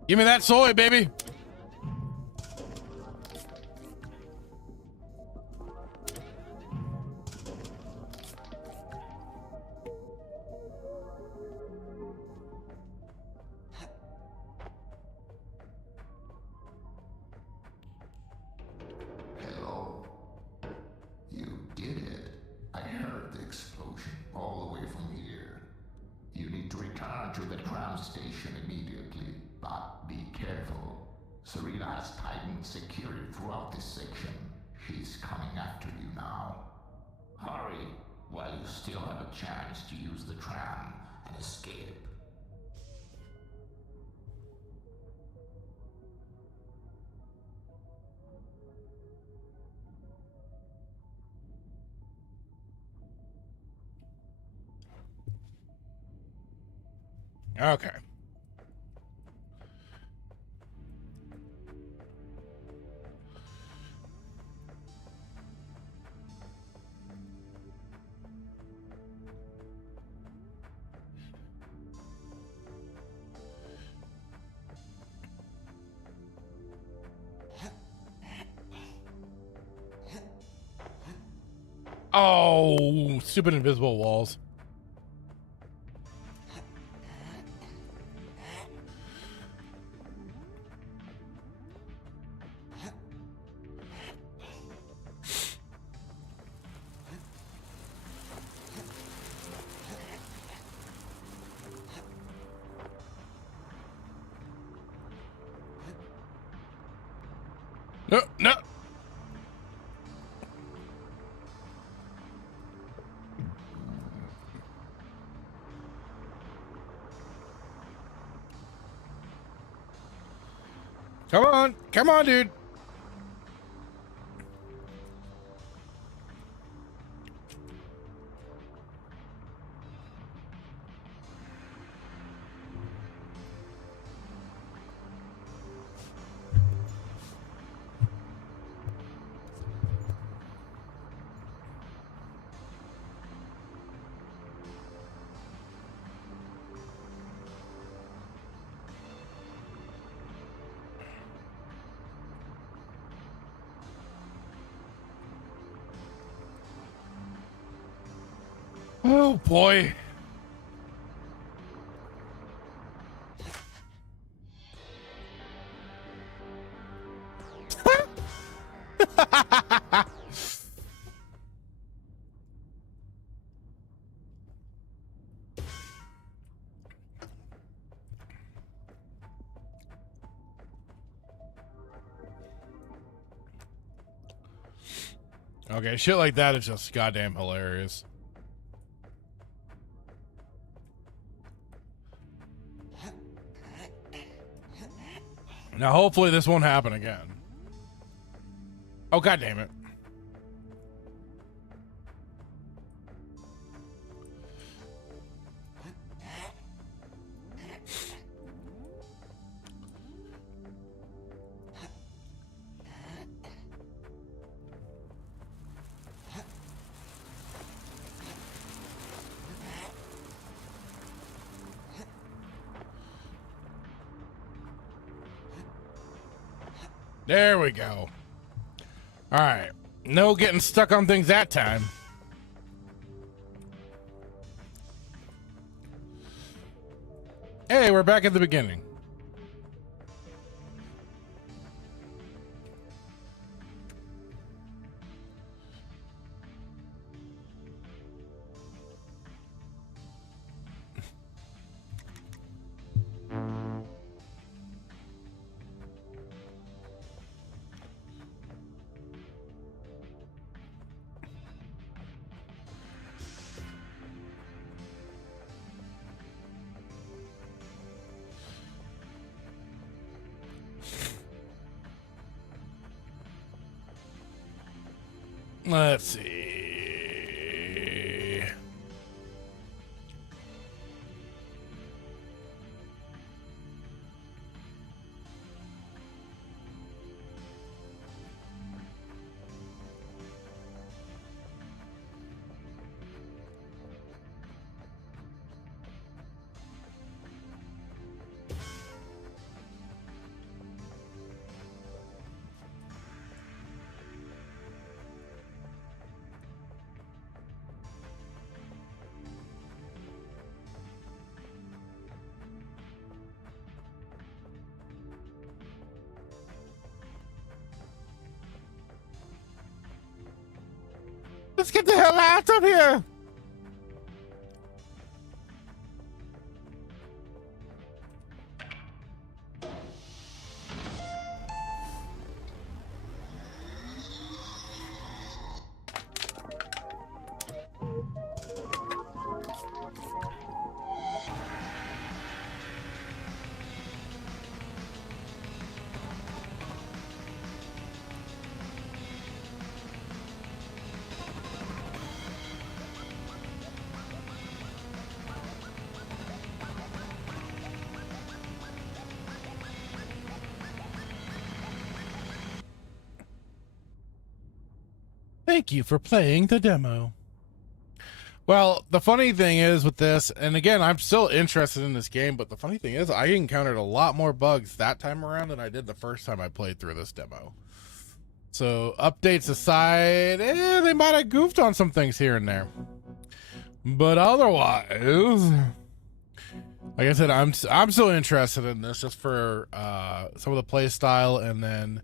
Give me that soy, baby. Hello. You did it. I heard the explosion all the way from here. You need to return to the tram station immediately, but be careful. Serena has tightened security throughout this section. She's coming after you now. Hurry, while you still have a chance to use the tram and escape. Okay. Oh, stupid invisible walls. No, no. Come on, dude. Oh boy. Okay, shit like that is just goddamn hilarious. Now, hopefully this won't happen again. Oh, god damn it. There we go. All right. No getting stuck on things that time. Hey, we're back at the beginning. Let's see. Let's get the hell out of here. Thank you for playing the demo. Well, the funny thing is with this, and again, I'm still interested in this game, but the funny thing is I encountered a lot more bugs that time around than I did the first time I played through this demo. So updates aside, they might have goofed on some things here and there. But otherwise, like I said, I'm still interested in this just for some of the play style, and then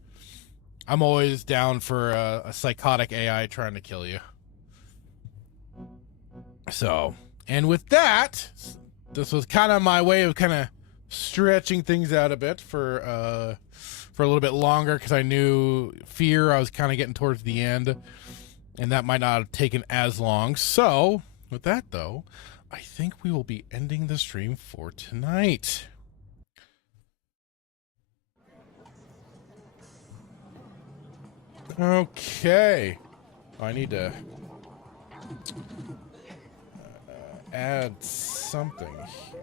I'm always down for a psychotic AI trying to kill you. So, and with that, this was kind of my way of kind of stretching things out a bit for for a little bit longer because I knew F.E.A.R. I was kind of getting towards the end, and that might not have taken as long. So with that though, I think we will be ending the stream for tonight. Okay, I need to add something here.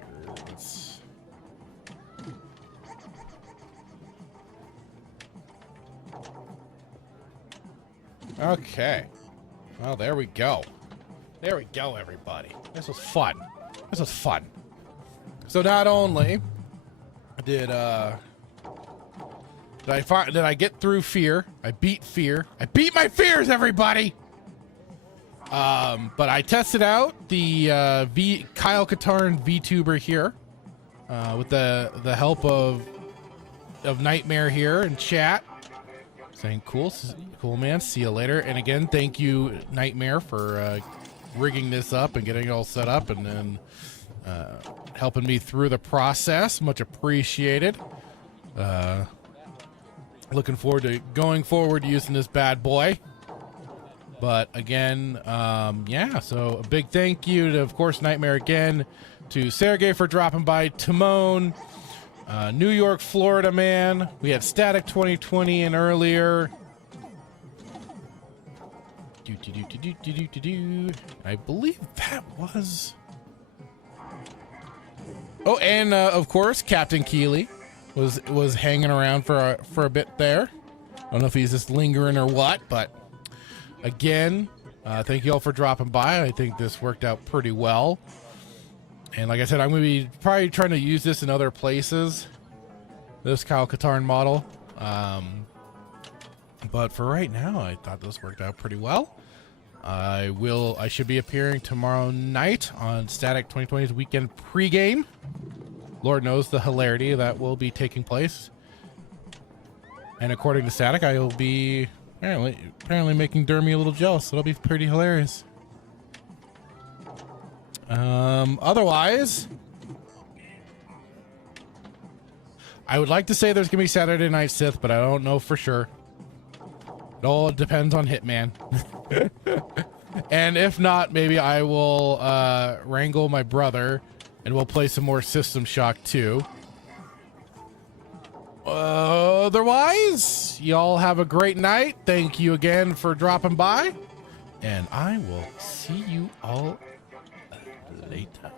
Okay, well, there we go. There we go, everybody. This was fun. This was fun. So not only did I get through F.E.A.R, I beat F.E.A.R, I beat my fears, everybody. But I tested out the Kyle Katarn VTuber here with the help of Nightmare here in chat, saying cool man, see you later. And again, thank you Nightmare for rigging this up and getting it all set up, and then helping me through the process. Much appreciated. Looking forward to going forward using this bad boy. But again, yeah, so a big thank you to, of course, Nightmare again, to Sergey for dropping by, Timon, New York, Florida man. We had Static 2020 in earlier. I believe that was... Oh, and of course, Captain Keeley was hanging around for a bit there. I don't know if he's just lingering or what, but again, thank you all for dropping by. I think this worked out pretty well. And like I said, I'm going to be probably trying to use this in other places, this Kyle Katarn model. But for right now, I thought this worked out pretty well. I should be appearing tomorrow night on Static 2020's weekend pregame. Lord knows the hilarity that will be taking place. And according to Static, I will be apparently making Dermy a little jealous. So it'll be pretty hilarious. Otherwise, I would like to say there's gonna be Saturday Night Sith, but I don't know for sure. It all depends on Hitman. And if not, maybe I will wrangle my brother and we'll play some more System Shock 2. Otherwise, y'all have a great night. Thank you again for dropping by, and I will see you all later.